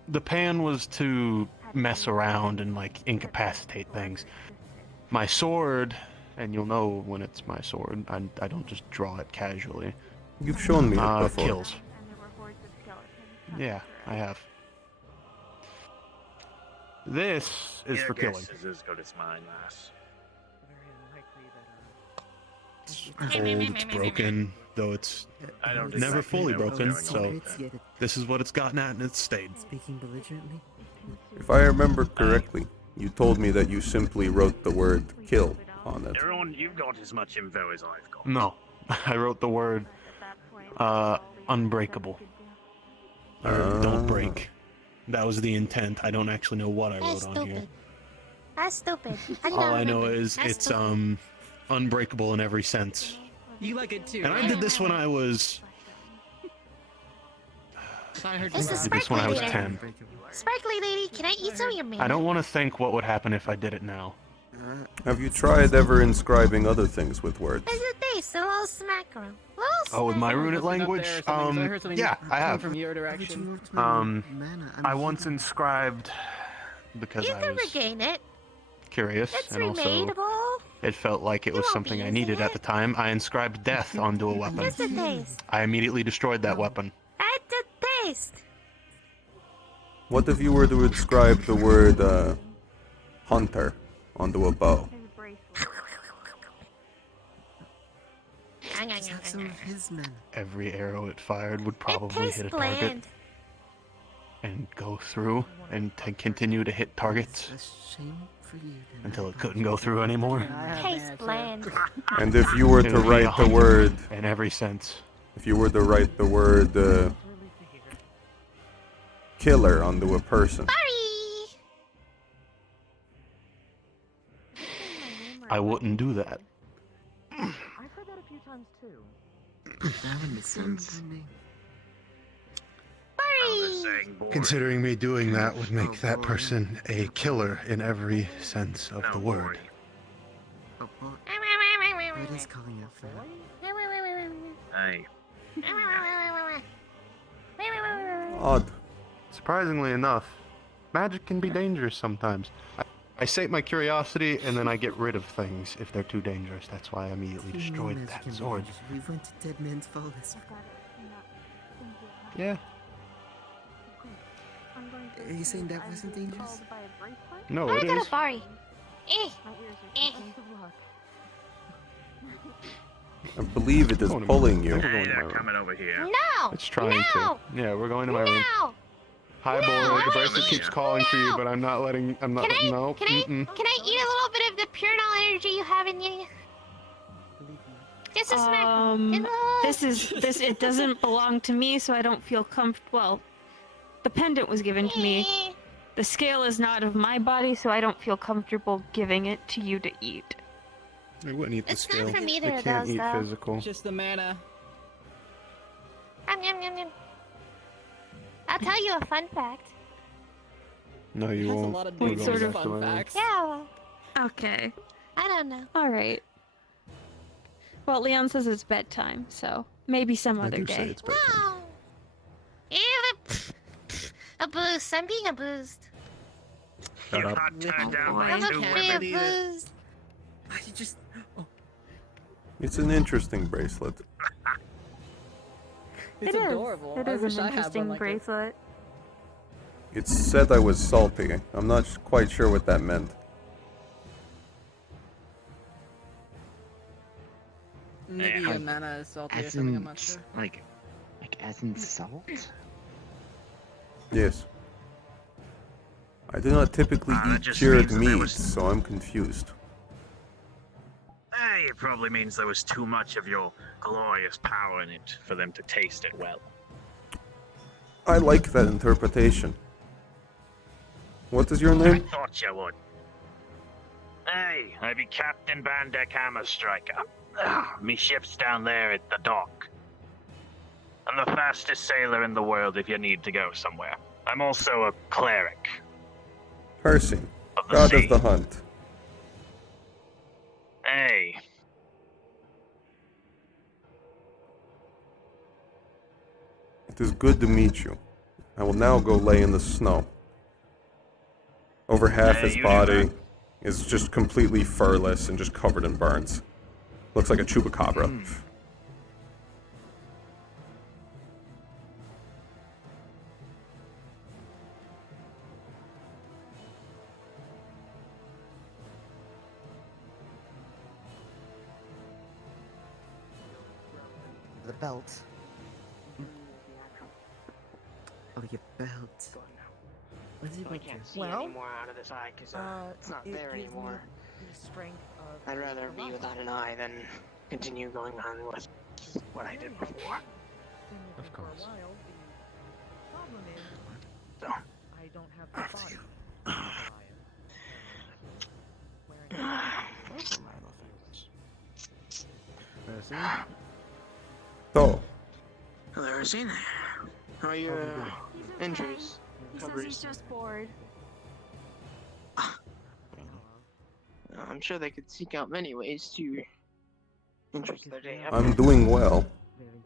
the pan was to mess around and like incapacitate things. My sword, and you'll know when it's my sword, I don't just draw it casually. You've shown me it before. Kills. Yeah, I have. This is for killing. Is as good as mine, lass. It's old, it's broken, though it's never fully broken, so this is what it's gotten at and it's stayed. Speaking belligerently? If I remember correctly, you told me that you simply wrote the word kill on it. Everyone, you've got as much info as I've got. No, I wrote the word unbreakable. Or don't break. That was the intent. I don't actually know what I wrote on here. That's stupid. All I know is it's unbreakable in every sense. You like it too. And I did this when I was. I did this when I was 10. Sparkly lady, can I eat some of your meat? I don't want to think what would happen if I did it now. Have you tried ever inscribing other things with words? There's a taste, a little smacker. Oh, with my runic language? Yeah, I have. From your direction. I once inscribed because You I can was regain it. curious, It's and also remainable. it felt like it was something I needed at the time. I inscribed death onto a weapon. Just a taste. I immediately destroyed that weapon. That's a taste. What if you were to inscribe the word hunter onto a bow? Some of his men. Every arrow it fired would probably hit a target Bland. and go through and continue to hit targets Shame for you. until it couldn't go through anymore. Taste bland. And if you were It to would be a write the hunter word, in every sense. if you were to write the word killer onto a person, I wouldn't do that. I've heard that a few times too. That would make sense. Considering me doing that would make that person a killer in every sense of the word. Oh, boy. It is calling out for that. Hey. odd. Surprisingly enough, magic can be dangerous sometimes. I sate my curiosity and then I get rid of things if they're too dangerous. That's why I immediately destroyed Magic that can be sword. dangerous. We went to Dead Man's Forest. Yeah. Are you saying that wasn't dangerous? No, I it got is. a Bari. I believe it is pulling you. Hey, they're coming over here. No! It's trying to. Yeah, we're going to my room. No! Hi, boy. The bracelet keeps calling for you, but I'm not letting. I'm not. No. Can I eat a little bit of the pure null energy you have in you? Just a smack. It doesn't belong to me, so I don't feel comfortable. Well, the pendant was given to me. The scale is not of my body, so I don't feel comfortable giving it to you to eat. I wouldn't eat the It's scale. not from either I of can't those, eat though. physical. Just the mana. Yum, yum, yum, yum. I'll tell you a fun fact. No, you Has a won't. lot of We're good going sort of back to fun my room. facts. Yeah, well, Okay. I don't know. All right. Well, Leon says it's bedtime, so maybe some I other do day. say it's bedtime. No. A boost. I'm being abused. Shut up. Not turned down by I'm two being women. abused. Why you just? Oh, It's an interesting bracelet. It adorable. It I is wish an I had one interesting like it. bracelet. It said I was salty. I'm not quite sure what that meant. Maybe Like, your mana is salty or as something, in, I'm not sure. like as in salt? Yes. I do not typically That eat just cured means that there meat, was- so I'm confused. It probably means there was too much of your glorious power in it for them to taste it well. I like that interpretation. What is your I name? thought you would. Hey, I be Captain Bandeck Hammerstriker. Me ship's down there at the dock. I'm the fastest sailor in the world if you need to go somewhere. I'm also a cleric. Hircine, Of the god sea. of the hunt. Hey. It is good to meet you. I will now go lay in the snow. Over half Hey, his you do body that. is just completely furless and just covered in burns. Looks like a chupacabra. The belt. Oh, your belt. What is it I like? can't see Well, any more out of this eye because it's not there anymore. I'd rather be without an eye than continue going on with what I did before. Of course. So. I don't have the body. So, Hello, Hircine. How are your injuries? He says he's just bored. I'm sure they could seek out many ways to interest their day. I'm doing well.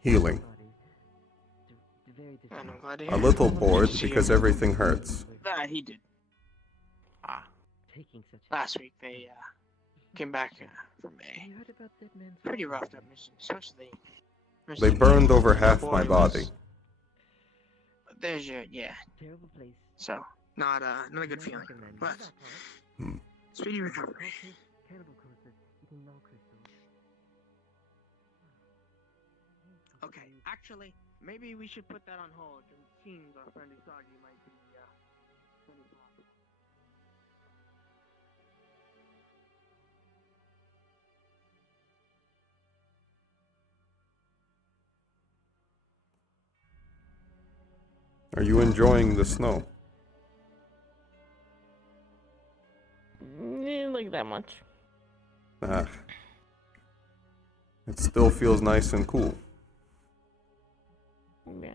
Healing. And I'm glad to A hear it. little Good bored to see because you. everything hurts. He did. Last week they came back from a pretty roughed up mission, especially. They burned over half my body. But there's your So not a good feeling, but speedy recovery. Okay, actually, maybe we should put that on hold. It seems our friend Usagi might be Are you enjoying the snow? Like that much. Ah. It still feels nice and cool. Yeah.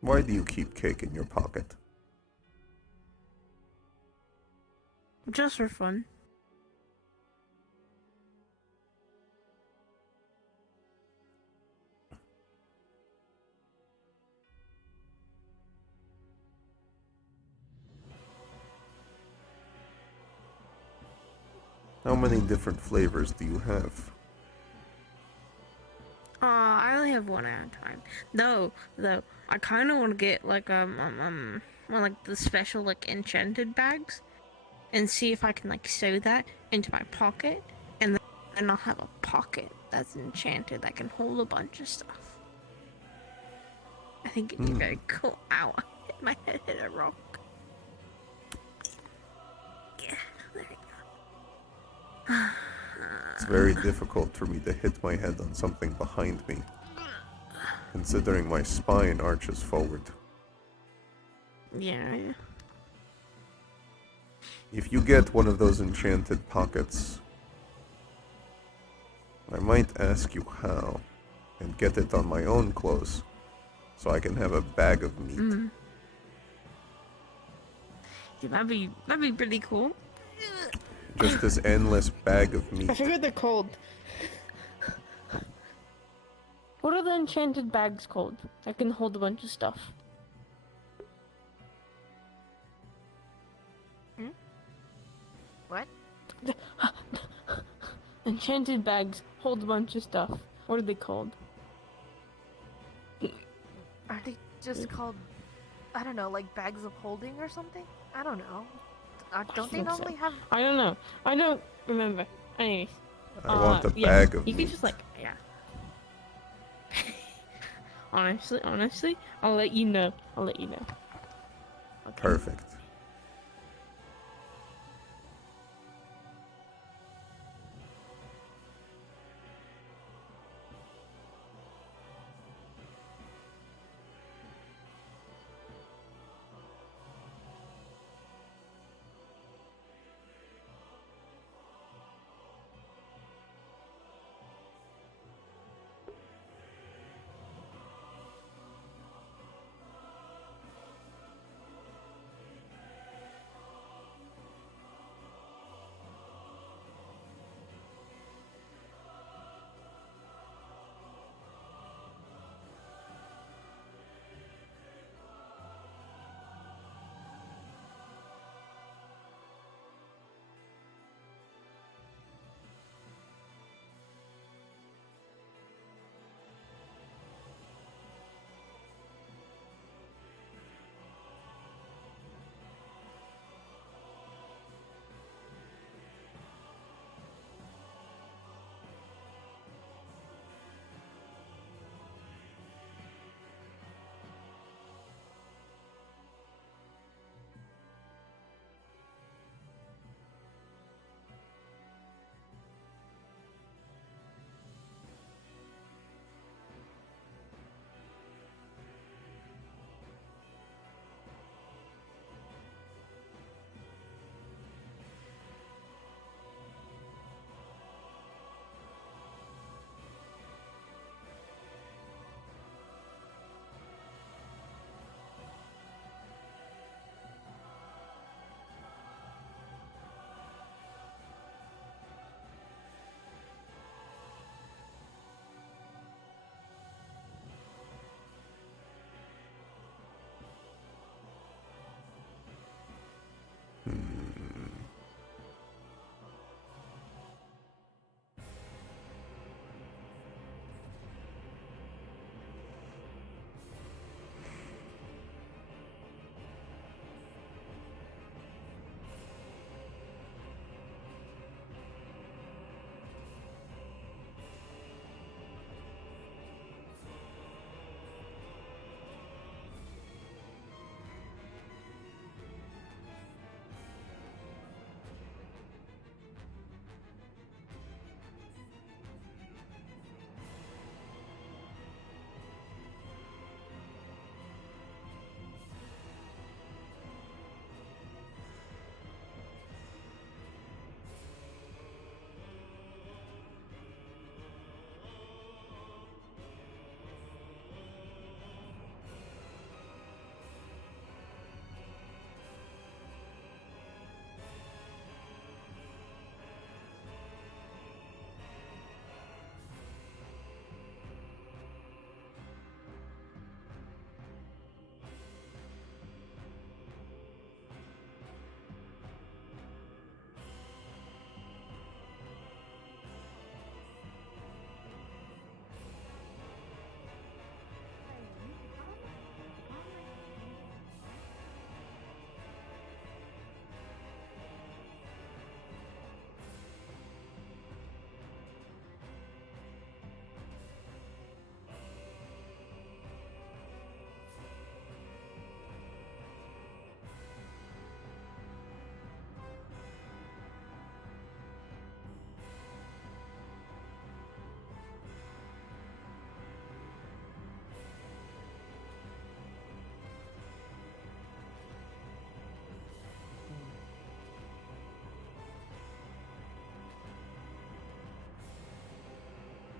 Why do you keep cake in your pocket? Just for fun. How many different flavors do you have? I only have one at a time. Though, I kind of want to get like one like the special like enchanted bags, and see if I can like sew that into my pocket, and then I'll have a pocket that's enchanted that can hold a bunch of stuff. I think it'd be very cool. Ow! I hit my head hit a rock. Yeah, there you go. It's very difficult for me to hit my head on something behind me, considering my spine arches forward. Yeah. If you get one of those enchanted pockets, I might ask you how. and get it on my own clothes, so I can have a bag of meat. Mm. Yeah, that'd be pretty cool. Just this endless bag of I meat. forget they're called. What are the enchanted bags called? I can hold a bunch of stuff. What? Enchanted bags hold a bunch of stuff. What are they called? Are they just called, I don't know, like bags of holding or something? I don't know. Don't they think so. normally have? I don't know. I don't remember. Anyways. I want a yeah. bag of You meat. could just like, yeah. honestly, I'll let you know. Okay. Perfect.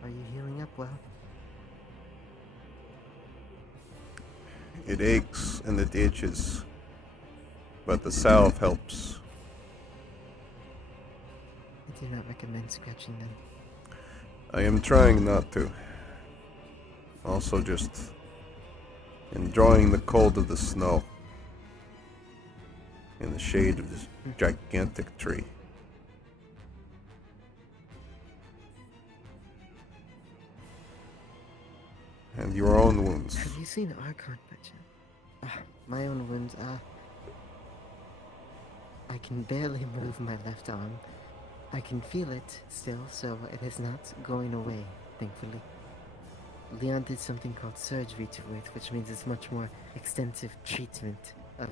Are you healing up well? It aches and it itches, but the salve helps. I do not recommend scratching them. I am trying not to. Also just enjoying the cold of the snow in the shade of this gigantic tree. And your own wounds. Have you seen Archon by chance? My own wounds, I can barely move my left arm. I can feel it still, so it is not going away, thankfully. Leon did something called surgery to it, which means it's much more extensive treatment of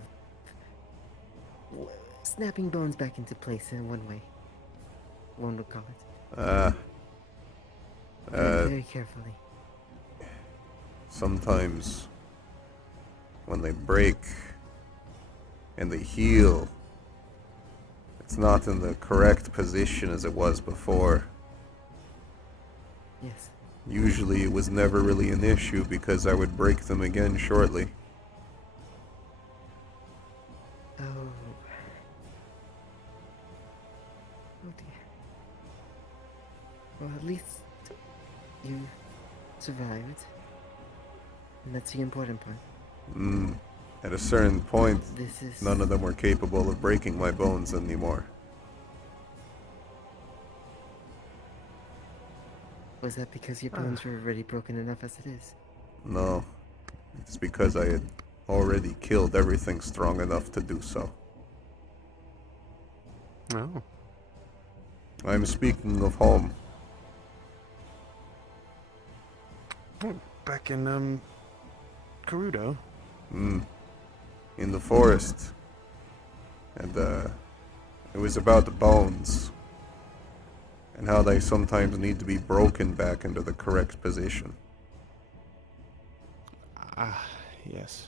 snapping bones back into place in one way. One would call it. Very carefully. Sometimes when they break and they heal, it's not in the correct position as it was before. Yes. Usually it was never really an issue because I would break them again shortly. Oh. Oh dear. Well, at least you survived. And that's the important part. At a certain point, This is... none of them were capable of breaking my bones anymore. Was that because your bones were already broken enough as it is? No. It's because I had already killed everything strong enough to do so. Oh. I'm speaking of home. Oh, back in, Gerudo? In the forest. And, it was about the bones. And how they sometimes need to be broken back into the correct position. Ah, yes.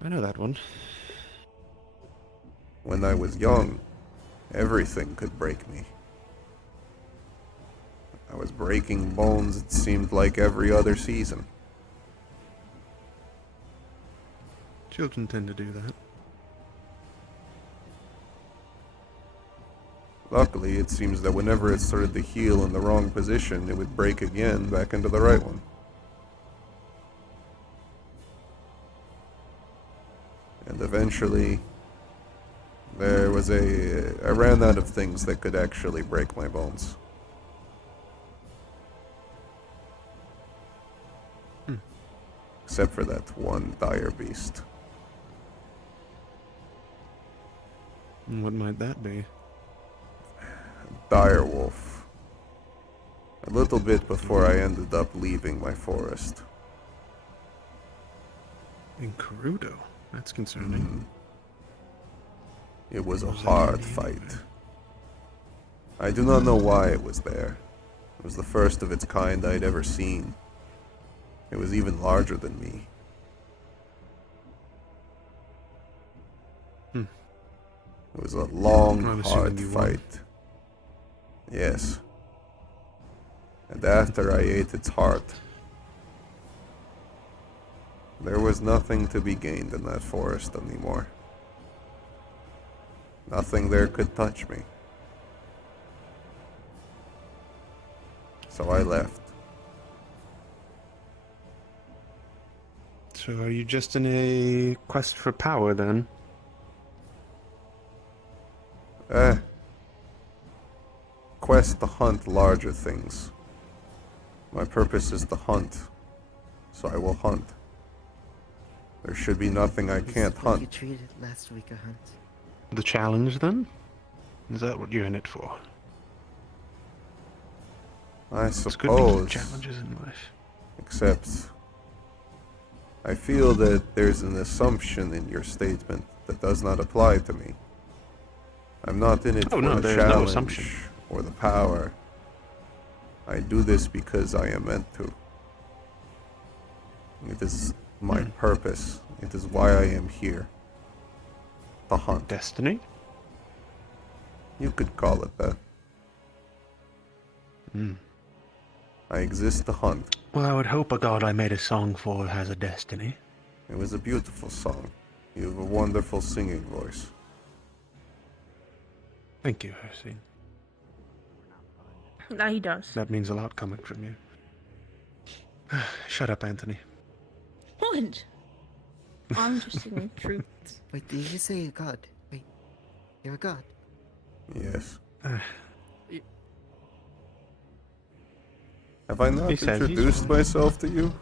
I know that one. When I was young, everything could break me. I was breaking bones, it seemed like every other season. Children tend to do that. Luckily, it seems that whenever it started to heal in the wrong position, it would break again back into the right one. And eventually, there was I ran out of things that could actually break my bones. Except for that one dire beast. And what might that be? Dire wolf. A little bit before I ended up leaving my forest. In Gerudo? That's concerning. It was a hard fight. I do not know why it was there. It was the first of its kind I'd ever seen. It was even larger than me. It was a long, hard fight. Yes. And after I ate its heart, there was nothing to be gained in that forest anymore. Nothing there could touch me. So I left. So are you just in a quest for power then? Quest to hunt larger things. My purpose is to hunt, so I will hunt. There should be nothing I can't hunt. You treated last week a hunt. The challenge then? Is that what you're in it for? I It's good to keep suppose. challenges in life. Except, I feel that there's an assumption in your statement that does not apply to me. I'm not in it for the there's no challenge assumption. or the power. I do this because I am meant to. It is my purpose. It is why I am here. To hunt. Destiny? You could call it that. I exist to hunt. Well, I would hope a god I made a song for has a destiny. It was a beautiful song. You have a wonderful singing voice. Thank you, Hircine. Yeah, he does. That means a lot coming from you. Shut up, Anthony. What? I'm just saying truth. Wait, did you say you're God? Wait, you're a God? Yes. Have I not introduced myself to you?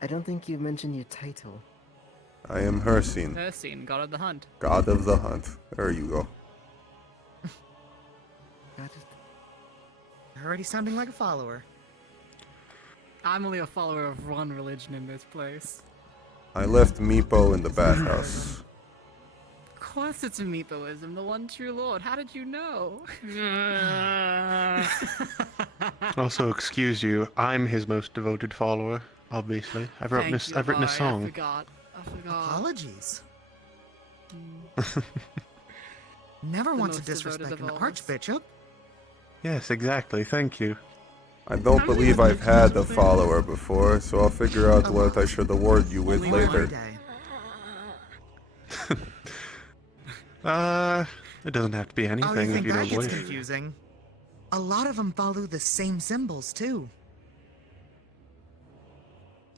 I don't think you mentioned your title. I am Hircine, Hircine, god of the hunt. God of the Hunt. There you go. You're already sounding like a follower. I'm only a follower of one religion in this place. I left Meepo in the bathhouse. Of course it's Meepoism, the one true lord. How did you know? Also, excuse you, I'm his most devoted follower, obviously. I've written a song. I forgot. Apologies. Never want to disrespect an archbishop. Yes, exactly, thank you. I don't believe I've had a follower before, so I'll figure out what I should award you with later. It doesn't have to be anything if you don't That wish. gets confusing. A lot of them follow the same symbols, too.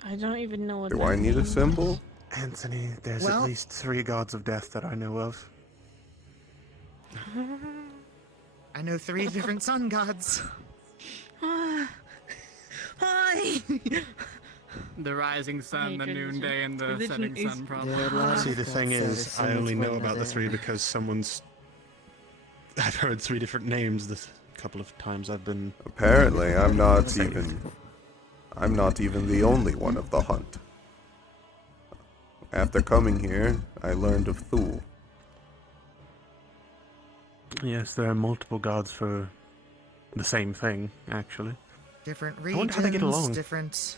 I don't even know what Do that I need a means. symbol? Anthony, there's Well- at least 3 gods of death that I know of. I know 3 different sun gods. Hi! The rising sun, the noonday, and the Religion setting is sun, probably. See, the thing is, I only know about the 3 because I've heard 3 different names this couple of times I've been... Apparently, I'm not even the only one of the hunt. After coming here, I learned of Thule. Yes, there are multiple gods for the same thing, actually. Different I regions, wonder how they get along. different...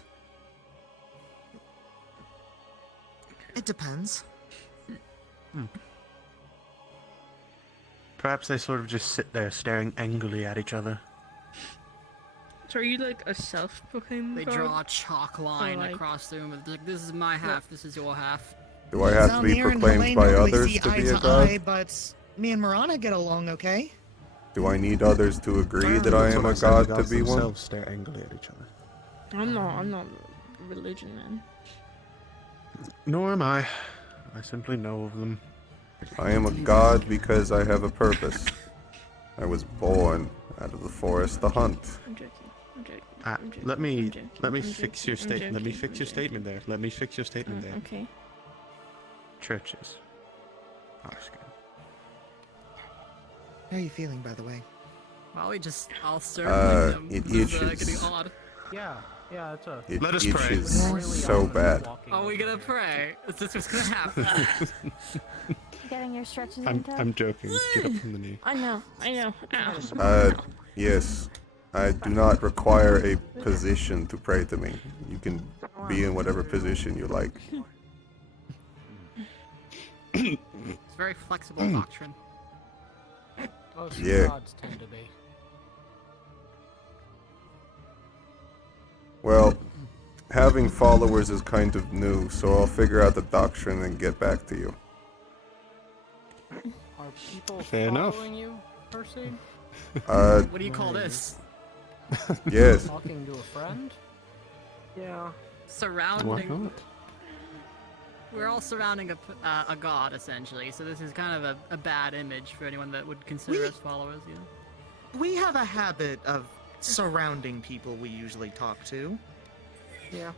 It depends. Perhaps they sort of just sit there staring angrily at each other. So are you like a self-proclaimed They god? draw a chalk line like- across the room. It's like, this is my half, this is your half. Do I have to be Zalnir and proclaimed Helene by don't really others see to eye be a eye, god? but me and Marana get along okay. Do I need others to agree that I am a god to be one? Themselves stare angrily at each other. I'm not a religion man. Nor am I. I simply know of them. I am a god because I have a purpose. I was born out of the forest to hunt. I'm joking. I'm joking. Let me I'm fix your joking, statement. Let me I'm fix your statement there. Let me fix your statement there. Okay. Churches. Oscar. How are you feeling, by the way? Well, I'll serve them. It This is, itches. getting odd. Yeah, it's a. It Let us pray. itches so bad. Are we gonna pray? Is this what's gonna happen? Getting your stretches I'm joking. Get up from the knee. I know. Ow. Yes. I do not require a position to pray to me. You can be in whatever position you like. It's very flexible doctrine. Most Yeah. gods tend to be. Well, having followers is kind of new, so I'll figure out the doctrine and get back to you. Are people Fair enough. following you, Hircine? What do you call this? Yes. Talking to a friend? Yeah. Why Surrounding. not? We're all surrounding a god, essentially, so this is kind of a bad image for anyone that would consider us followers, you know? We have a habit of surrounding people we usually talk to. Yeah.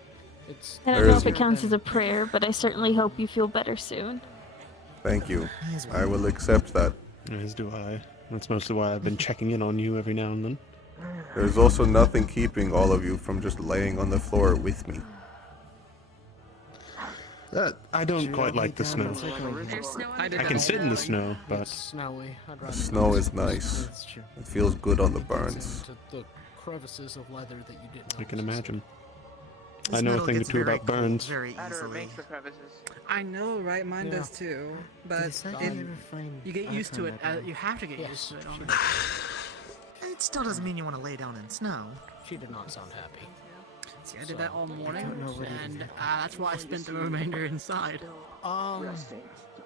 It's. I don't know if it counts as a prayer, but I certainly hope you feel better soon. Thank you. I will accept that. As do I. That's mostly why I've been checking in on you every now and then. There's also nothing keeping all of you from just laying on the floor with me. I don't quite like the snow. I can sit in the snow, but It's snowy. I'd The rather snow not. is nice. It's true. It feels good on the Gets burns. into the crevices of leather that you didn't. I can imagine. This I know a metal thing or gets two very about cold burns. very easily. I know, right? Mine Yeah. does too. But Does that ever find you get used to it. Arkham You have to get Yes, used to it. she Honestly. It still doesn't mean you want to lay down in snow. She did not sound happy. See, I did that all morning, don't know what it is. and that's why I spent the remainder inside.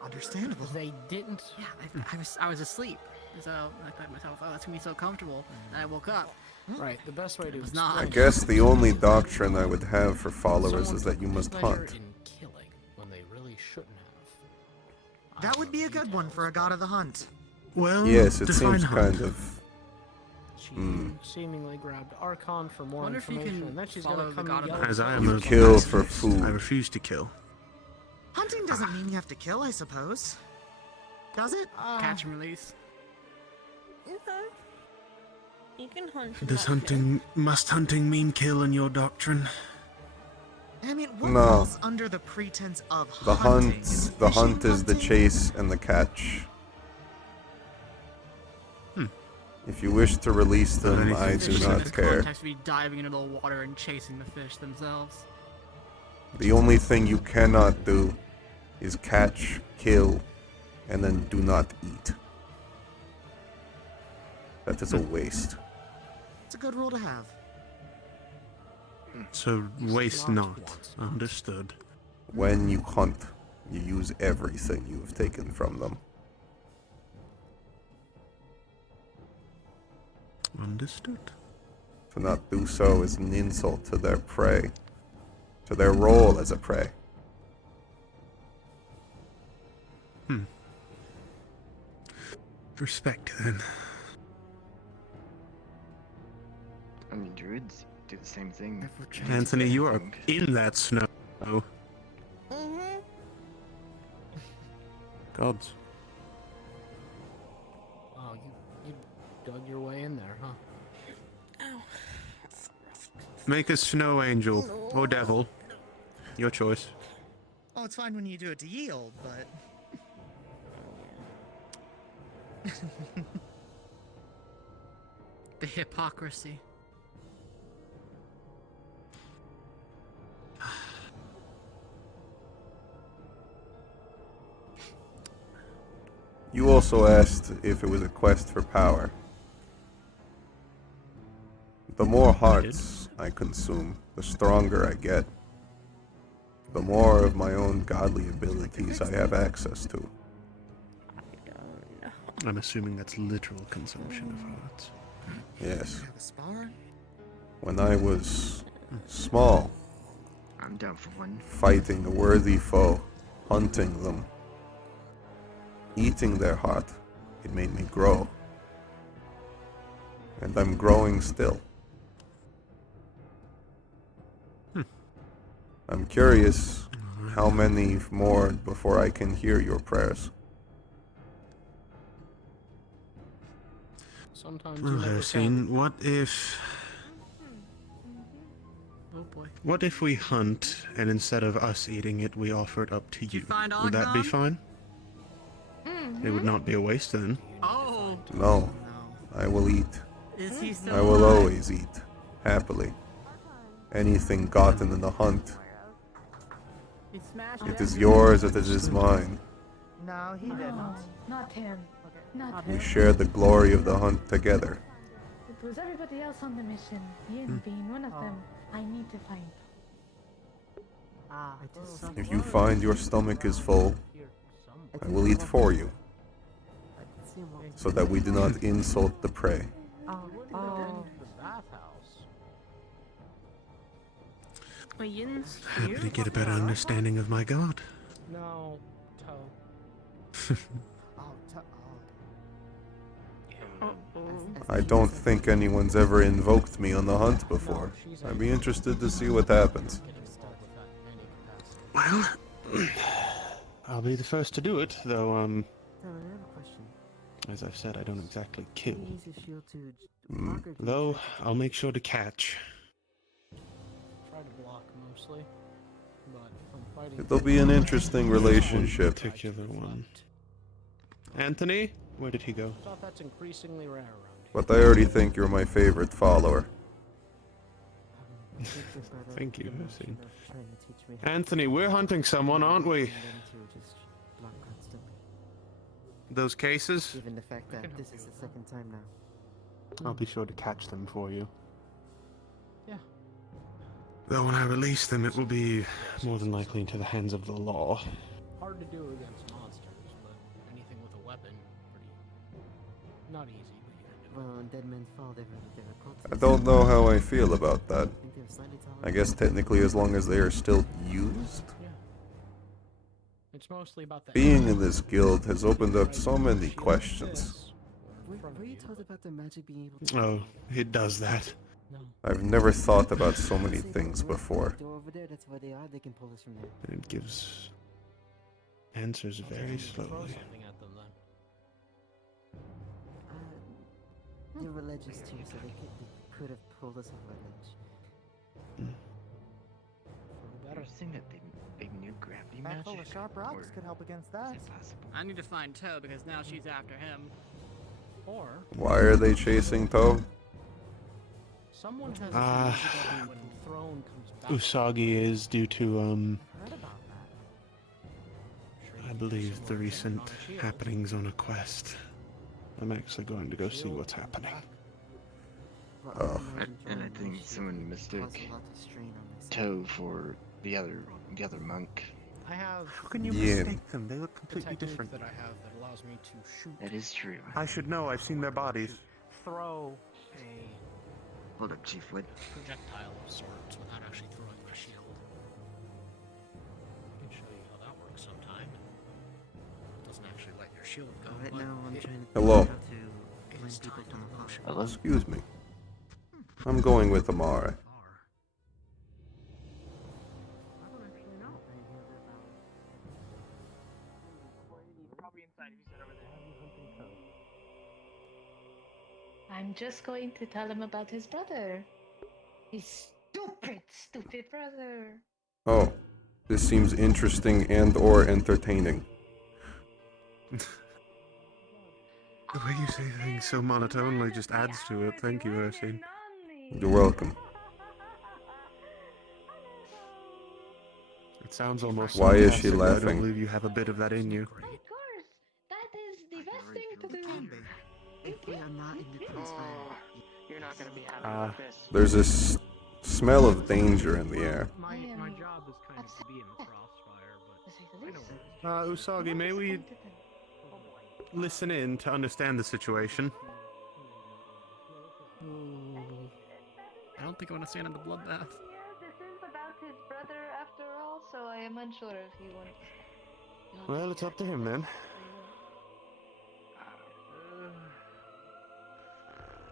Understandable. They didn't. Yeah, I was asleep, so I thought to myself, oh, that's gonna be so comfortable. And I woke up. Right. The best way to was not. I guess the only doctrine I would have for followers is that you must hunt. In killing when they really shouldn't have. That would be a good one for a god of the hunt. Well, Yes, it define seems hunt. kind of. She seemingly grabbed Archon for more Wonder if you information, can and then she's follow gonna the come god of yell the at As I us. am You a kill for pacifist, food. I refuse to kill. Hunting doesn't mean you have to kill, I suppose. Does it? Catch and release. Okay. You can hunt. Must hunting mean kill in your doctrine? I mean, what No. falls under the pretense of The hunting? hunt, Is the fishing hunt is the hunting? chase and the catch. If you wish to release them, I do Fishing in not this care. context would be diving into the water and chasing the fish themselves. The only thing you cannot do is catch, kill, and then do not eat. That is a waste. It's a good rule to have. So waste not. Understood. When you hunt, you use everything you have taken from them. Understood. To not do so is an insult to their prey, to their role as a prey. Respect then. I mean, druids do the same thing. Anthony, you are in that snow. Mm-hmm. Gods. Oh, you dug your way in there, huh? Ow. Make a snow angel or devil. Your choice. Oh, it's fine when you do it to yield, but... The hypocrisy. You also asked if it was a quest for power. The more hearts I consume, the stronger I get. The more of my own godly abilities I have access to. I'm assuming that's literal consumption of hearts. Yes. Have a spar? When I was small, I'm down for one. fighting a worthy foe, hunting them, eating their heart, it made me grow. And I'm growing still. I'm curious how many more before I can hear your prayers. Sometimes Well, you never Hircine, what if... Oh boy. What if we hunt, and instead of us eating it, we offer it up to you? find Would that be Argon? fine? It would not be a waste then. Oh! No, I will eat. Is he still I will alive? always eat, happily. Anything gotten in the hunt. He smashed It is yours as it is mine. No, he didn't. Not him. Not him. We share the glory of the hunt together. It was everybody else on the mission. Yin being one of them. I need to find. If you find your stomach is full, I will eat for you, so that we do not insult the prey. Oh. Yin's Happy to get a better understanding of my god. No, I don't think anyone's ever invoked me on the hunt before. I'd be interested to see what happens. Well, I'll be the first to do it, though, I have a question. as I've said, I don't exactly kill. Use a shield to Though, I'll make sure to catch. try to block mostly, but if I'm fighting. It'll be an interesting relationship. Particular one. Anthony? Where did he go? I thought that's increasingly rare around But I already think you're my favorite follower. Thank you, Hircine. Anthony, we're hunting someone, aren't we? Those cases? Given the fact that this is the second time now. I'll be sure to catch them for you. Yeah. Though when I release them, it will be more than likely into the hands of the law. Hard to do against monsters, but anything with a weapon, pretty not easy, but you can do it. Well, on Dead Man's Fall, they're very difficult. I don't know how I feel about that. I guess technically as long as they are still used? Yeah. It's mostly about the Being in this guild has opened up so many questions. Were you told about the magic being able to... Oh, it does that. I've never thought about so many things before. Door over there, that's where they are. They can pull us from there. And it gives answers very slowly. something at them then. They were ledges too, so they could have pulled us over a ledge. Better seeing that they knew gravity Back full magic. of sharp rocks could help against that. Impossible. I need to find Toe because now she's after him. Or Why are they chasing Toe? someone has Ah. when the throne comes back. Usagi is due to, I believe the recent happenings on a quest. I'm actually going to go see what's happening. Oh. And I think someone mistook Toe for the other monk. I have How can you Yeah. mistake them? They look the completely technique different. that I have that allows me to shoot. That is true. I should know. I've seen their bodies. Throw a Hold up, Chief. What? projectile of sorts without actually throwing my shield. I can show you how that works sometime. It doesn't actually let your shield go. Right but now, I'm it- trying to Hello. figure out how to win people from afar. Hello? Excuse me. I'm going with Amara. I'm just going to tell him about his brother. His stupid brother. Oh, this seems interesting and or entertaining. The way you say things so monotonely just adds to it. Thank you, Hircine. You're welcome. It sounds almost Why is she sarcastic, but I laughing? don't believe you have a bit of that in you. Of course, that is the best thing to do. If we are not in the crossfire, You're not gonna be happy Ah, with this. there's this smell of danger in the air. My job is kind of to be in the crossfire, but I know Usagi, may we listen in to understand the situation? I don't think I want to stand in the bloodbath. This is about his brother after all, so I am unsure if he wants. Well, it's up to him then.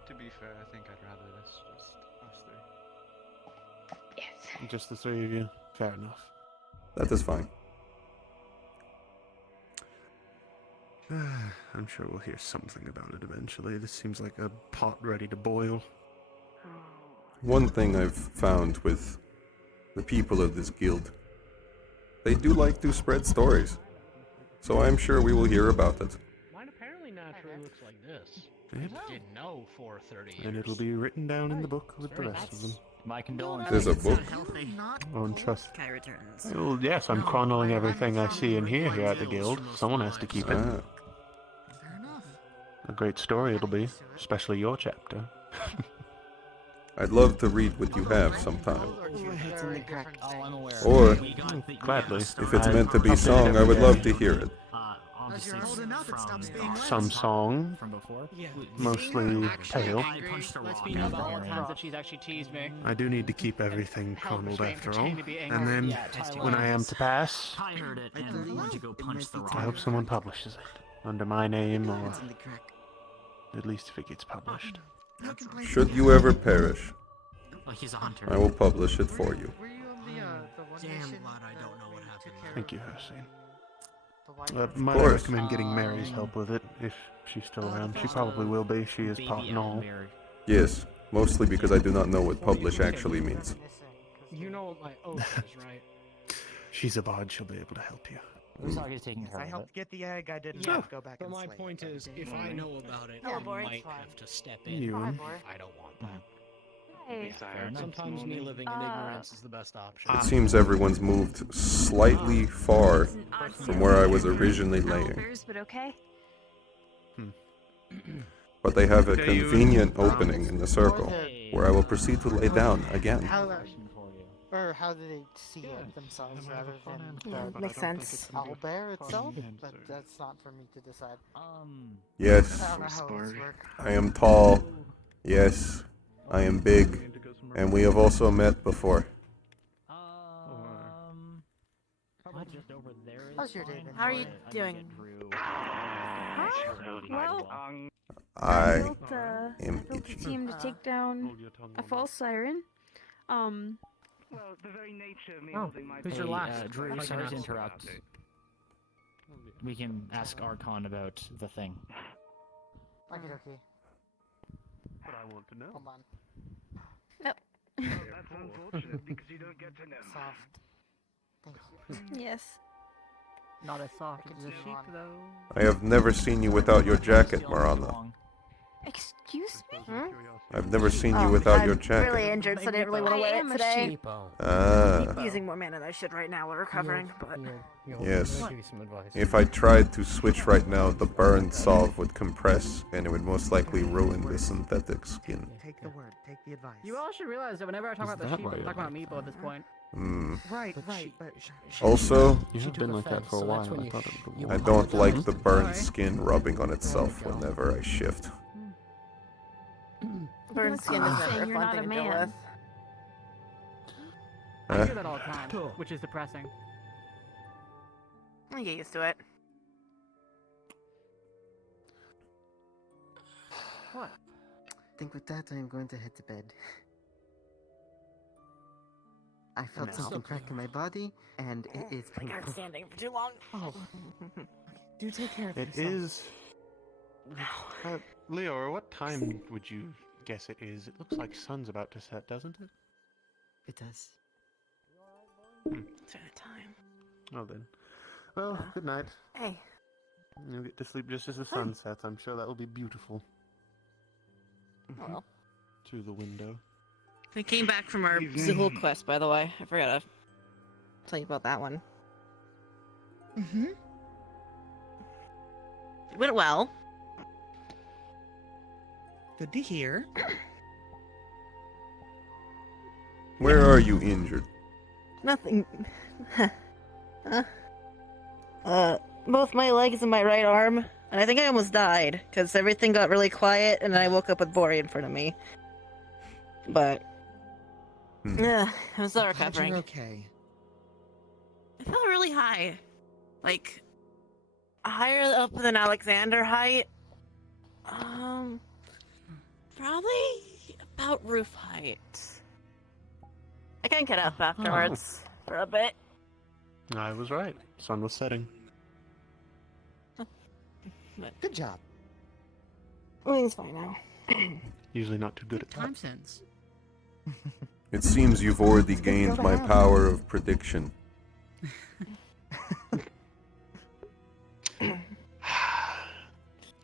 To be fair, I think I'd rather this just us three. Yes. Just the three of you. Fair enough. That is fine. I'm sure we'll hear something about it eventually. This seems like a pot ready to boil. One thing I've found with the people of this guild, they do like to spread stories. So I'm sure we will hear about it. Mine apparently naturally looks like this. Yep. Didn't know for 30 years. And it'll be written down in the book with the rest of them. My condolences. There's a book. On trust. Kai returns. Well, yes, I'm chronicling everything I see and hear here at the guild. Someone has to keep it. Ah, A great story it'll be, especially your chapter. I'd love to read what you have sometime. It's in the crack. Oh, I'm aware. Or, Gladly. if it's meant to be song, I would love to hear it. Obviously Some song, from before. mostly tale. Let's be honest, all the times that she's actually teased me. I do need to keep everything chronicled after all. Pretend to be And angry. then, Yeah, Tyler. when I am to pass, I heard it and went to go punch the rock. I hope someone publishes it. Under my name, or It's in the crack. at least if it gets published. Should you ever perish, Oh, he's a hunter. I will publish it for you. Were you on the one Damn mission glad I don't know what where you happened. took care Thank of you, Hircine. the white Might I course. recommend getting Mary's help with it, if she's still around. She probably will be, she is pot and all. Yes, mostly because I do not know what publish actually means. You know what my oath is, right? She's a bard, she'll be able to help you. Usagi's taking care I of it. helped get the egg. I didn't Yeah, have to go back but and my slay point it. is, if I know about it, Hello, I Boar, it's might fine. have to step in You. Hi, if Boar. I don't want that. Hey. Sometimes me living in ignorance is the best option. It seems everyone's moved slightly far from where I was originally laying. But okay. But they have a Okay, you- convenient opening in the circle, where I will proceed to lay down again. How, Or how do they see it themselves rather than Yeah, the makes sense. owlbear itself? But that's not for me to decide. Yes, I don't know how those work. I am tall. Yes, I am big. And we have also met before. Probably just over there. How's your day been? How are you doing? Well, I built am a itchy. team to take down a false siren. Well, the very nature of me Oh, holding my who's your last? Drew, Like sorry an to ass. interrupt. We can ask Archon about the thing. Okay, okay. But I want to know. Hold on. No. That's unfortunate because you don't get to know. Soft. Thank you. Yes. Not as soft as a sheep, though. I have never seen you without your jacket, Marana. Excuse me? I've never seen you without your I'm jacket. really injured, so I didn't really want to wear it today. Ah. Using more mana than I should right now while recovering, but... Yes. If I tried to switch right now, the burn solve would compress, and it would most likely ruin the synthetic skin. Take the word, take the advice. You all should realize that whenever I talk Is about the that sheep, why I'm you're talking about Meepo at this point. Right, but... Also, You have been like that for a while. I thought it I don't like the burned skin rubbing on itself whenever I shift. Burn skin is never a You're fun not a thing to deal man. with. I hear that all the time, which is depressing. I get used to it. What? I think with that, I am going to head to bed. I felt No. something crack in my body, and it is I painful. can't standing for too long. Oh. Do take care of It yourself. is. Leo, what time would you guess it is? It looks like sun's about to set, doesn't it? It does. It's at a time. Oh then. Well, good night. Hey. You'll get to sleep just as the sun sets. I'm sure that will be beautiful. Well. Through the window. We came back from our Zahul quest, by the way. I forgot to tell you about that one. Mm-hmm. It went well. Good to hear. Where are you injured? Nothing. Both my legs and my right arm. And I think I almost died, because everything got really quiet, and I woke up with Bori in front of me. But... yeah, I'm still recovering. You're okay. I felt really high. Like, higher up than Alexander height. Probably about roof height. I can get up afterwards for a bit. I was right. Sun was setting. Good job. Everything's fine now. Usually not too good at Time that. sense. It seems you've already gained my power of prediction.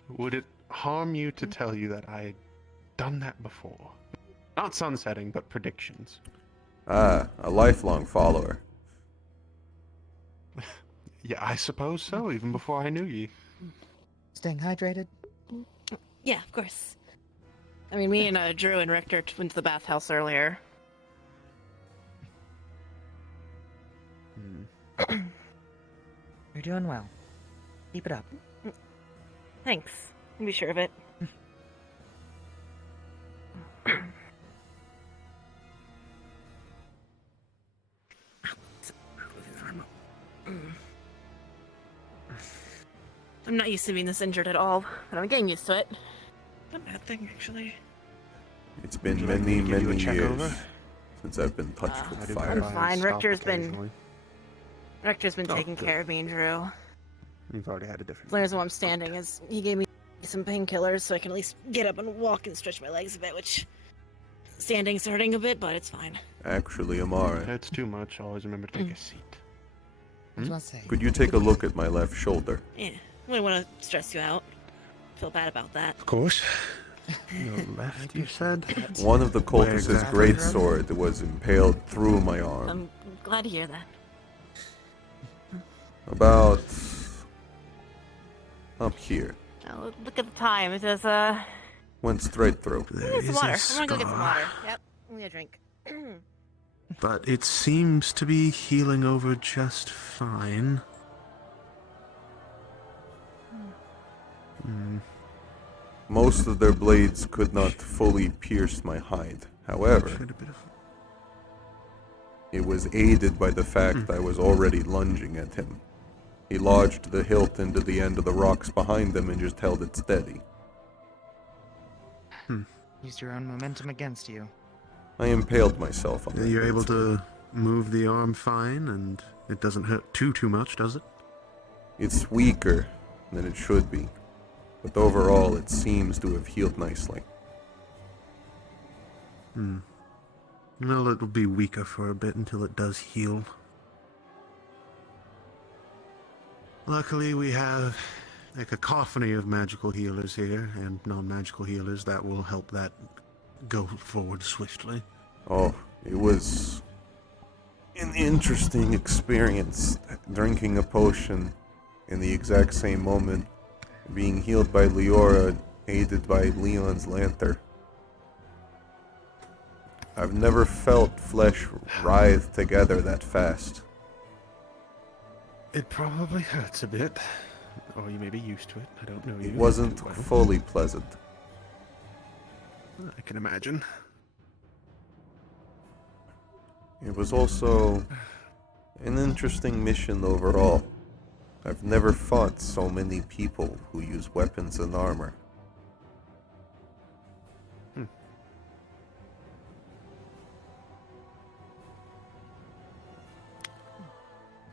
Would it harm you to tell you that I had done that before? Not sunsetting, but predictions. Ah, a lifelong follower. Yeah, I suppose so, even before I knew ye. Staying hydrated? Yeah, of course. I mean, me and Drew and Richter went to the bathhouse earlier. You're doing well. Keep it up. Thanks. I'll be sure of it. I'm not used to being this injured at all, but I'm getting used to it. Not a bad thing, actually. It's been Would you like many, me to give you a many check years over? since I've been touched I with do fire. I'm fine. Stop Richter's been occasionally. taking good. care of me and Drew. You've already had a different. As long as I'm standing, he gave me some painkillers so I can at least get up and walk and stretch my legs a bit, which standing's hurting a bit, but it's fine. Actually, Amara, It's too much. Always remember to take a seat. could you take a look at my left shoulder? Yeah, I wouldn't want to stress you out. Feel bad about that. Of course. Your left, you said? One of the Where cultists' exactly? greatsword was impaled through my arm. I'm glad to hear that. About up here. Oh, look at the time. It is, Went straight through. Get some water. I'm gonna go get some water. Yep, let me a drink. But it seems to be healing over just fine. Most of their blades could not fully pierce my hide. However, it was aided by the fact I was already lunging at him. He lodged the hilt into the end of the rocks behind him and just held it steady. Used your own momentum against you. I impaled myself on that. You're able to move the arm fine, and it doesn't hurt too much, does it? It's weaker than it should be, but overall it seems to have healed nicely. Well, it'll be weaker for a bit until it does heal. Luckily, we have a cacophony of magical healers here, and non-magical healers that will help that go forward swiftly. Oh, it was an interesting experience, drinking a potion in the exact same moment, being healed by Leora, aided by Leon's lantern. I've never felt flesh writhe together that fast. It probably hurts a bit. Or you may be used to it. I don't know you. It wasn't fully pleasant. I can imagine. It was also an interesting mission overall. I've never fought so many people who use weapons and armor.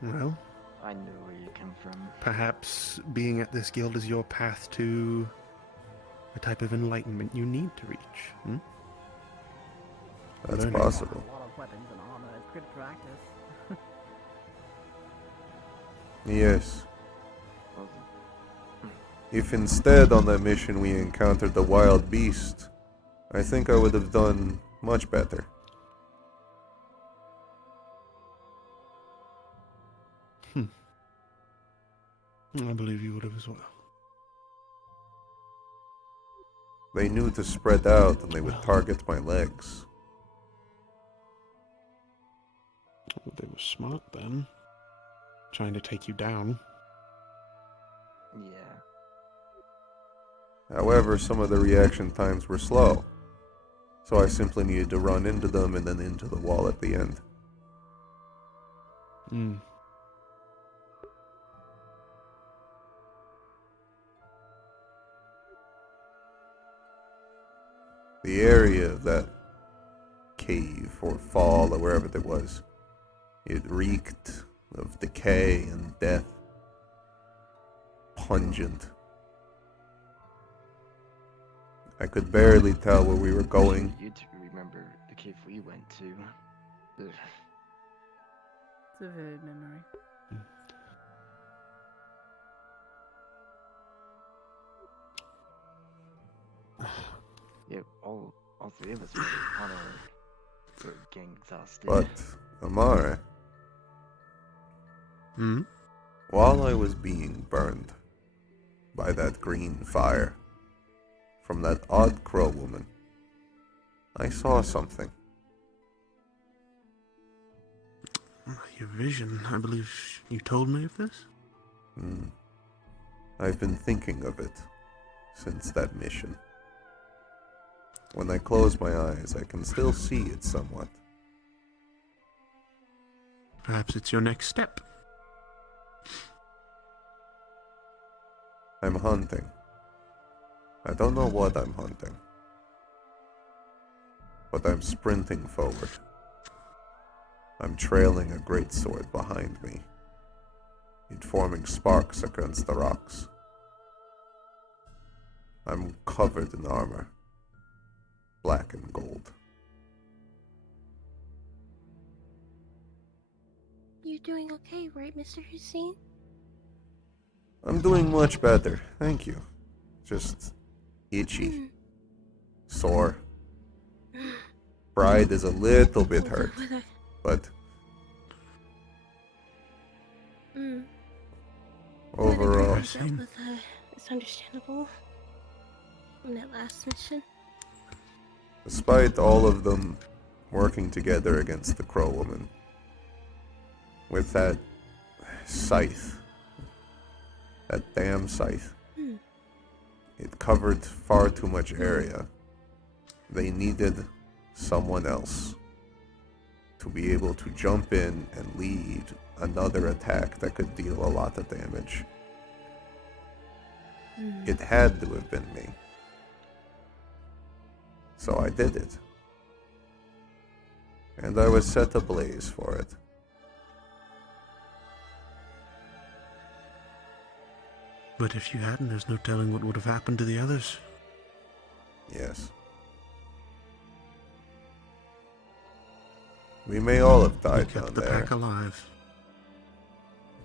Well, I know where you come from. perhaps being at this guild is your path to a type of enlightenment you need to reach. That's Learning. possible. A lot of weapons and armor. It's good practice. Yes. If instead on that mission we encountered the wild beast, I think I would have done much better. I believe you would have as well. They knew to spread out and they would target my legs. They were smart then. Trying to take you down. Yeah. However, some of the reaction times were slow, so I simply needed to run into them and then into the wall at the end. The area of that cave or fall or wherever it was, it reeked of decay and death. Pungent. I could barely tell where we were going. You'd remember the cave we went to. Ugh. It's a vivid memory. Yeah, all three of us were kind of getting exhausted. But, Amara, while I was being burned by that green fire from that odd crow woman, I saw something. Your vision, I believe you told me of this? I've been thinking of it since that mission. When I close my eyes, I can still see it somewhat. Perhaps it's your next step. I'm hunting. I don't know what I'm hunting, but I'm sprinting forward. I'm trailing a greatsword behind me, it forming sparks against the rocks. I'm covered in armor, black and gold. You're doing okay, right, Mr. Hircine? I'm doing much better, thank you. Just itchy, sore. Pride is a little bit hurt, but overall, It's understandable. On that last mission. despite all of them working together against the Crow Woman. With that scythe. That damn scythe. It covered far too much area. They needed someone else to be able to jump in and lead another attack that could deal a lot of damage. It had to have been me. So I did it. And I was set ablaze for it. But if you hadn't, there's no telling what would have happened to the others. Yes. We may all have died down the there. pack alive.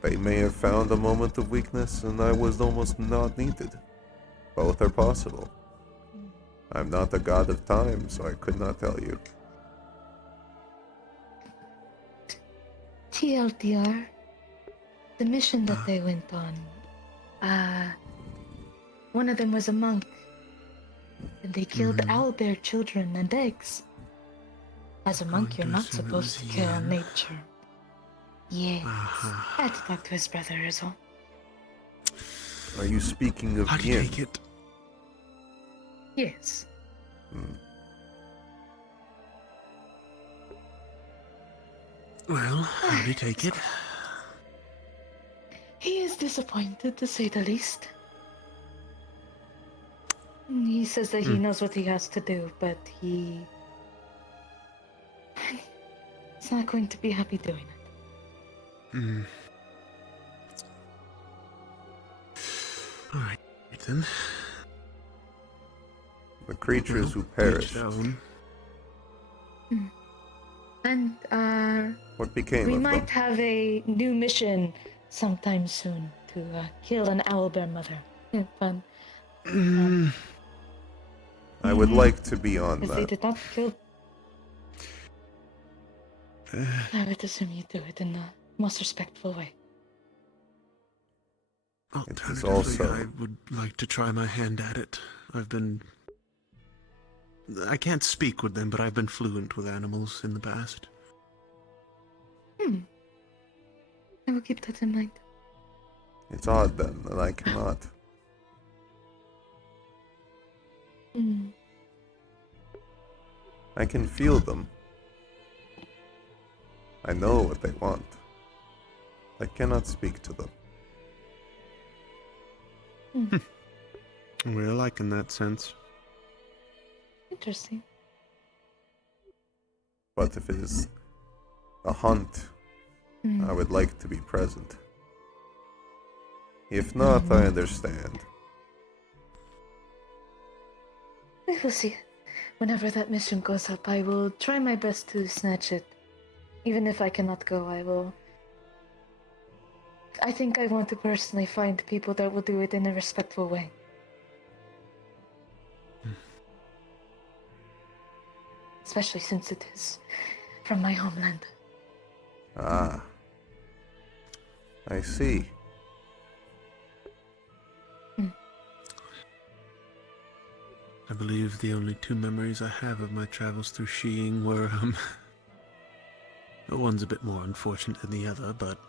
They may have found a moment of weakness and I was almost not needed. Both are possible. I'm not the god of time, so I could not tell you. TLDR, the mission that they went on, one of them was a monk, and they killed owlbear children and eggs. As a monk, you're not supposed to kill nature. Yes, I had to talk to his brother as well. Are you speaking of How do you Yin? take it? Yes. Well, how do you take it? He is disappointed, to say the least. He says that he knows what he has to do, but he's not going to be happy doing it. Alright, then. The creatures who perished. And, What became we of might them? have a new mission sometime soon to kill an owlbear mother. Fun. I would like to be on If they that. did not kill... I would assume you do it in the most respectful way. Alternatively, also- I would like to try my hand at it. I can't speak with them, but I've been fluent with animals in the past. I will keep that in mind. It's odd then that I cannot. I can feel them. I know what they want. I cannot speak to them. We're alike in that sense. Interesting. But if it is a hunt, I would like to be present. If not, I understand. We will see. Whenever that mission goes up, I will try my best to snatch it. Even if I cannot go, I will... I think I want to personally find people that will do it in a respectful way. Especially since it is from my homeland. Ah. I see. I believe the only two memories I have of my travels through Shiying were, one's a bit more unfortunate than the other, but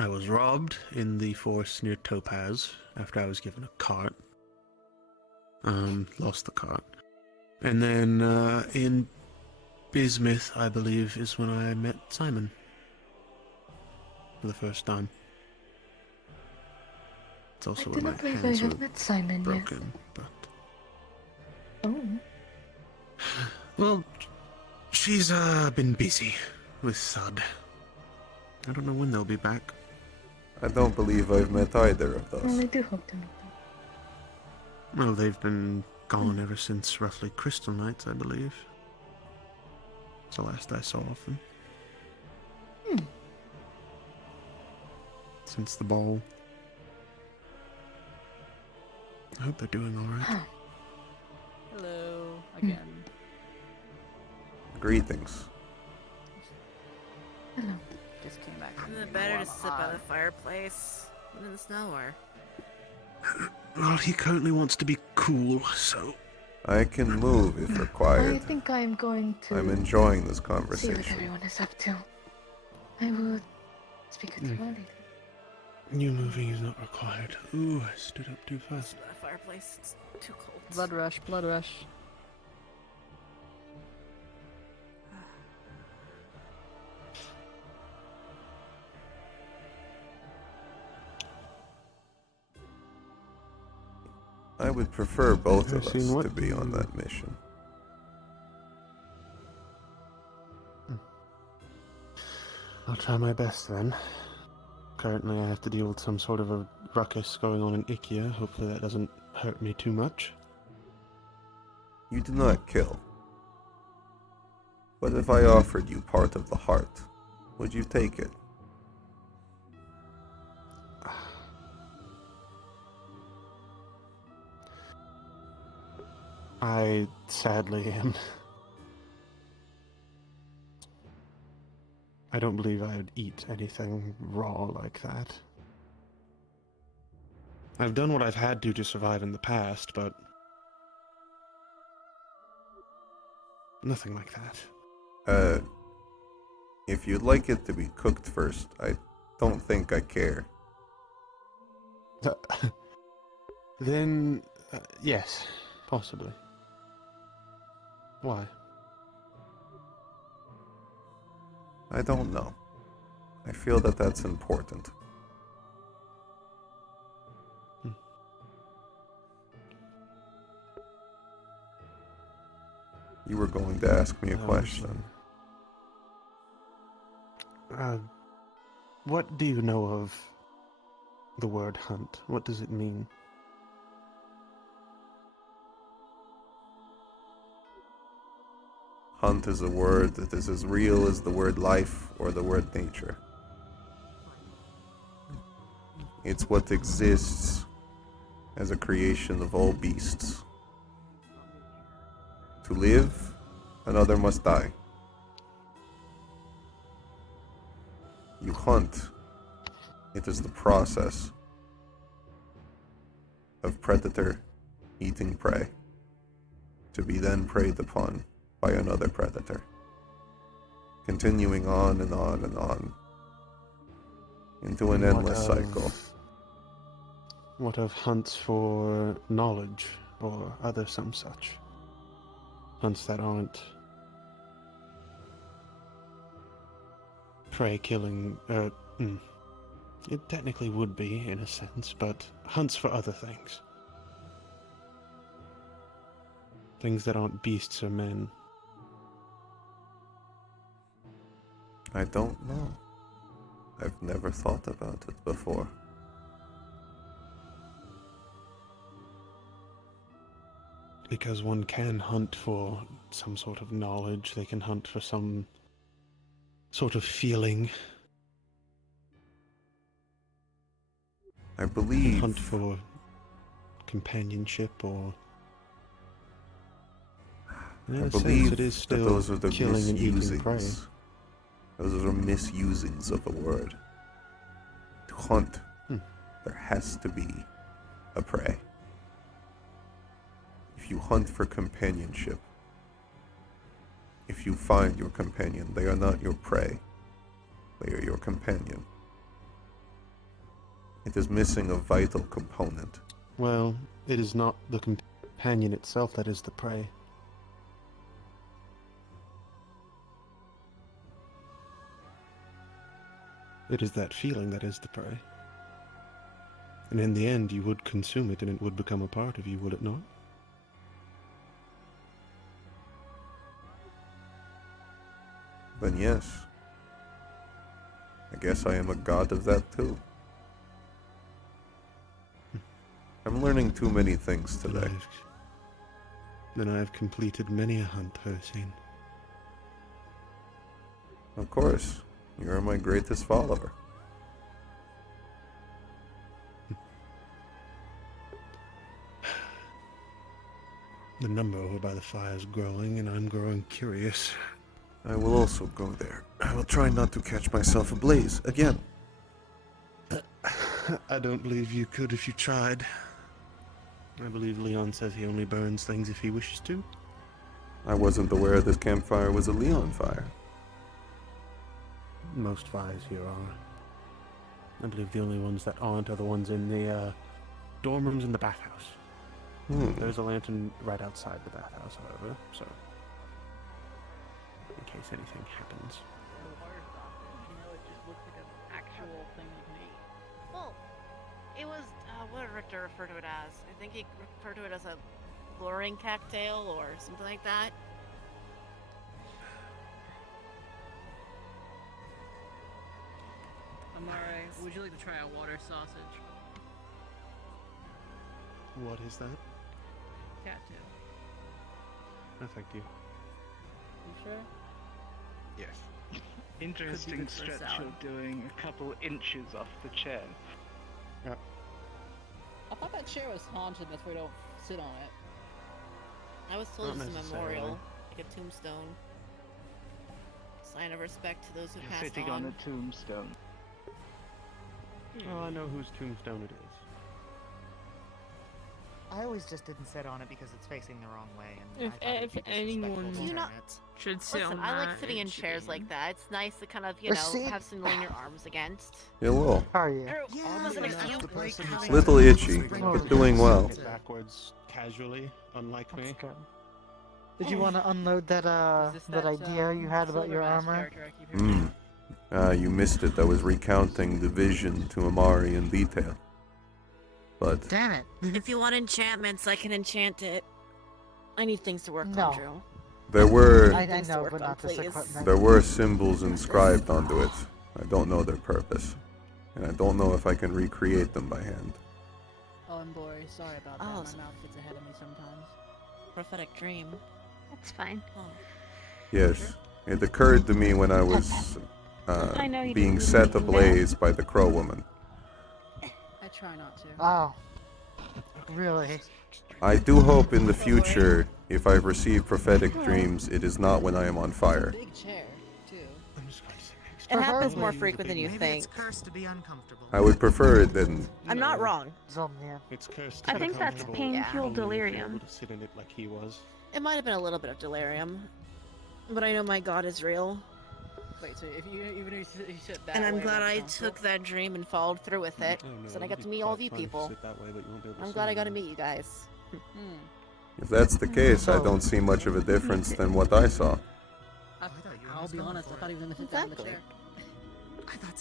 I was robbed in the forest near Topaz after I was given a cart. Lost the cart. And then, in Bismuth, I believe, is when I met Simon. For the first time. It's also I when do my not believe I hands have were met Simon broken, but... yet. Oh. Well, she's been busy with Thud. I don't know when they'll be back. I don't believe I've met either of those. Well, I do hope to meet them. Well, they've been gone ever since roughly Crystal Nights, I believe. It's the last I saw of them. Since the ball. I hope they're doing alright. Hello again. Greetings. Hello. Just came back. Isn't it better to sit by the fireplace than in the snow, or? Well, he currently wants to be cool, so I can move if I required. think I'm going to. I'm enjoying this See what conversation. everyone is up to. I will speak with you all later. New moving is not required. Ooh, I stood up too fast. Not a fireplace. It's too cold. Blood rush, blood rush. I would prefer both of Hircine, us what to be do on you- that mission. I'll try my best then. Currently, I have to deal with some sort of a ruckus going on in Ikia. Hopefully, that doesn't hurt me too much. You do not kill. But if I offered you part of the heart, would you take it? I sadly am. I don't believe I would eat anything raw like that. I've done what I've had to survive in the past, but nothing like that. If you'd like it to be cooked first, I don't think I care. Then, yes, possibly. Why? I don't know. I feel that that's important. You were going to ask me a question. What do you know of the word hunt? What does it mean? Hunt is a word that is as real as the word life or the word nature. It's what exists as a creation of all beasts. To live, another must die. You hunt. It is the process of predator eating prey, to be then preyed upon by another predator, continuing on and on and on into an endless cycle. What of hunts for knowledge or other some such? Hunts that aren't prey killing, it technically would be in a sense, but hunts for other things. Things that aren't beasts or men. I don't know. I've never thought about it before. Because one can hunt for some sort of knowledge, they can hunt for some sort of feeling. I believe... Hunt for companionship or... In I a believe sense, it is still that those are the killing and eating prey. misusings. Those are misusings of a word. To hunt, there has to be a prey. If you hunt for companionship, if you find your companion, they are not your prey. They are your companion. It is missing a vital component. Well, it is not the companion itself that is the prey. It is that feeling that is the prey. And in the end, you would consume it and it would become a part of you, would it not? Then yes. I guess I am a god of that too. I'm learning too many things today. Then I have completed many a hunt, Hircine. Of course. You are my greatest follower. The number over by the fire is growing, and I'm growing curious. I will also go there. I will try not to catch myself ablaze again. I don't believe you could if you tried. I believe Leon says he only burns things if he wishes to. I wasn't aware this campfire was a Leon fire. Most fires here are. I believe the only ones that aren't are the ones in the dorm rooms and the bathhouse. There's a lantern right outside the bathhouse, however, so in case anything happens. Actual thing you can eat. Well, it was, what did Richter refer to it as? I think he referred to it as a luring cocktail or something like that. Amare, would you like to try a water sausage? What is that? Tattoo. No, thank you. You sure? Yes. Interesting good for a stretch salad. you're doing, a couple inches off the chair. Yeah. I thought that chair was haunted, that's why we don't sit on it. I was told Not it's a necessarily. memorial, like a tombstone. Sign of respect to those who You're passed sitting on a tombstone. Well, I know whose tombstone it is. I always just didn't sit on it because it's facing the wrong way. And If, I thought it'd if be anyone disrespectful to turn it. should sit Listen, on I like that, sitting in it should chairs be- like that. It's nice to kind of, you Or know, sit- have something to lean your arms against. Hello. How are you? Listen, if you It's a little itchy, but doing well. Backwards, casually, unlike me. Good. Did you want to unload that that idea you had about your armor? You missed it. I was recounting the vision to Amari in detail. But Damn it. If you want enchantments, I can enchant it. I need things to work No. on, Drew. there were I know, but not this equipment. there were symbols inscribed onto it. I don't know their purpose, and I don't know if I can recreate them by hand. Oh, I'm Bori, sorry about that. Oh, My so- mouth gets ahead of me sometimes. Prophetic dream. That's fine. Yes, it occurred to me when I was I know you being didn't set mean that. ablaze by the crow woman. I try not to. Oh. Really? I do hope in the future, if I receive prophetic dreams, it is not when I am on fire. Big chair, too. It happens more frequent than you Maybe think. it's cursed to be uncomfortable. I would prefer it than. I'm not wrong. Zomnia. It's cursed. I think that's pain-fueled delirium. To sit in it like he was. It might have been a little bit of delirium, but I know my God is real. Wait, so if you even if you sit that And I'm way, glad that's I comfortable? took that dream and followed through with it. So then I got to meet all of you people. I'm glad I got to meet you guys. If that's the case, I don't see much of a difference than what I saw. I'll be honest, I thought he was gonna sit down in the chair.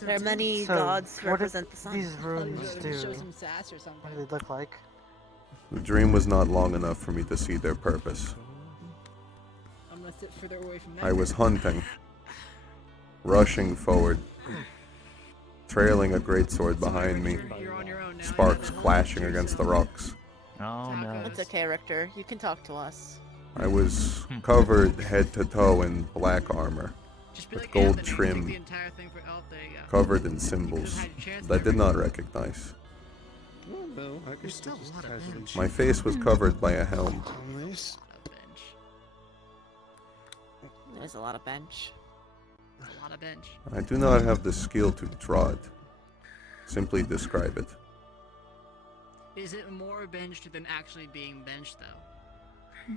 There are many So, gods what represent the sun. these rooms do? Show some sass or something. What do they look like? The dream was not long enough for me to see their purpose. I'm gonna sit further away from that. I was hunting, rushing forward, trailing a greatsword behind me, sparks clashing against the rocks. Oh no. It's okay, Richter. You can talk to us. I was covered head to toe in black armor, with gold trim, covered in symbols that I did not recognize. No, I could still casually. My face was covered by a helm. There's a lot of bench. A lot of bench. I do not have the skill to draw it. Simply describe it. Is it more benched than actually being benched, though?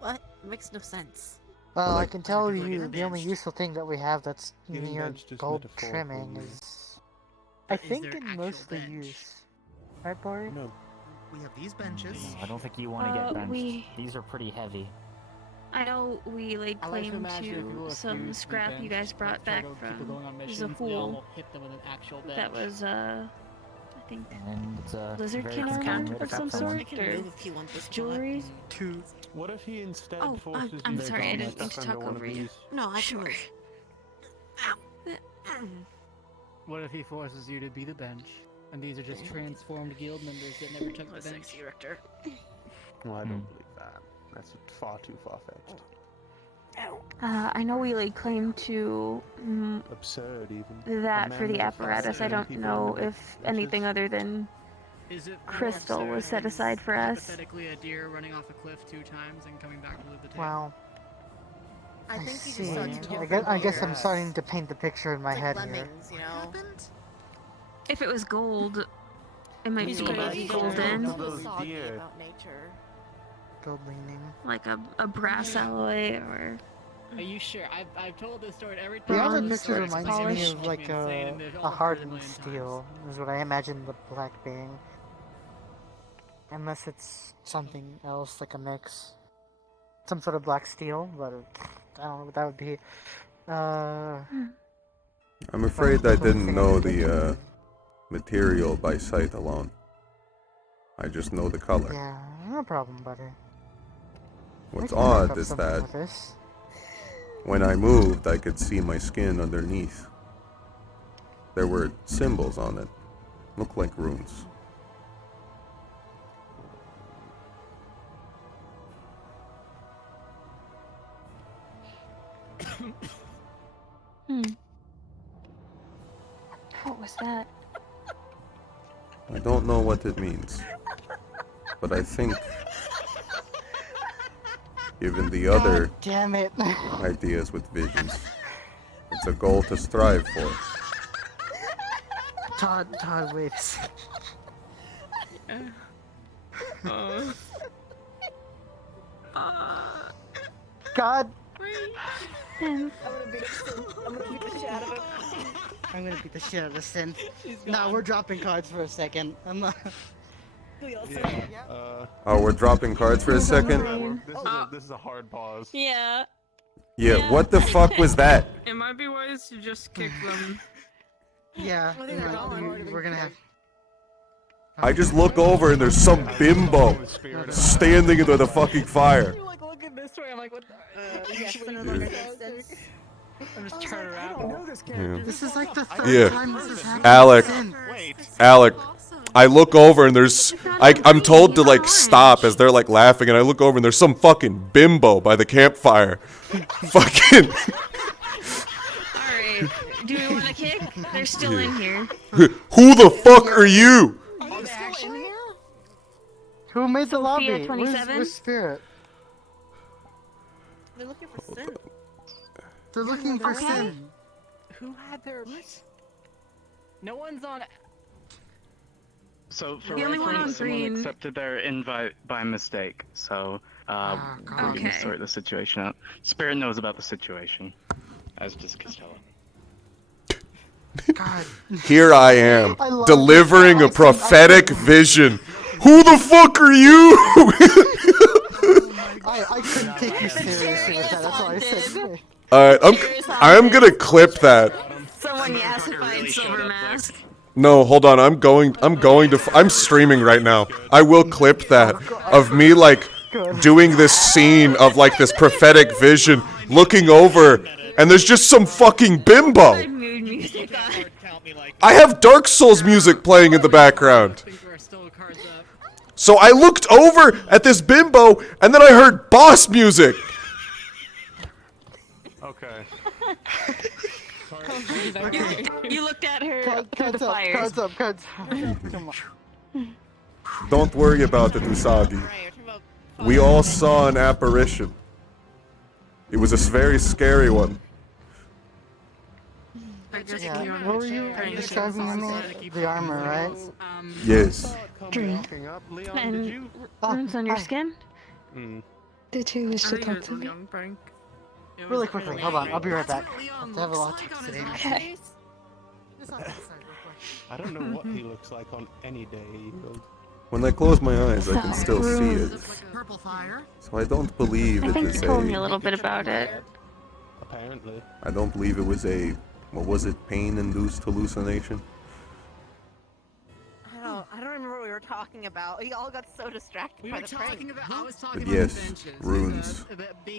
What? Makes no sense. Well, I can tell you the only useful thing that we have that's Getting near benched is gold metaphorical, trimming really. is, I Is think, there in actual mostly bench? use. Right, Bori? No. We have these benches. I don't think you want to get benched. we- These are pretty heavy. I know we laid I like to claim imagine if you were to a some few scrap you benched, guys brought try back to keep it going on from there's missions, a they all fool will hit them with an actual bench. that was I think And it's a lizard very kin common armor way to of trap some someone. sort, I can or move if you want this jewelry. What if he instead Oh, forces I'm you to sorry, I go didn't mean stuff to under talk one over of you. these? No, I can move. What if he forces you to be the bench, and these are just transformed guild members that never took the bench? Sexy Richter. Well, I don't believe that. That's far too far-fetched. I know we laid claim to Absurd, even. that A for the man apparatus. I setting don't people know into if anything other than Is it crystal was set aside for us. hypothetically a deer running off a cliff 2 times and coming back to live the tail? Well, I think you see. just started to I guess I'm starting to paint the picture in my It's head like here. lemmings, you know? If it was gold, It might be golden, about nature. Gold leaning. like a brass alloy or. Are you sure? I've told this story every time. The other Bronze picture or reminds me polished. of like a hardened steel, is what I imagine the black being. Unless it's something else, like a mix. Some sort of black steel, but I don't know what that would be. I'm afraid I didn't know the material by sight alone. I just know the color. Yeah, no problem, buddy. What's I can make odd up is something that with this. when I moved, I could see my skin underneath. There were symbols on it. Looked like runes. What was that? I don't know what it means. But I think, given the other damn it. ideas with visions, it's a goal to strive for. Todd, wait a second. God. I'm gonna beat the shit out of him. I'm gonna beat the shit out of Sin. Nah, we're dropping cards for a second. I'm not. Oh, we're dropping cards for a second? This is a hard pause. Yeah. Yeah, what the fuck was that? It might be wise to just kick them. Yeah, we're gonna have. I just look over and there's some bimbo standing into the fucking fire. Looking this way, I'm like, what the? Yes, I'm just turning around. This is like the third Yeah. time this has happened. Alec, I look over and there's, I'm told to like stop as they're like laughing, and I look over and there's some fucking bimbo by the campfire. Fucking. Alright, do we want to kick? They're still in here. Who the fuck are you? Who made the lobby? Sophia 27? Where's Spirit? They're looking for Sin. They're looking for Sin. Who had their what? No one's on. So for The only one on reference, someone green. accepted their invite by mistake. So we're going Okay. to sort the situation out. Spirit knows about the situation, as does Costello. God. Here I am, I love delivering this. a prophetic vision. Who the fuck are you? I couldn't take you seriously with that. That's why I said. Alright, I'm gonna clip that. Someone yassified Silver Mask. No, hold on. I'm streaming right now. I will clip that of me like doing this scene of like this prophetic vision, looking over, and there's just some fucking bimbo. I have Dark Souls music playing in the background. So I looked over at this bimbo, and then I heard boss music. Okay. You looked at her through the fire. Cards up. Come on. Don't worry about it, Usagi. We all saw an apparition. It was a very scary one. Yeah, what were you describing to me? The armor, right? Yes. And runes on your skin? Did you wish to talk to me? Really quickly, hold on. I'll be right back. I have a lot to say. Okay. I don't know what he looks like on any day. When I close my eyes, I can still see it. Purple fire. So I don't believe I it think is you told me a little bit about it. Apparently. I don't believe it was a, what was it, pain-induced hallucination? I don't remember what we were talking about. We all got so distracted by the prank. I was talking But about yes, the benches. runes.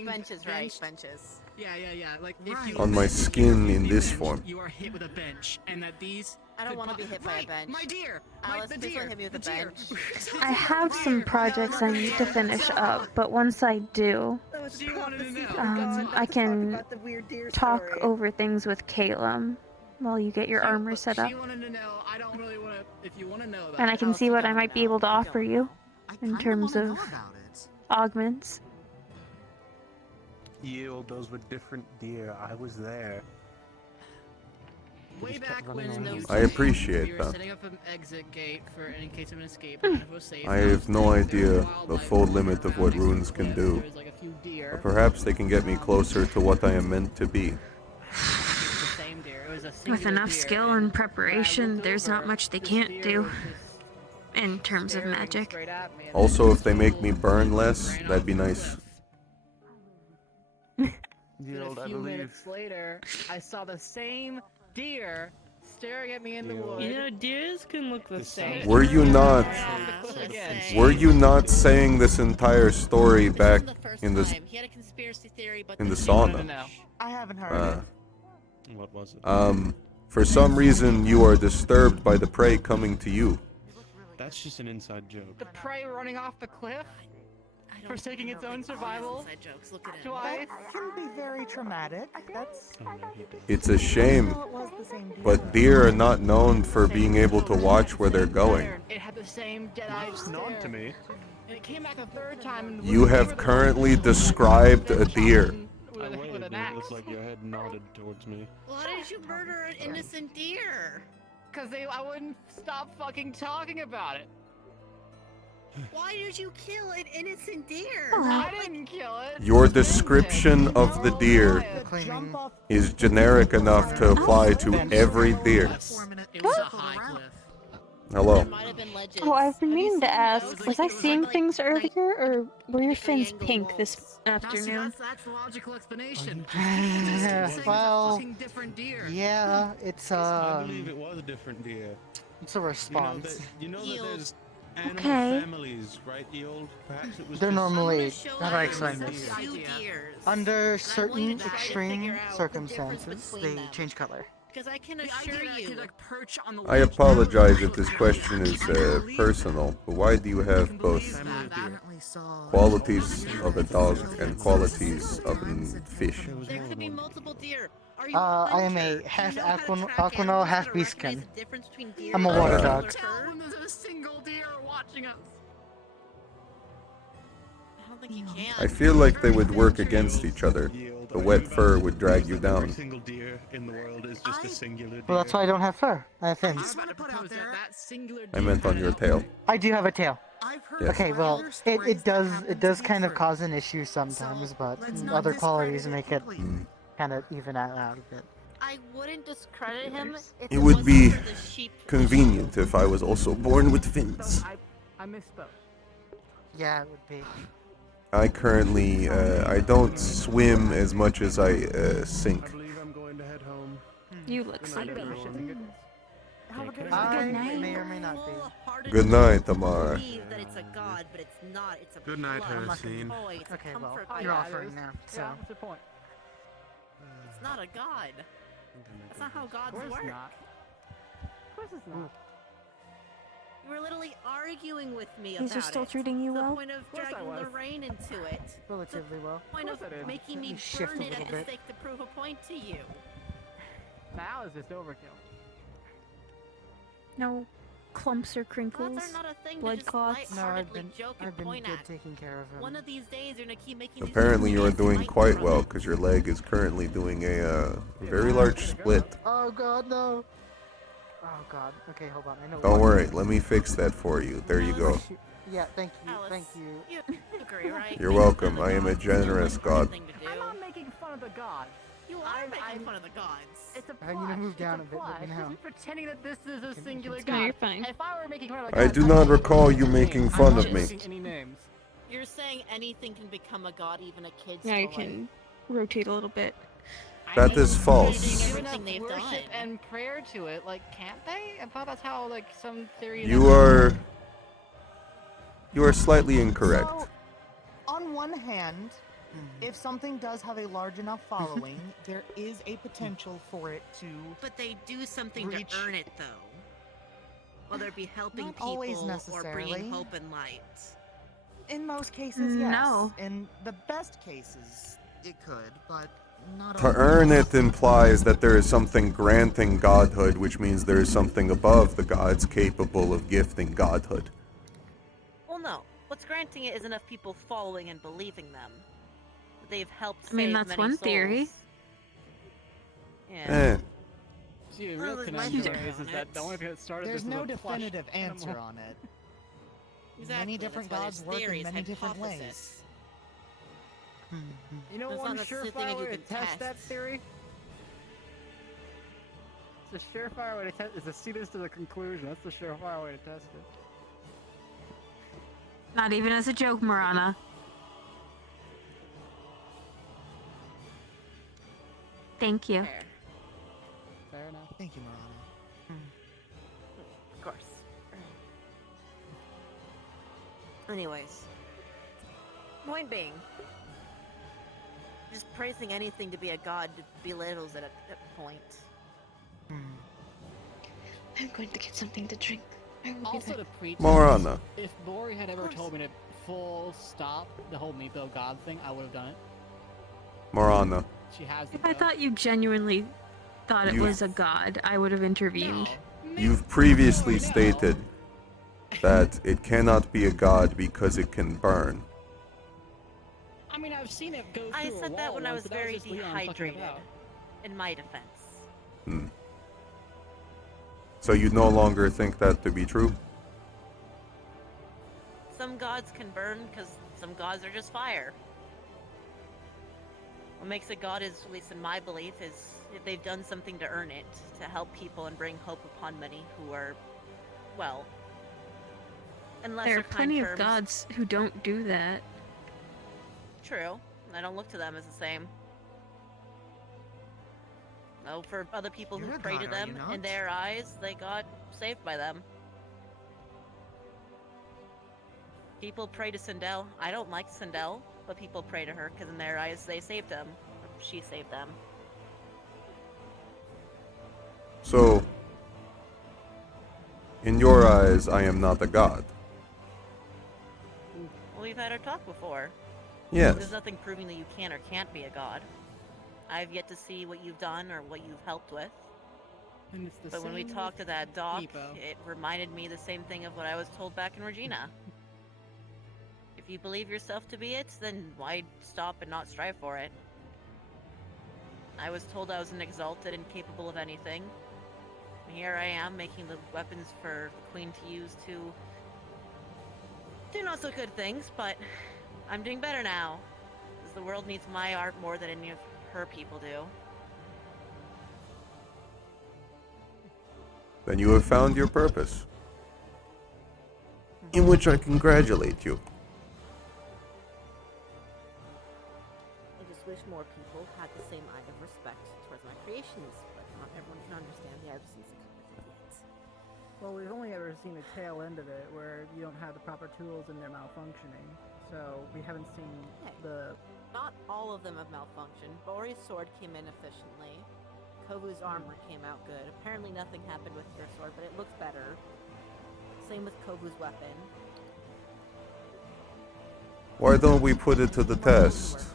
Benches, right? Benches. Yeah. Like if you On my skin in this form. you are hit with a bench, and that these. I don't want to be hit by a bench. My deer. Alice, the please deer. don't hit me with a the deer. bench. I have some projects I need to finish up, but once I do, I can talk over things with Caleb while you get your armor set up. She wanted to know. I don't really want to. If you want to know that. And I can see what I might be able to offer you in terms of augments. Yield, those were different deer. I was there. way back when I appreciate we were that. setting up an exit gate for in case of an escape. And it was safe. I have no idea the full limit of what runes can do. But perhaps they can get me closer to what I am meant to be. With enough skill and preparation, there's not much they can't do in terms of magic. Also, if they make me burn less, that'd be nice. And a few minutes later, I saw the same deer staring at me in the woods. You know, deers can look the same. Were you not? Were you not saying this entire story back in the sauna? I haven't heard it. What was it? For some reason, you are disturbed by the prey coming to you. That's just an inside joke. The prey running off the cliff, forsaking its own survival. Jokes. Look at it. That can be very traumatic. That's. It's a shame, but deer are not known for being able to watch where they're going. It had the same dead-eyed stare. To me. And it came back a third time. And You have currently described a deer. I waited, but it looked like your head nodded towards me. Why did you murder an innocent deer? Because I wouldn't stop fucking talking about it. Why did you kill an innocent deer? I didn't kill it. Your description of the deer is generic enough to apply to every deer. It was a high cliff. Hello. Oh, I've been meaning to ask, was I seeing things earlier, or were your fins pink this afternoon? That's the logical explanation. Well, different deer. yeah, it's I believe it was a different deer. it's a response. You know that there's animal Okay. families, right? Eold? Perhaps it was They're just normally. some How do I explain deer. this? Deers. Under I certain want you to try to extreme figure out the circumstances, difference they between them. change color. Because I can assure you. I apologize if this question is personal, but why do you have both qualities of a dog and qualities of a fish? There could be multiple deer. Are you I am a half Aquanal, half Beastkin. I'm a water dog. There's a single deer watching us. I don't think you can. I feel like they would work against each other. The wet fur would drag you down. Every single deer in the world is just a singular deer. Well, that's why I don't have fur. I have fins. I meant on your tail. I do have a tail. Yes. Okay, well, it does kind of cause an issue sometimes, but other qualities make it kind of even out a bit. I wouldn't discredit him if It would be wasn't for the sheep. convenient if I was also born with fins. I misspoke. Yeah, it would be. I currently, I don't swim as much as I sink. I believe I'm going to head home. You look sleepy. I night. may or may not be. Good night, Amar. That it's a god, but it's not. It's a Good night, plus. Hircine. Toy. It's a Okay, well, comfort you're item. offering now, so. Yeah, what's your point? It's not a god. That's not how gods Of course work. not. Of course it's not. You were literally arguing with me These about are still it. treating you the well? point of course I dragging the was. rain into it. Relatively well. The point of course I did. making me You shift burn a it at little the bit. stake to prove a point to you. Now is just overkill. No clumps or crinkles, Clots are not a thing blood to just clots. No, lightheartedly joke and I've been point good at. taking care of him. One of these days you're gonna keep making these Apparently you are mistakes doing right quite from well, it. because your leg is currently doing a very large split. Oh god, no. Oh god. Okay, hold on. I know. Don't worry, let me fix that for you. There you go. Yeah, thank you. Alice, Thank you. You agree, right? You're welcome. I am a generous god. Thing to do. I'm not making fun of the gods. You are making fun of the gods. It's a I need to move down a it's bit, let me flash. know. You're pretending that this is a singular No, god. you're fine. If I were making fun of the I gods, do I'd not say recall you any making names. fun I'm of not me. using any names. You're saying anything can become a god, even a kid's Now you toy. can rotate a little bit. That is Doing false. everything they've worship done. and prayer to it, like, can't they? I thought that's how, like, some theory. You are slightly incorrect. So, on one hand, if something does have a large enough following, there is a potential for it to. But they do something Reach- to earn it, though. Whether it be helping Not people always or necessarily. bringing hope and light. In most cases, yes. No. In the best cases, it could, but not To always. earn it implies that there is something granting godhood, which means there is something above the gods capable of gifting godhood. Well, no. What's granting it is enough people following and believing them. They've helped I mean, save that's many one souls. theory. Yeah. Eh. See, the Well, real there's my conundrum theory is on that it. the only thing that started There's this no was a plush definitive answer animal. on it. Exactly. Many different that's why gods there's work in theories, many different ways. hypothesis. You know That's one not necessarily a thing surefire that you way to could test that test. theory? It's a surefire way to test. It's to see this to the conclusion. That's the surefire way to test it. Not even as a joke, Marana. Thank you. Fair. Fair enough. Thank you, Marana. Of course. Anyways. Point being, just praising anything to be a god belittles it at that point. I'm going to get something to drink. I will be Also, there. to preach. Morana. If Bori had ever told me to full stop the whole Meepo God thing, I would have done it. Morana. She has. If I thought you genuinely thought it You- was a god, I would have intervened. You've previously stated that it cannot be a god because it can burn. I mean, I've seen it go through I a said that wall when I once, was but that very just Leon fucking dehydrated. about. In my defense. Hmm. So you no longer think that to be true? Some gods can burn because some gods are just fire. What makes a god is, at least in my belief, is if they've done something to earn it, to help people and bring hope upon many who are, well, in lesser There are plenty kind of terms. gods who don't do that. True. I don't look to them as the same. No, for other people You're who a pray to god, are you them, not? in their eyes, they got saved by them. People pray to Sindel. I don't like Sindel, but people pray to her because in their eyes, they saved them. Or she saved them. So, in your eyes, I am not a god. Well, we've had our talk before. Yes. There's nothing proving that you can or can't be a god. I've yet to see what you've done or what you've helped with. And it's the But when we same talked to that doc, Meepo. it reminded me the same thing of what I was told back in Regina. If you believe yourself to be it, then why stop and not strive for it? I was told I was an exalted and capable of anything. And here I am, making the weapons for the Queen to use to do not so good things, but I'm doing better now. Because the world needs my art more than any of her people do. Then you have found your purpose. In which I congratulate you. I just wish more people had the same eye of respect towards my creations, but not everyone can understand the absence of conflict. Well, we've only ever seen a tail end of it where you don't have the proper tools and they're malfunctioning. So we haven't seen the. Not all of them have malfunctioned. Bori's sword came in efficiently. Kovu's armor came out good. Apparently nothing happened with your sword, but it looks better. Same with Kovu's weapon. Why don't we put it to the test?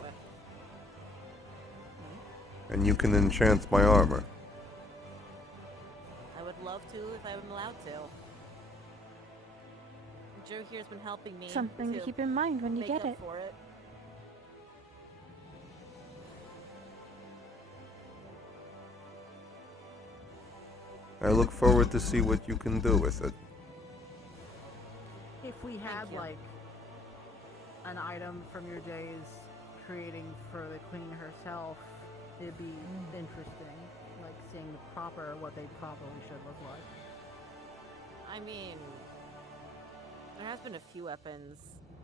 And you can enchant my armor. I would love to if I'm allowed to. Joe here's been helping me Something to to keep in mind when you make get up it. for it. I look forward to see what you can do with it. If we had like an item from your days creating for the queen herself, it'd be interesting. Like seeing what they properly should look like. I mean, there has been a few weapons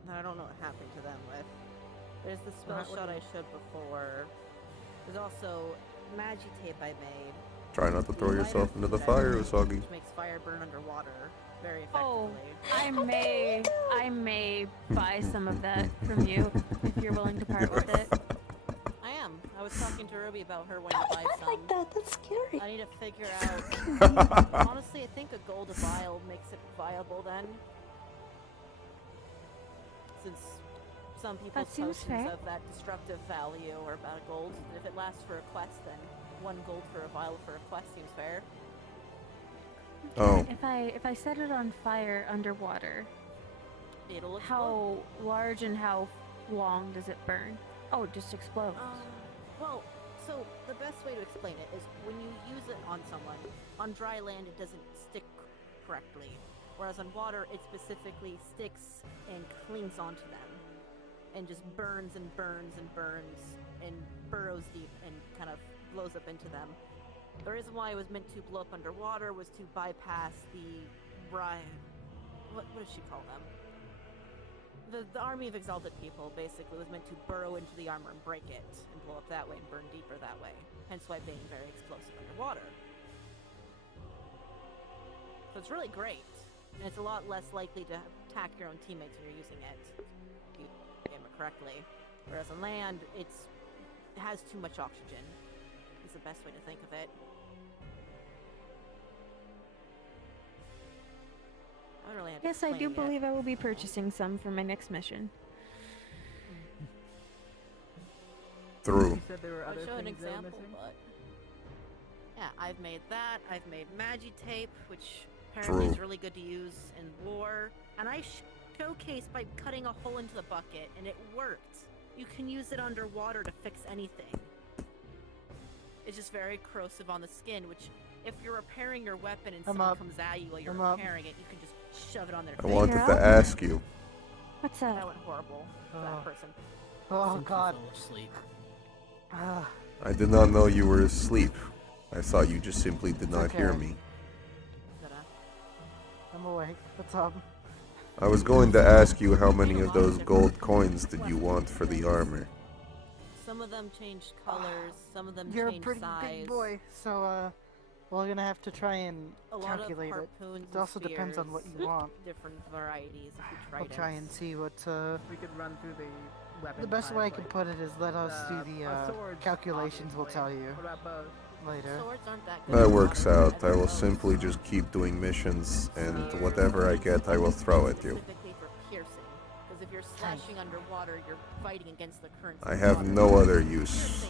that I don't know what happened to them with. There's the spell What shot do I you- showed before. There's also Magi tape I made. Try not to throw The yourself lighter into the that I fire, made, Usagi. Which makes fire burn underwater very Oh, effectively. I may buy some of that from you if you're willing to part with it. I am. I was talking to Ruby about her wanting to buy some. like that. That's scary. I need to figure out. Honestly, I think a gold vial makes it viable then. Since some people's That seems potions fair. have that destructive value or about gold. And if it lasts for a quest, then 1 gold for a vial for a quest seems fair. Oh. If I set it on fire underwater, It'll explode. how large and how long does it burn? Oh, it just explodes. Well, So the best way to explain it is when you use it on someone, on dry land it doesn't stick correctly, whereas on water it specifically sticks and clings onto them, and just burns and burns and burns and burrows deep and kind of blows up into them. The reason why it was meant to blow up underwater was to bypass the what did she call them? The army of exalted people basically was meant to burrow into the armor and break it and blow up that way and burn deeper that way. Hence why being very explosive underwater. So it's really great, and it's a lot less likely to attack your own teammates when you're using it, if you game it correctly. Whereas on land, it has too much oxygen. Is the best way to think of it. I don't really have to Yes, I do explain it yet. believe I will be purchasing some for my next mission. Through. You said there were I'll other show an things that were example, missing? but yeah, I've made that. I've made Magi tape, which apparently is True. really good to use in war. And I showcased by cutting a hole into the bucket, and it worked. You can use it underwater to fix anything. It's just very corrosive on the skin, which if you're repairing your weapon and someone up. comes at you while you're I'm up. repairing it, you can just shove it on their I face. wanted to ask you. What's up? That went horrible for that person. Oh Think you God. fell asleep. Ah, I did not know you were asleep. I thought you just simply did not hear okay. me. I'm awake. What's up? I was going to ask you how many of those gold coins did you want for the armor. Some of them changed colors, some of them You're a changed pretty size. big boy, so we're gonna have to try and A lot calculate of it. harpoons It also and depends on what spears, you want. Different varieties of I'll tridents. try and see what. We could run through the weapon. The best types, way I can like, put it is let us do the swords, calculations. We'll tell obviously. you What about bows? later. Swords aren't that good. That works out. I will simply just keep doing missions, and whatever I get, I will throw at you. Specifically for piercing, because if you're slashing underwater, you're fighting against the currents. I of have water. no other Piercing, use.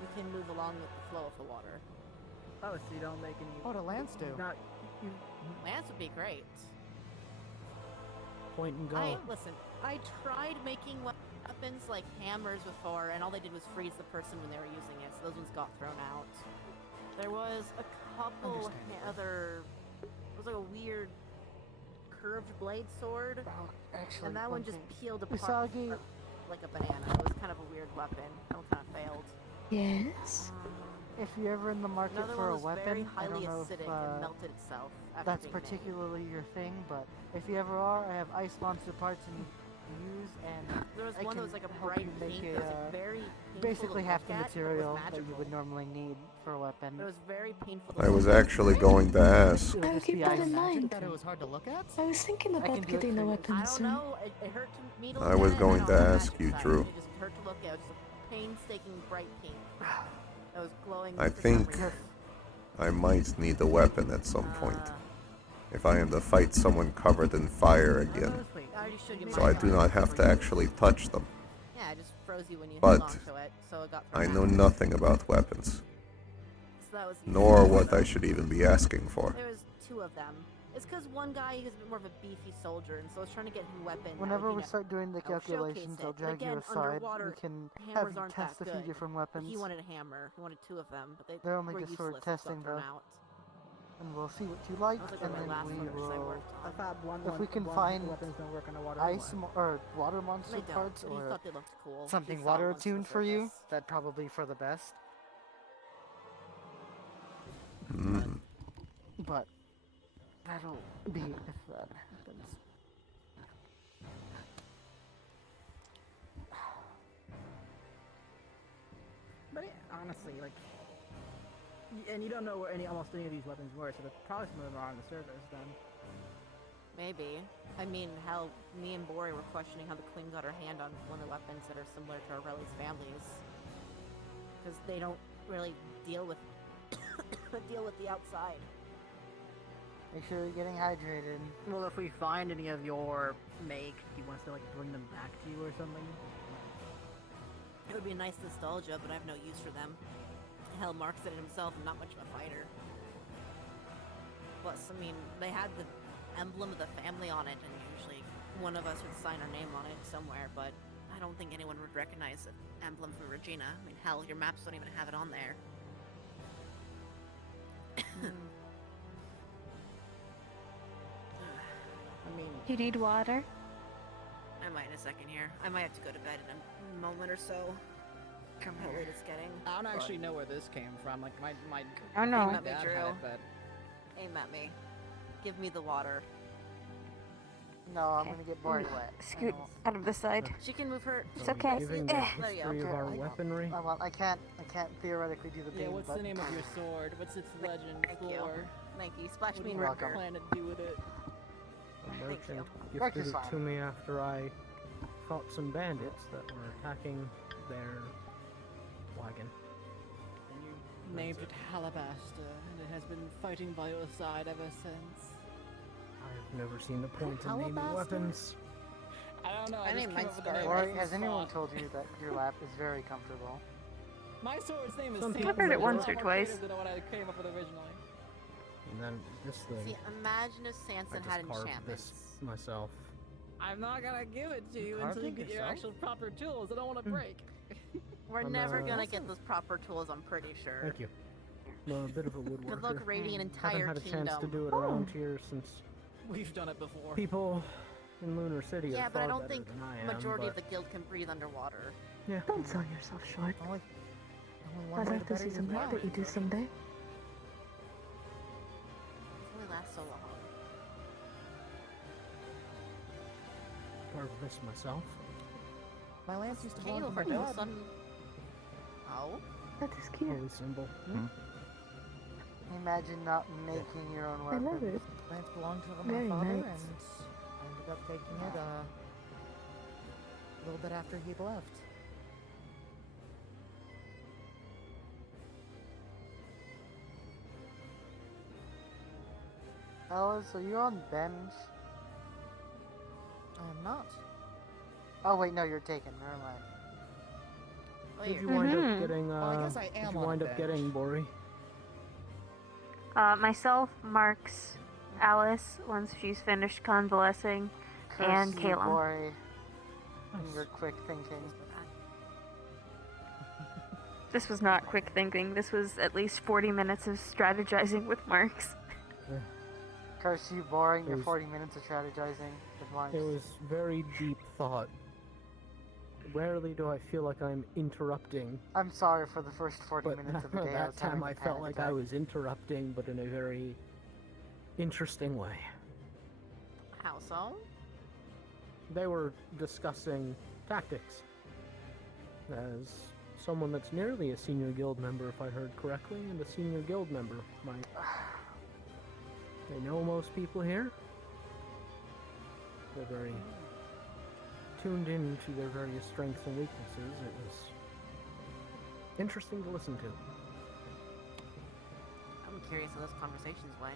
you can move along with the flow of the water. Oh, so you don't make any. What do lance do? Not. Lance would be great. Point and go. Listen, I tried making weapons like hammers before, and all they did was freeze the person when they were using it, so those ones got thrown out. There was a couple other. It was like a weird curved blade sword, Actually, and that one just peeled apart Usagi. like a banana. It was kind of a weird weapon. That one kind of failed. Yes. If you're ever in the market Another for one a was weapon, very I don't highly know acidic if and melted itself after that's being made. particularly your thing, but if you ever are, I have ice monster parts and use, and There was I one that can was like a help bright you make pink. a, It was like very painful basically to half look the at, but it was material that you magical. would normally need for a weapon. It was very painful. To I was look at. actually going to ask. It would I will just keep be that ice in magic. mind. Thought it was hard to look at? I was thinking I can about do it getting for the you. weapon I don't soon. know. It hurt to me to look I was at it, going and to on the ask magic you, side, Drew. It just hurt to look at. It was just a painstaking bright pink. That was glowing. I for some think reason. I might need a weapon at some point. If I am to fight someone covered in fire again. I already showed you So my I do gun. not have to actually touch them. Yeah, I just froze you when you But held onto it, so it got I thrown know out. nothing about weapons. So that was easy. Nor what I should even be asking for. There was two of them. It's because one guy is a bit more of a beefy soldier, and so I was trying to get him a weapon. that Whenever would, we you know, start doing the help calculations, showcase I'll it. But drag you again, aside. underwater, We can have hammers you aren't test a that few good. different But weapons. he wanted a hammer. He wanted two of them, but They're only were just for useless. Got testing, thrown though. out. And we'll see what you like, That was like and one of then my last we ones I will. worked I on. thought one. If we can one find weapons don't work underwater. ice anyway. or water monster They don't, parts, but he or thought they looked cool. something He saw water it once on the attuned for you, surface. that'd probably for the best. Mm. But that'll be if that happens. But yeah, honestly, like, and you don't know where almost any of these weapons were, so probably some of them are on the surface then. Maybe. I mean, hell, me and Bori were questioning how the Queen got her hand on one of the weapons that are similar to Aureli's families. Because they don't really deal with the outside. Make sure you're getting hydrated. Well, if we find any of your make, he wants to like bring them back to you or something. It would be a nice nostalgia, but I have no use for them. Hell, Mark said it himself, I'm not much of a fighter. Plus, I mean, they had the emblem of the family on it, and usually one of us would sign our name on it somewhere, but I don't think anyone would recognize the emblem for Regina. I mean, hell, your maps don't even have it on there. I mean, You need water? I might in a second here. I might have to go to bed in a moment or so. From how late it's getting. I don't actually know where this came from. Like my I know. my Aim at me, dad Drew. had it, but Aim at me. Give me the water. No, I'm gonna get bored wet. Scoot out of the side. She can move her. It's okay. Giving the history of our weaponry. Well, I can't theoretically do the yeah. thing. What's but the name of your sword? What's its legend? Thank you. Lore? Thank you. Splash What me do in you River. plan to do with it? A merchant Work gifted is it fine. to me after I fought some bandits that were attacking their wagon. And you named it Halabaster, and it has been fighting by your side ever since. I've never seen the point in naming Alabaster? weapons. I don't know. I I just named came mine up with the name. Or as a has anyone thought. told you that your lap is very comfortable? My sword's name is Some Sam. people I've heard it so once it's a or lot more twice. creative than what I came up with originally. And then this thing, See, imagine if I Sanson just had carved enchantments. this myself. I'm not gonna give it to you carved until you it get your yourself? actual proper tools. I don't want to break. We're I'm, never gonna awesome. get those proper tools, I'm pretty sure. Thank you. I'm a bit of a woodworker. Good luck raiding an entire Haven't had a kingdom. chance to do it around here since We've done it before. people in Lunar City Yeah, are but I far don't better think than I am, majority of but the guild can breathe underwater. yeah. Don't sell yourself short. Only one I'd way like to see better some than work that you do someday. It only lasts so long. Carved this myself. My lance used to Can you belong to my overdose dad. on... Oh? That is cute. Holy symbol. Imagine not making your own I weapon. love it. Lance belonged to Very my father, nice. and I ended up taking it a little bit after he'd left. Alice, are you on bench? I am not. Oh wait, no, you're taken. Never mind. Oh, Did you're you wind Mhm. up getting? Well, I guess I Did am you on a wind up bench. getting Bori? Myself, Marks, Alice, once she's finished convalescing, and Curse you, Caleb. Bori, and your quick thinking. This was not quick thinking. This was at least 40 minutes of strategizing with Marks. Curse you, boring. Your was- 40 minutes of strategizing with Marks. It was very deep thought. Rarely do I feel like I'm interrupting. I'm sorry for the first 40 But minutes of the day. I that was having time a I felt panic like attack. I was interrupting, but in a very interesting way. How so? They were discussing tactics. As someone that's nearly a senior guild member, if I heard correctly, and a senior guild member might. They know most people here. They're very tuned in to their various strengths and weaknesses. It was interesting to listen to. I'm curious how those conversations went.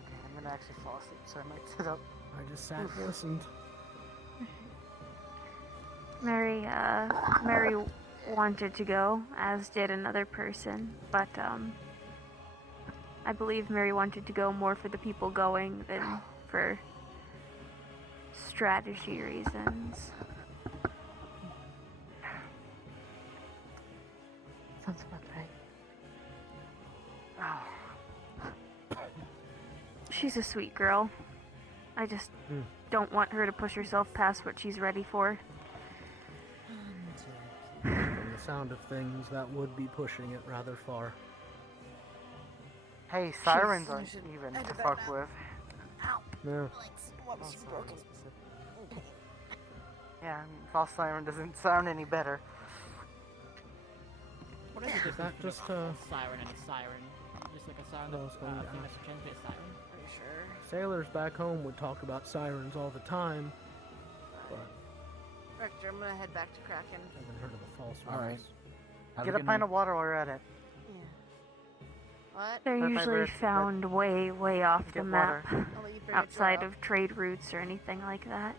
Okay, I'm gonna actually fall asleep, so I might sit up. I just sat and listened. Mary wanted to go, as did another person, but I believe Mary wanted to go more for the people going than for strategy reasons. Sounds about right. She's a sweet girl. I just don't want her to push herself past what she's ready for. From the sound of things, that would be pushing it rather far. Hey, sirens aren't even to fuck with. Yeah. Whoops, you broken. Yeah, false siren doesn't sound any better. What is the Is difference that between just a siren and a siren? Just like a siren No, it's that going famous down. transmit a siren? Are you sure? Sailors back home would talk about sirens all the time, but Rector, I'm gonna head back to Kraken. I haven't heard of a false one. Alright. Get a pint of water while you're at it. What? They're Right by usually Red- found way, way off the Get map, water. I'll let you bring it outside up. of trade routes or anything like that.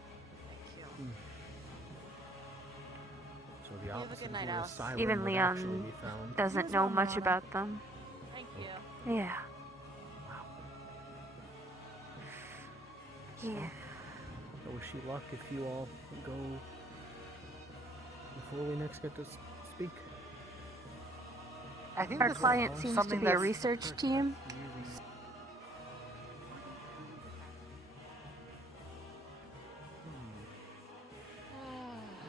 So the You have a opposite good of night, where a Alice. siren Even would actually Leon be found. doesn't know much about them. Thank you. Yeah. Yeah. I wish you luck if you all go before we next get to speak? I think Our this client is seems to something be a that's research team.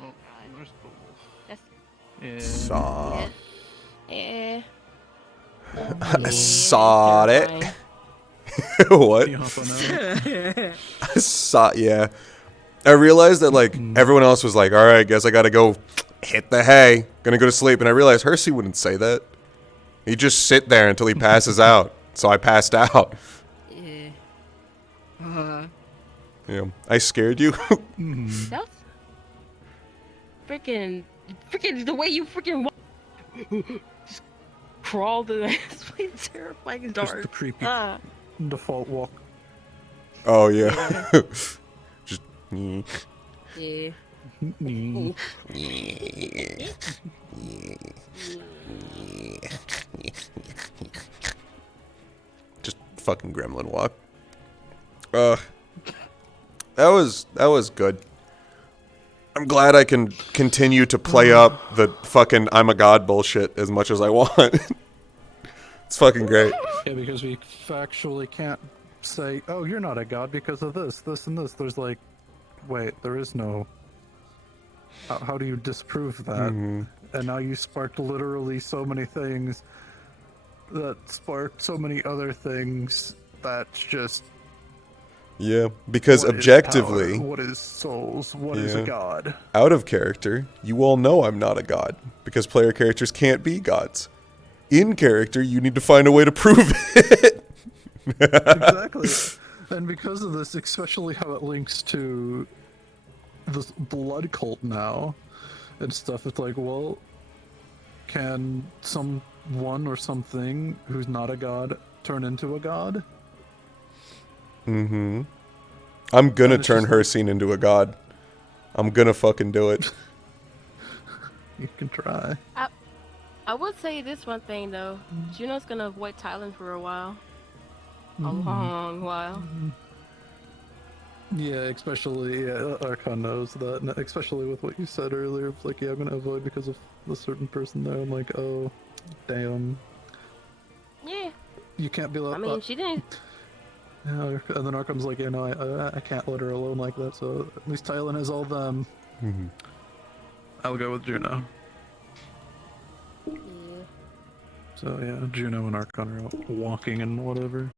Oh, where's the wolf? That's Saw. yeah. I saw it. What? I saw. Yeah. I realized that like everyone else was like, "All right, guess I gotta go hit the hay. Gonna go to sleep." And I realized Hircine wouldn't say that. He'd just sit there until he passes out. So I passed out. Yeah. Yeah. I scared you. That's freaking the way you freaking just crawled in that terrifying dark. Just the creepy default walk. Oh yeah. Just. Yeah. Just fucking gremlin walk. That was good. I'm glad I can continue to play up the fucking I'm a god bullshit as much as I want. It's fucking great. Yeah, because we factually can't say, oh, you're not a god because of this, this, and this. There's like, wait, there is no... How do you disprove that? Mm-hmm. And now you sparked literally so many things that sparked so many other things that's just... Yeah, because what is objectively... power? What is souls? What is a god? Out of character, you all know I'm not a god, because player characters can't be gods. In character, you need to find a way to prove it. Exactly. And because of this, especially how it links to this blood cult now and stuff, it's like, well, can someone or something who's not a god turn into a god? Mm-hmm. I'm gonna it's turn just Hircine into a god. I'm gonna fucking do it. You can try. I would say this one thing though. Juno's gonna avoid Thailand for a while. A Mhm. long while. Yeah, especially Archon knows that, and especially with what you said earlier. It's like, yeah, I'm gonna avoid because of a certain person there. I'm like, oh, damn. Yeah. You can't be like. I mean, she didn't. Yeah, and then Arkham's like, yeah, no, I can't let her alone like that. So at least Thailand has all them. Mm-hmm. I'll go with Juno. Yeah. So yeah, Juno and Archon are out walking and whatever.